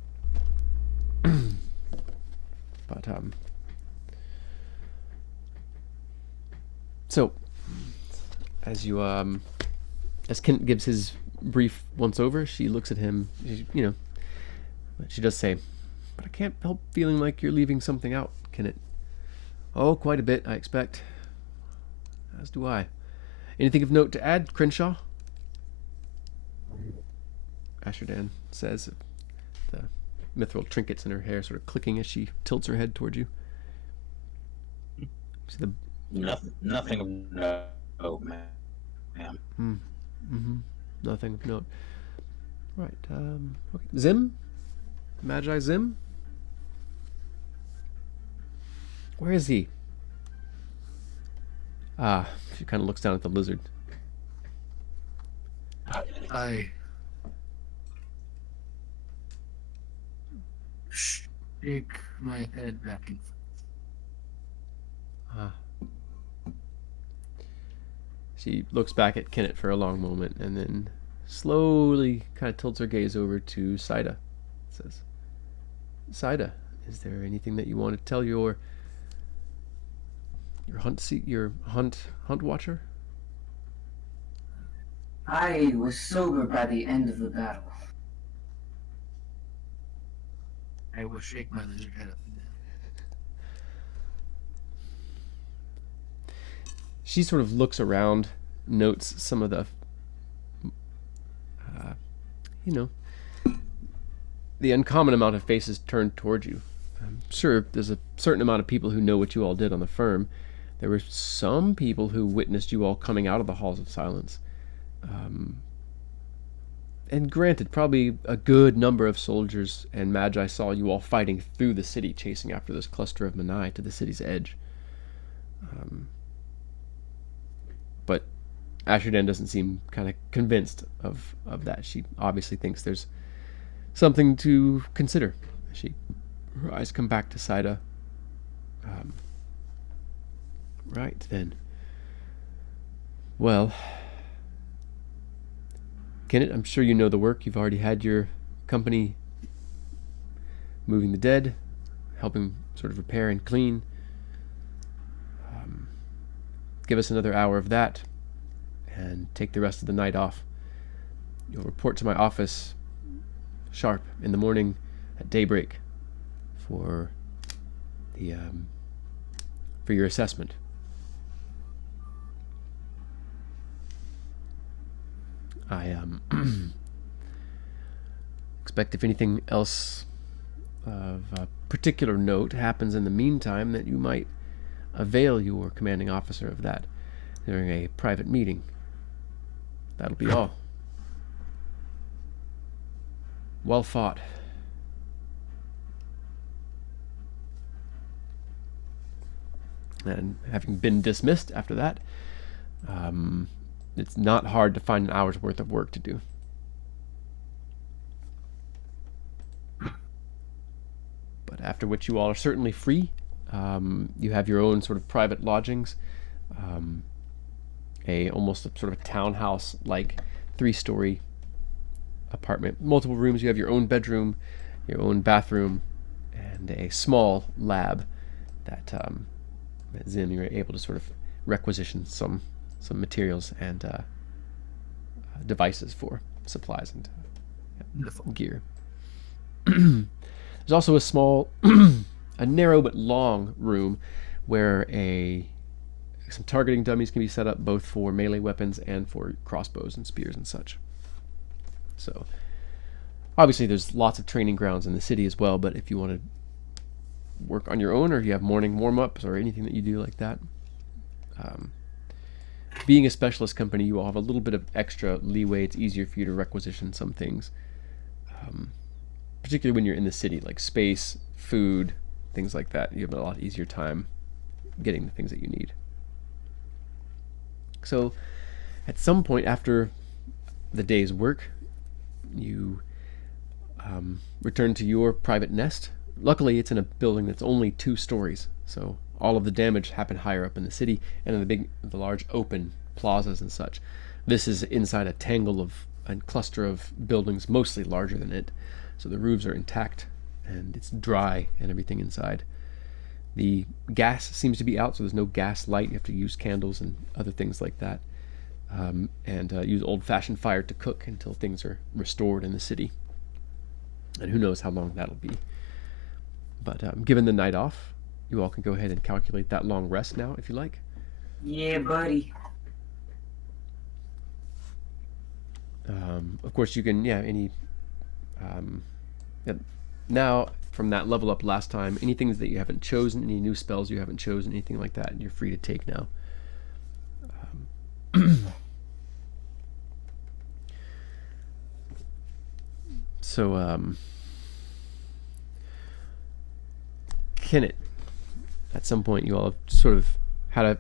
But, so, as Kent gives his brief once over, she looks at him, she does say, but I can't help feeling like you're leaving something out, Kenneth. Oh, quite a bit, I expect. As do I. Anything of note to add, Crenshaw? Ashradan says, the mithril trinkets in her hair sort of clicking as she tilts her head towards you. See the Nothing of note, ma'am. Mm-hmm. Nothing of note. Right. Okay. Zim? Magi Zim? Where is he? She kind of looks down at the lizard. I shake my head back and forth. She looks back at Kenneth for a long moment and then slowly kind of tilts her gaze over to Saida. Says, Saida, is there anything that you want to tell your your hunt watcher? I was sober by the end of the battle. I will shake my lizard head up and down. She sort of looks around, notes some of the, you know, the uncommon amount of faces turned towards you. I'm sure there's a certain amount of people who know what you all did on the firm. There were some people who witnessed you all coming out of the Halls of Silence. And granted, probably a good number of soldiers and magi saw you all fighting through the city, chasing after this cluster of Manai to the city's edge. But Asherdan doesn't seem kind of convinced of that. She obviously thinks there's something to consider. Her eyes come back to Saida. Right then. Well, Kenneth, I'm sure you know the work. You've already had your company moving the dead, helping sort of repair and clean. Give us another hour of that, and take the rest of the night off. You'll report to my office sharp in the morning at daybreak for the for your assessment. I expect if anything else of particular note happens in the meantime that you might avail your commanding officer of that during a private meeting. That'll be all. Well fought. And having been dismissed after that, it's not hard to find an hour's worth of work to do. But after which you all are certainly free. You have your own sort of private lodgings, almost a sort of a townhouse-like 3-story apartment, multiple rooms. You have your own bedroom, your own bathroom, and a small lab that Zim, you're able to sort of requisition some materials and devices for supplies and gear. There's also a small, a narrow but long room where some targeting dummies can be set up both for melee weapons and for crossbows and spears and such. So, obviously there's lots of training grounds in the city as well, but if you want to work on your own or if you have morning warm-ups or anything that you do like that, being a specialist company, you all have a little bit of extra leeway. It's easier for you to requisition some things, particularly when you're in the city, like space, food, things like that. You have a lot easier time getting the things that you need. So at some point after the day's work, you return to your private nest. Luckily, it's in a building that's only 2 stories, so all of the damage happened higher up in the city and in the large open plazas and such. This is inside a cluster of buildings mostly larger than it, so the roofs are intact and it's dry and everything inside. The gas seems to be out, so there's no gas light. You have to use candles and other things like that, and use old-fashioned fire to cook until things are restored in the city. And who knows how long that'll be. But given the night off, you all can go ahead and calculate that long rest now, if you like. Yeah, buddy. Of course, you can, now, from that level up last time, anything that you haven't chosen, any new spells you haven't chosen, anything like that, you're free to take now. So, Kenneth, at some point you all have sort of had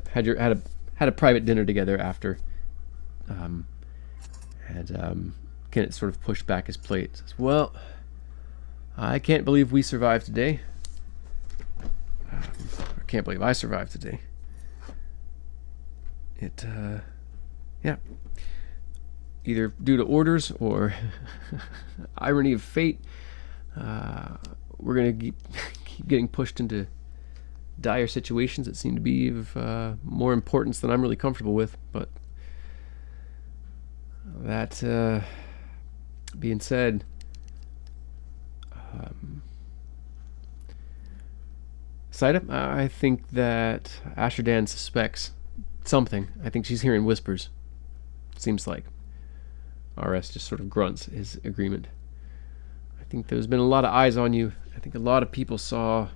a private dinner together after, and Kenneth sort of pushed back his plate. Says, "Well, I can't believe we survived today. I can't believe I survived today. Either due to orders or irony of fate, we're gonna keep getting pushed into dire situations that seem to be of more importance than I'm really comfortable with. But that being said, Saida, I think that Asherdan suspects something. I think she's hearing whispers. Seems like. RS just sort of grunts his agreement. I think there's been a lot of eyes on you. I think a lot of people saw,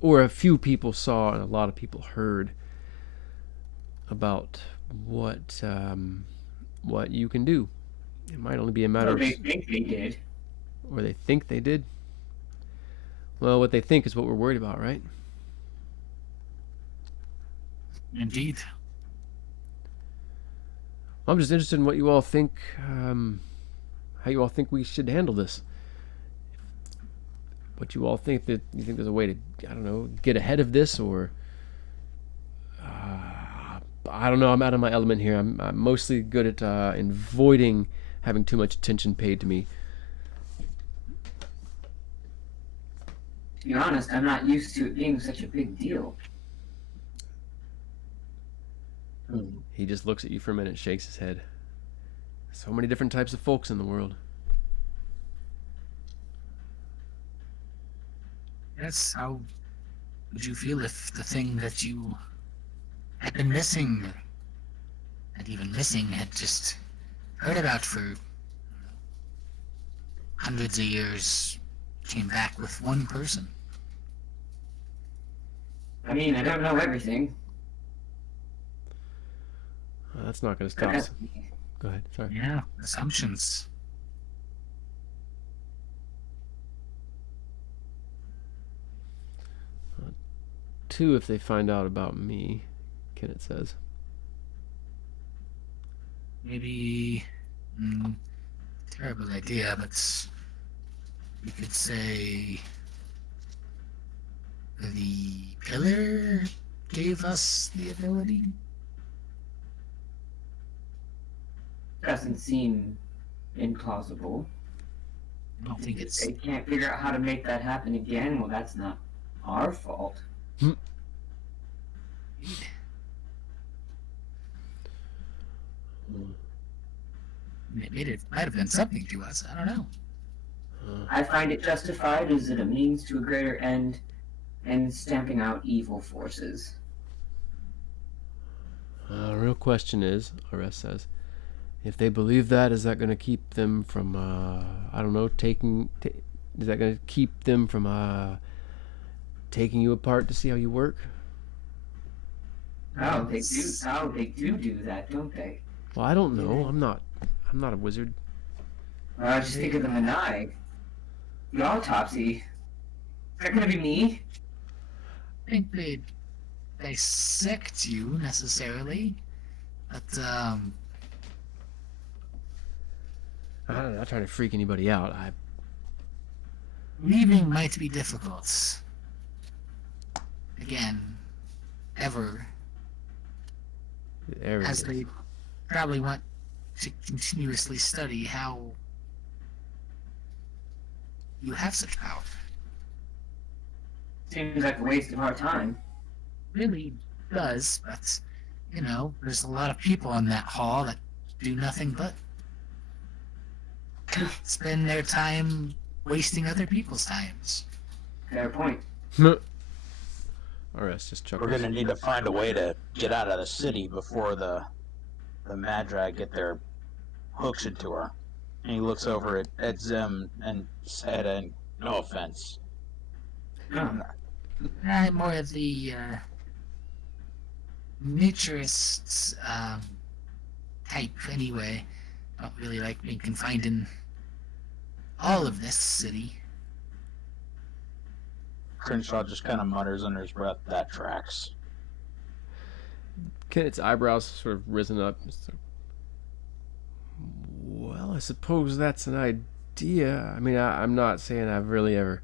or a few people saw, and a lot of people heard about what you can do. It might only be a matter Or of, they think they did. or they think they did. Well, what they think is what we're worried about, right? Indeed. I'm just interested in what you all think, how you all think we should handle this. What you all think, that you think there's a way to, I don't know, get ahead of this, or I don't know. I'm out of my element here. I'm mostly good at avoiding having too much attention paid to me. To be honest, I'm not used to it being such a big deal. He just looks at you for a minute and shakes his head. So many different types of folks in the world. Yes, how would you feel if the thing that you had been missing, and even missing, had just heard about for hundreds of years, came back with one person? I mean, I don't know everything. That's not going to stop. Go ahead. Sorry. Yeah, assumptions. Two, if they find out about me, Kenneth says. Maybe, terrible idea, but we could say the pillar gave us the ability. Doesn't seem implausible. I don't think it's. They can't figure out how to make that happen again. Well, that's not our fault. It might have been something to us. I don't know. I find it justified as it a means to a greater end and stamping out evil forces. Real question is, RS says, if they believe that, is that going to keep them from, I don't know, is that going to keep them from taking you apart to see how you work? Oh, they do that, don't they? Well, I don't know. I'm not a wizard. Just think of the Manai. The autopsy. Is that gonna be me? I think they'd dissect you necessarily, but I'm not trying to freak anybody out. leaving might be difficult. Again, as they probably want to continuously study how you have such power. Seems like a waste of our time. Really does, but there's a lot of people in that hall that do nothing but spend their time wasting other people's times. Fair point. RS just chuckles. We're gonna need to find a way to get out of the city before the Madrag get their hooks into her. And he looks over at Zim and said, and no offense. I'm more of the naturist type anyway. I don't really like being confined in all of this city. Crenshaw just kind of mutters under his breath, that tracks. Kenneth's eyebrows sort of risen up. Well, I suppose that's an idea. I mean, I'm not saying I've really ever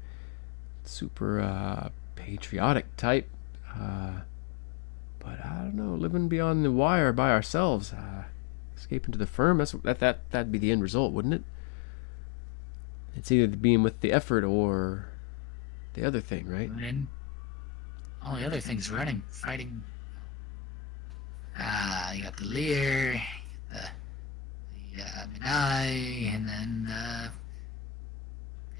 super patriotic type, but I don't know. Living beyond the wire by ourselves, escaping to the firm. That'd be the end result, wouldn't it? It's either being with the effort or the other thing, right? And all the other things running, fighting. You got the Lear, the Minai, and then I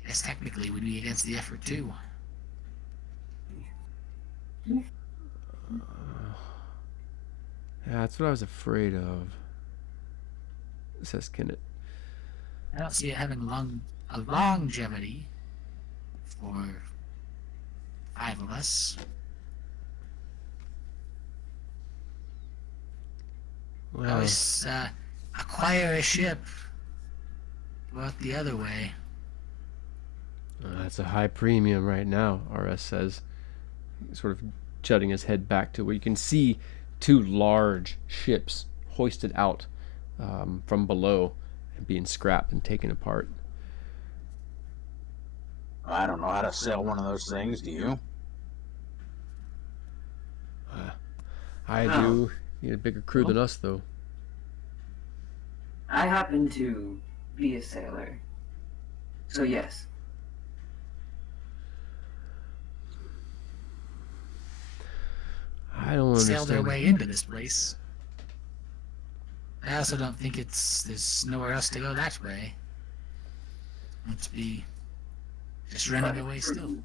guess technically we'd be against the effort too. Yeah, that's what I was afraid of, says Kenneth. I don't see it having a longevity for 5 of us. I Well, always acquire a ship, go out the other way. that's a high premium right now, RS says, sort of jutting his head back to where you can see 2 large ships hoisted out from below and being scrapped and taken apart. I don't know how to sail one of those things, do you? I No. do. Need a bigger crew than us, though. I happen to be a sailor. So yes. I don't Sail their understand. way into this place. I also don't think there's nowhere else to go that way. Let's be just running away still.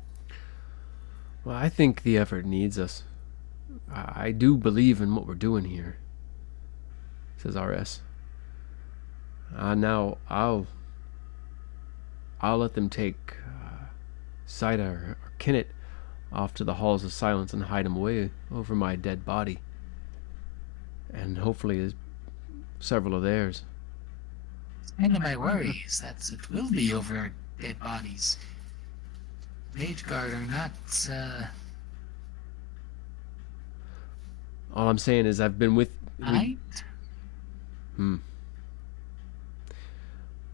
Well, I think the effort needs us. I do believe in what we're doing here, says RS. Now I'll let them take Saida or Kenneth off to the halls of silence and hide him away over my dead body, and hopefully several of theirs. One of my worries that it will be over our dead bodies. Mage Guard are not. All I'm saying is I've been with. Right? All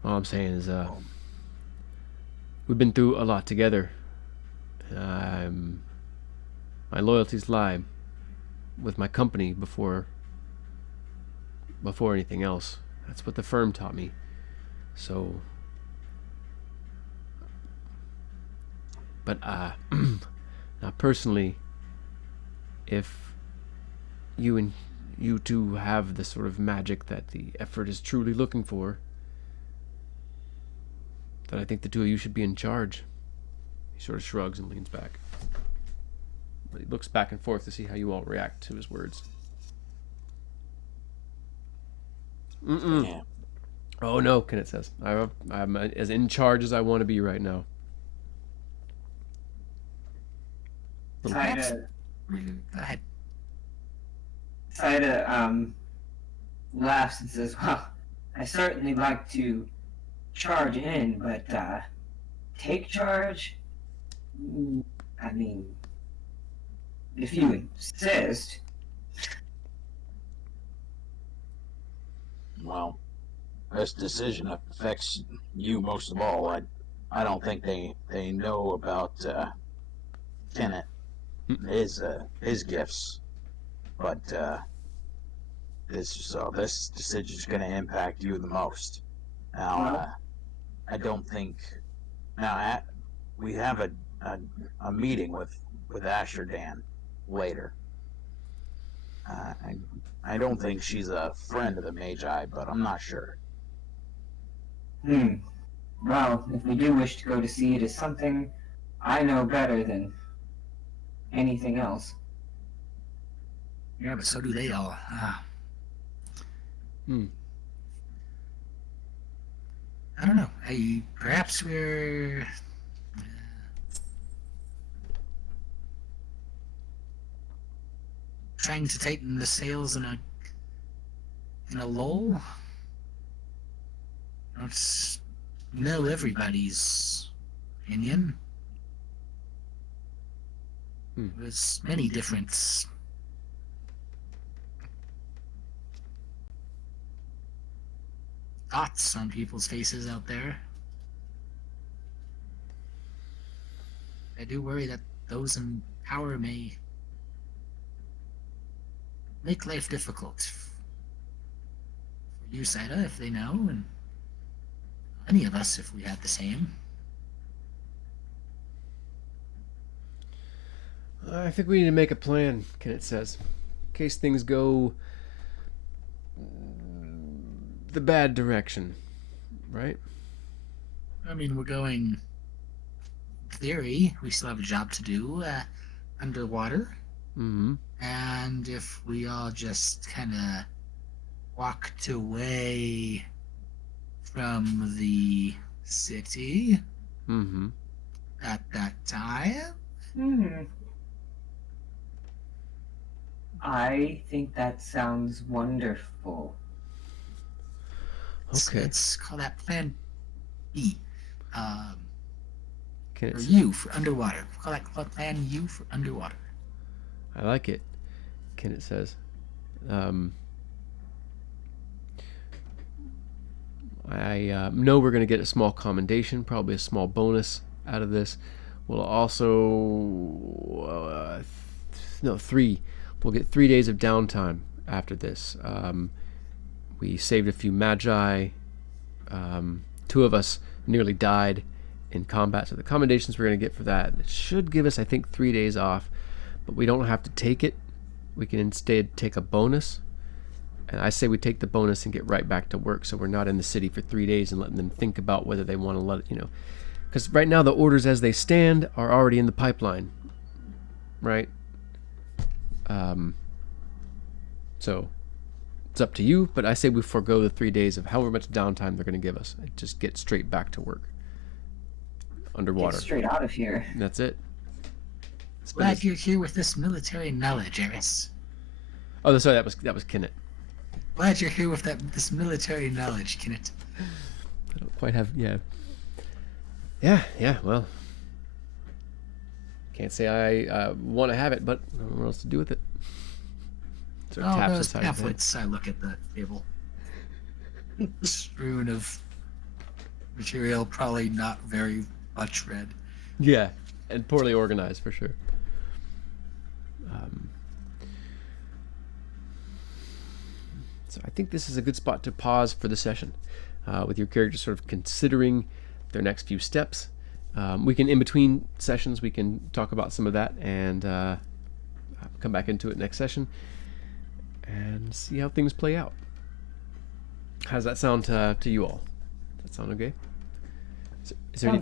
I'm saying is we've been through a lot together. My loyalties lie with my company before anything else. That's what the firm taught me. So, but now personally, if you two have the sort of magic that the effort is truly looking for, then I think the 2 of you should be in charge. He sort of shrugs and leans back. But he looks back and forth to see how you all react to his words. Yeah. Oh no, Kenneth says. I'm as in charge as I want to be right now. Saida, Go ahead. Saida laughs and says, "Well, I certainly like to charge in, but take charge? I mean, if you insist." Well, this decision affects you most of all. I don't think they know about Kenneth, his gifts, but this decision is going to impact you the most. Now, I don't think. Now, we have a meeting with Asherdan later. I don't think she's a friend of the Magi, but I'm not sure. Well, if we do wish to go to sea, it is something I know better than anything else. Yeah, but so do they all. I don't know. Perhaps we're trying to tighten the sails in a lull. Don't know everybody's opinion. There's many different thoughts on people's faces out there. I do worry that those in power may make life difficult for you, Saida, if they know, and any of us if we had the same. I think we need to make a plan, Kenneth says, in case things go the bad direction, right? I mean, we're going. Theory, we still have a job to do underwater. Mm-hmm. And if we all just kind of walked away from the city Mm-hmm. at that time, I think that sounds wonderful. Okay. let's call that Plan B. Kenneth Or says, U for underwater. Call that Plan U for underwater. I like it, Kenneth says. I know we're going to get a small commendation, probably a small bonus out of this. We'll also... no, 3. We'll get 3 days of downtime after this. We saved a few magi. 2 of us nearly died in combat, so the commendations we're going to get for that should give us, I think, 3 days off, but we don't have to take it. We can instead take a bonus, and I say we take the bonus and get right back to work, so we're not in the city for 3 days and letting them think about whether they want to let it, because right now the orders as they stand are already in the pipeline, right? So it's up to you, but I say we forego the 3 days of however much downtime they're going to give us and just get straight back to work underwater. Get straight out of here. That's it. Glad you're here with this military knowledge, Eris. Oh, sorry, that was Kenneth. Glad you're here with this military knowledge, Kenneth. I don't quite have, yeah, well, can't say I want to have it, but I don't know what else to do with it. So Those pamphlets, I look at the table. Strewn of material, probably not very much read. Yeah, and poorly organized for sure. So I think this is a good spot to pause for the session, with your characters sort of considering their next few steps. We can, in between sessions, we can talk about some of that and come back into it next session and see how things play out. How does that sound to you all? Does that sound okay? Is there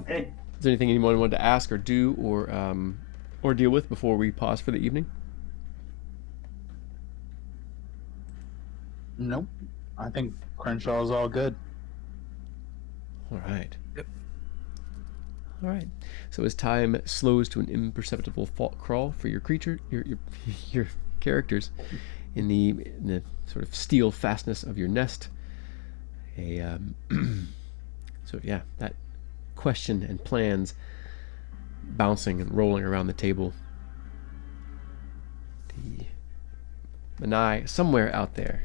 anything anyone wanted to ask or do or deal with before we pause for the evening? Nope. I think Crenshaw's all good. All right. Yep. All right. So as time slows to an imperceptible crawl for your creature, your characters, in the sort of steel fastness of your nest, so yeah, that question and plans bouncing and rolling around the table. The Manai somewhere out there.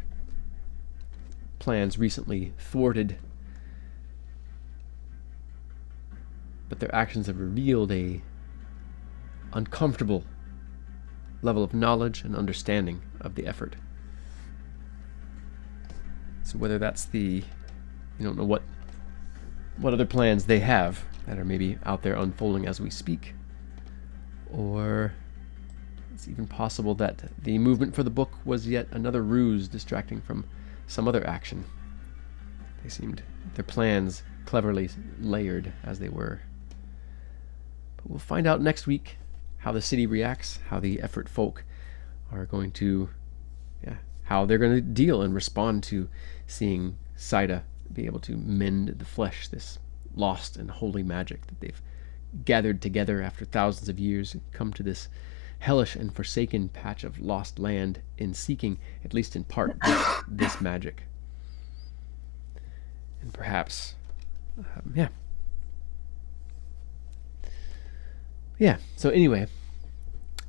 Plans recently thwarted, but their actions have revealed a uncomfortable level of knowledge and understanding of the effort. So whether that's you don't know what other plans they have that are maybe out there unfolding as we speak, or it's even possible that the movement for the book was yet another ruse distracting from some other action. They seemed their plans cleverly layered as they were. But we'll find out next week how the city reacts, how the effort folk are going to, how they're going to deal and respond to seeing Saida be able to mend the flesh, this lost and holy magic that they've gathered together after thousands of years and come to this hellish and forsaken patch of lost land in seeking, at least in part, this magic. And perhaps, so anyway,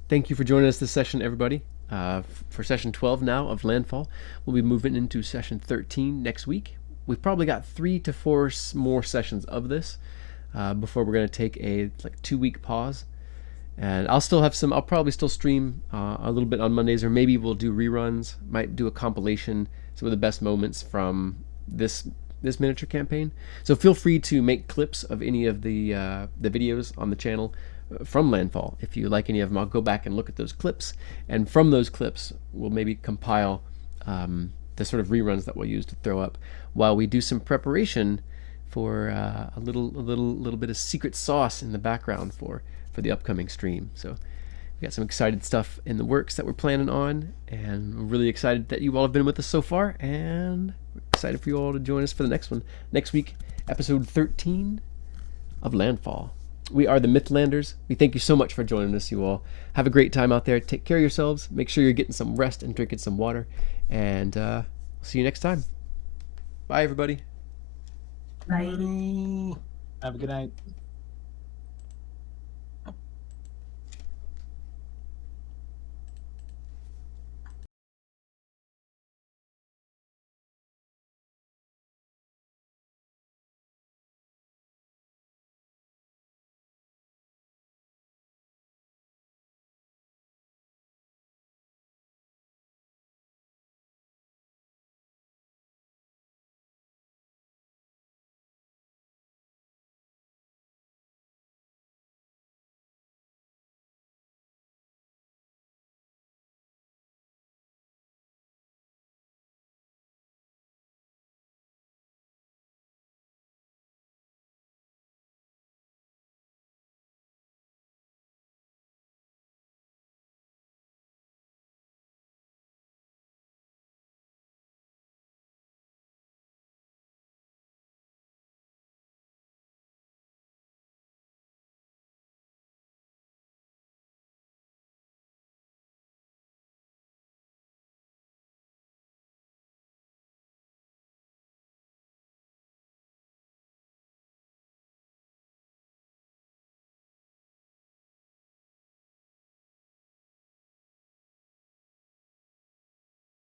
thank you for joining us this session, everybody. For session 12 now of LandFall, we'll be moving into session 13 next week. We've probably got 3 to 4 more sessions of this before we're going to take a 2-week pause. And I'll probably still stream a little bit on Mondays, or maybe we'll do reruns, might do a compilation, some of the best moments from this this miniature campaign. So feel free to make clips of any of the videos on the channel from Landfall. If you like any of them, I'll go back and look at those clips, and from those clips, we'll maybe compile the sort of reruns that we'll use to throw up while we do some preparation for a little bit of secret sauce in the background for the upcoming stream. So we got some excited stuff in the works that we're planning on, and we're really excited that you all have been with us so far, and we're excited for you all to join us for the next one. Next week, episode 13 of Landfall. We are the Mythlanders. We thank you so much for joining us, you all. Have a great time out there. Take care of yourselves. Make sure you're getting some rest and drinking some water, and see you next time. Bye, everybody. Bye. Have a good night.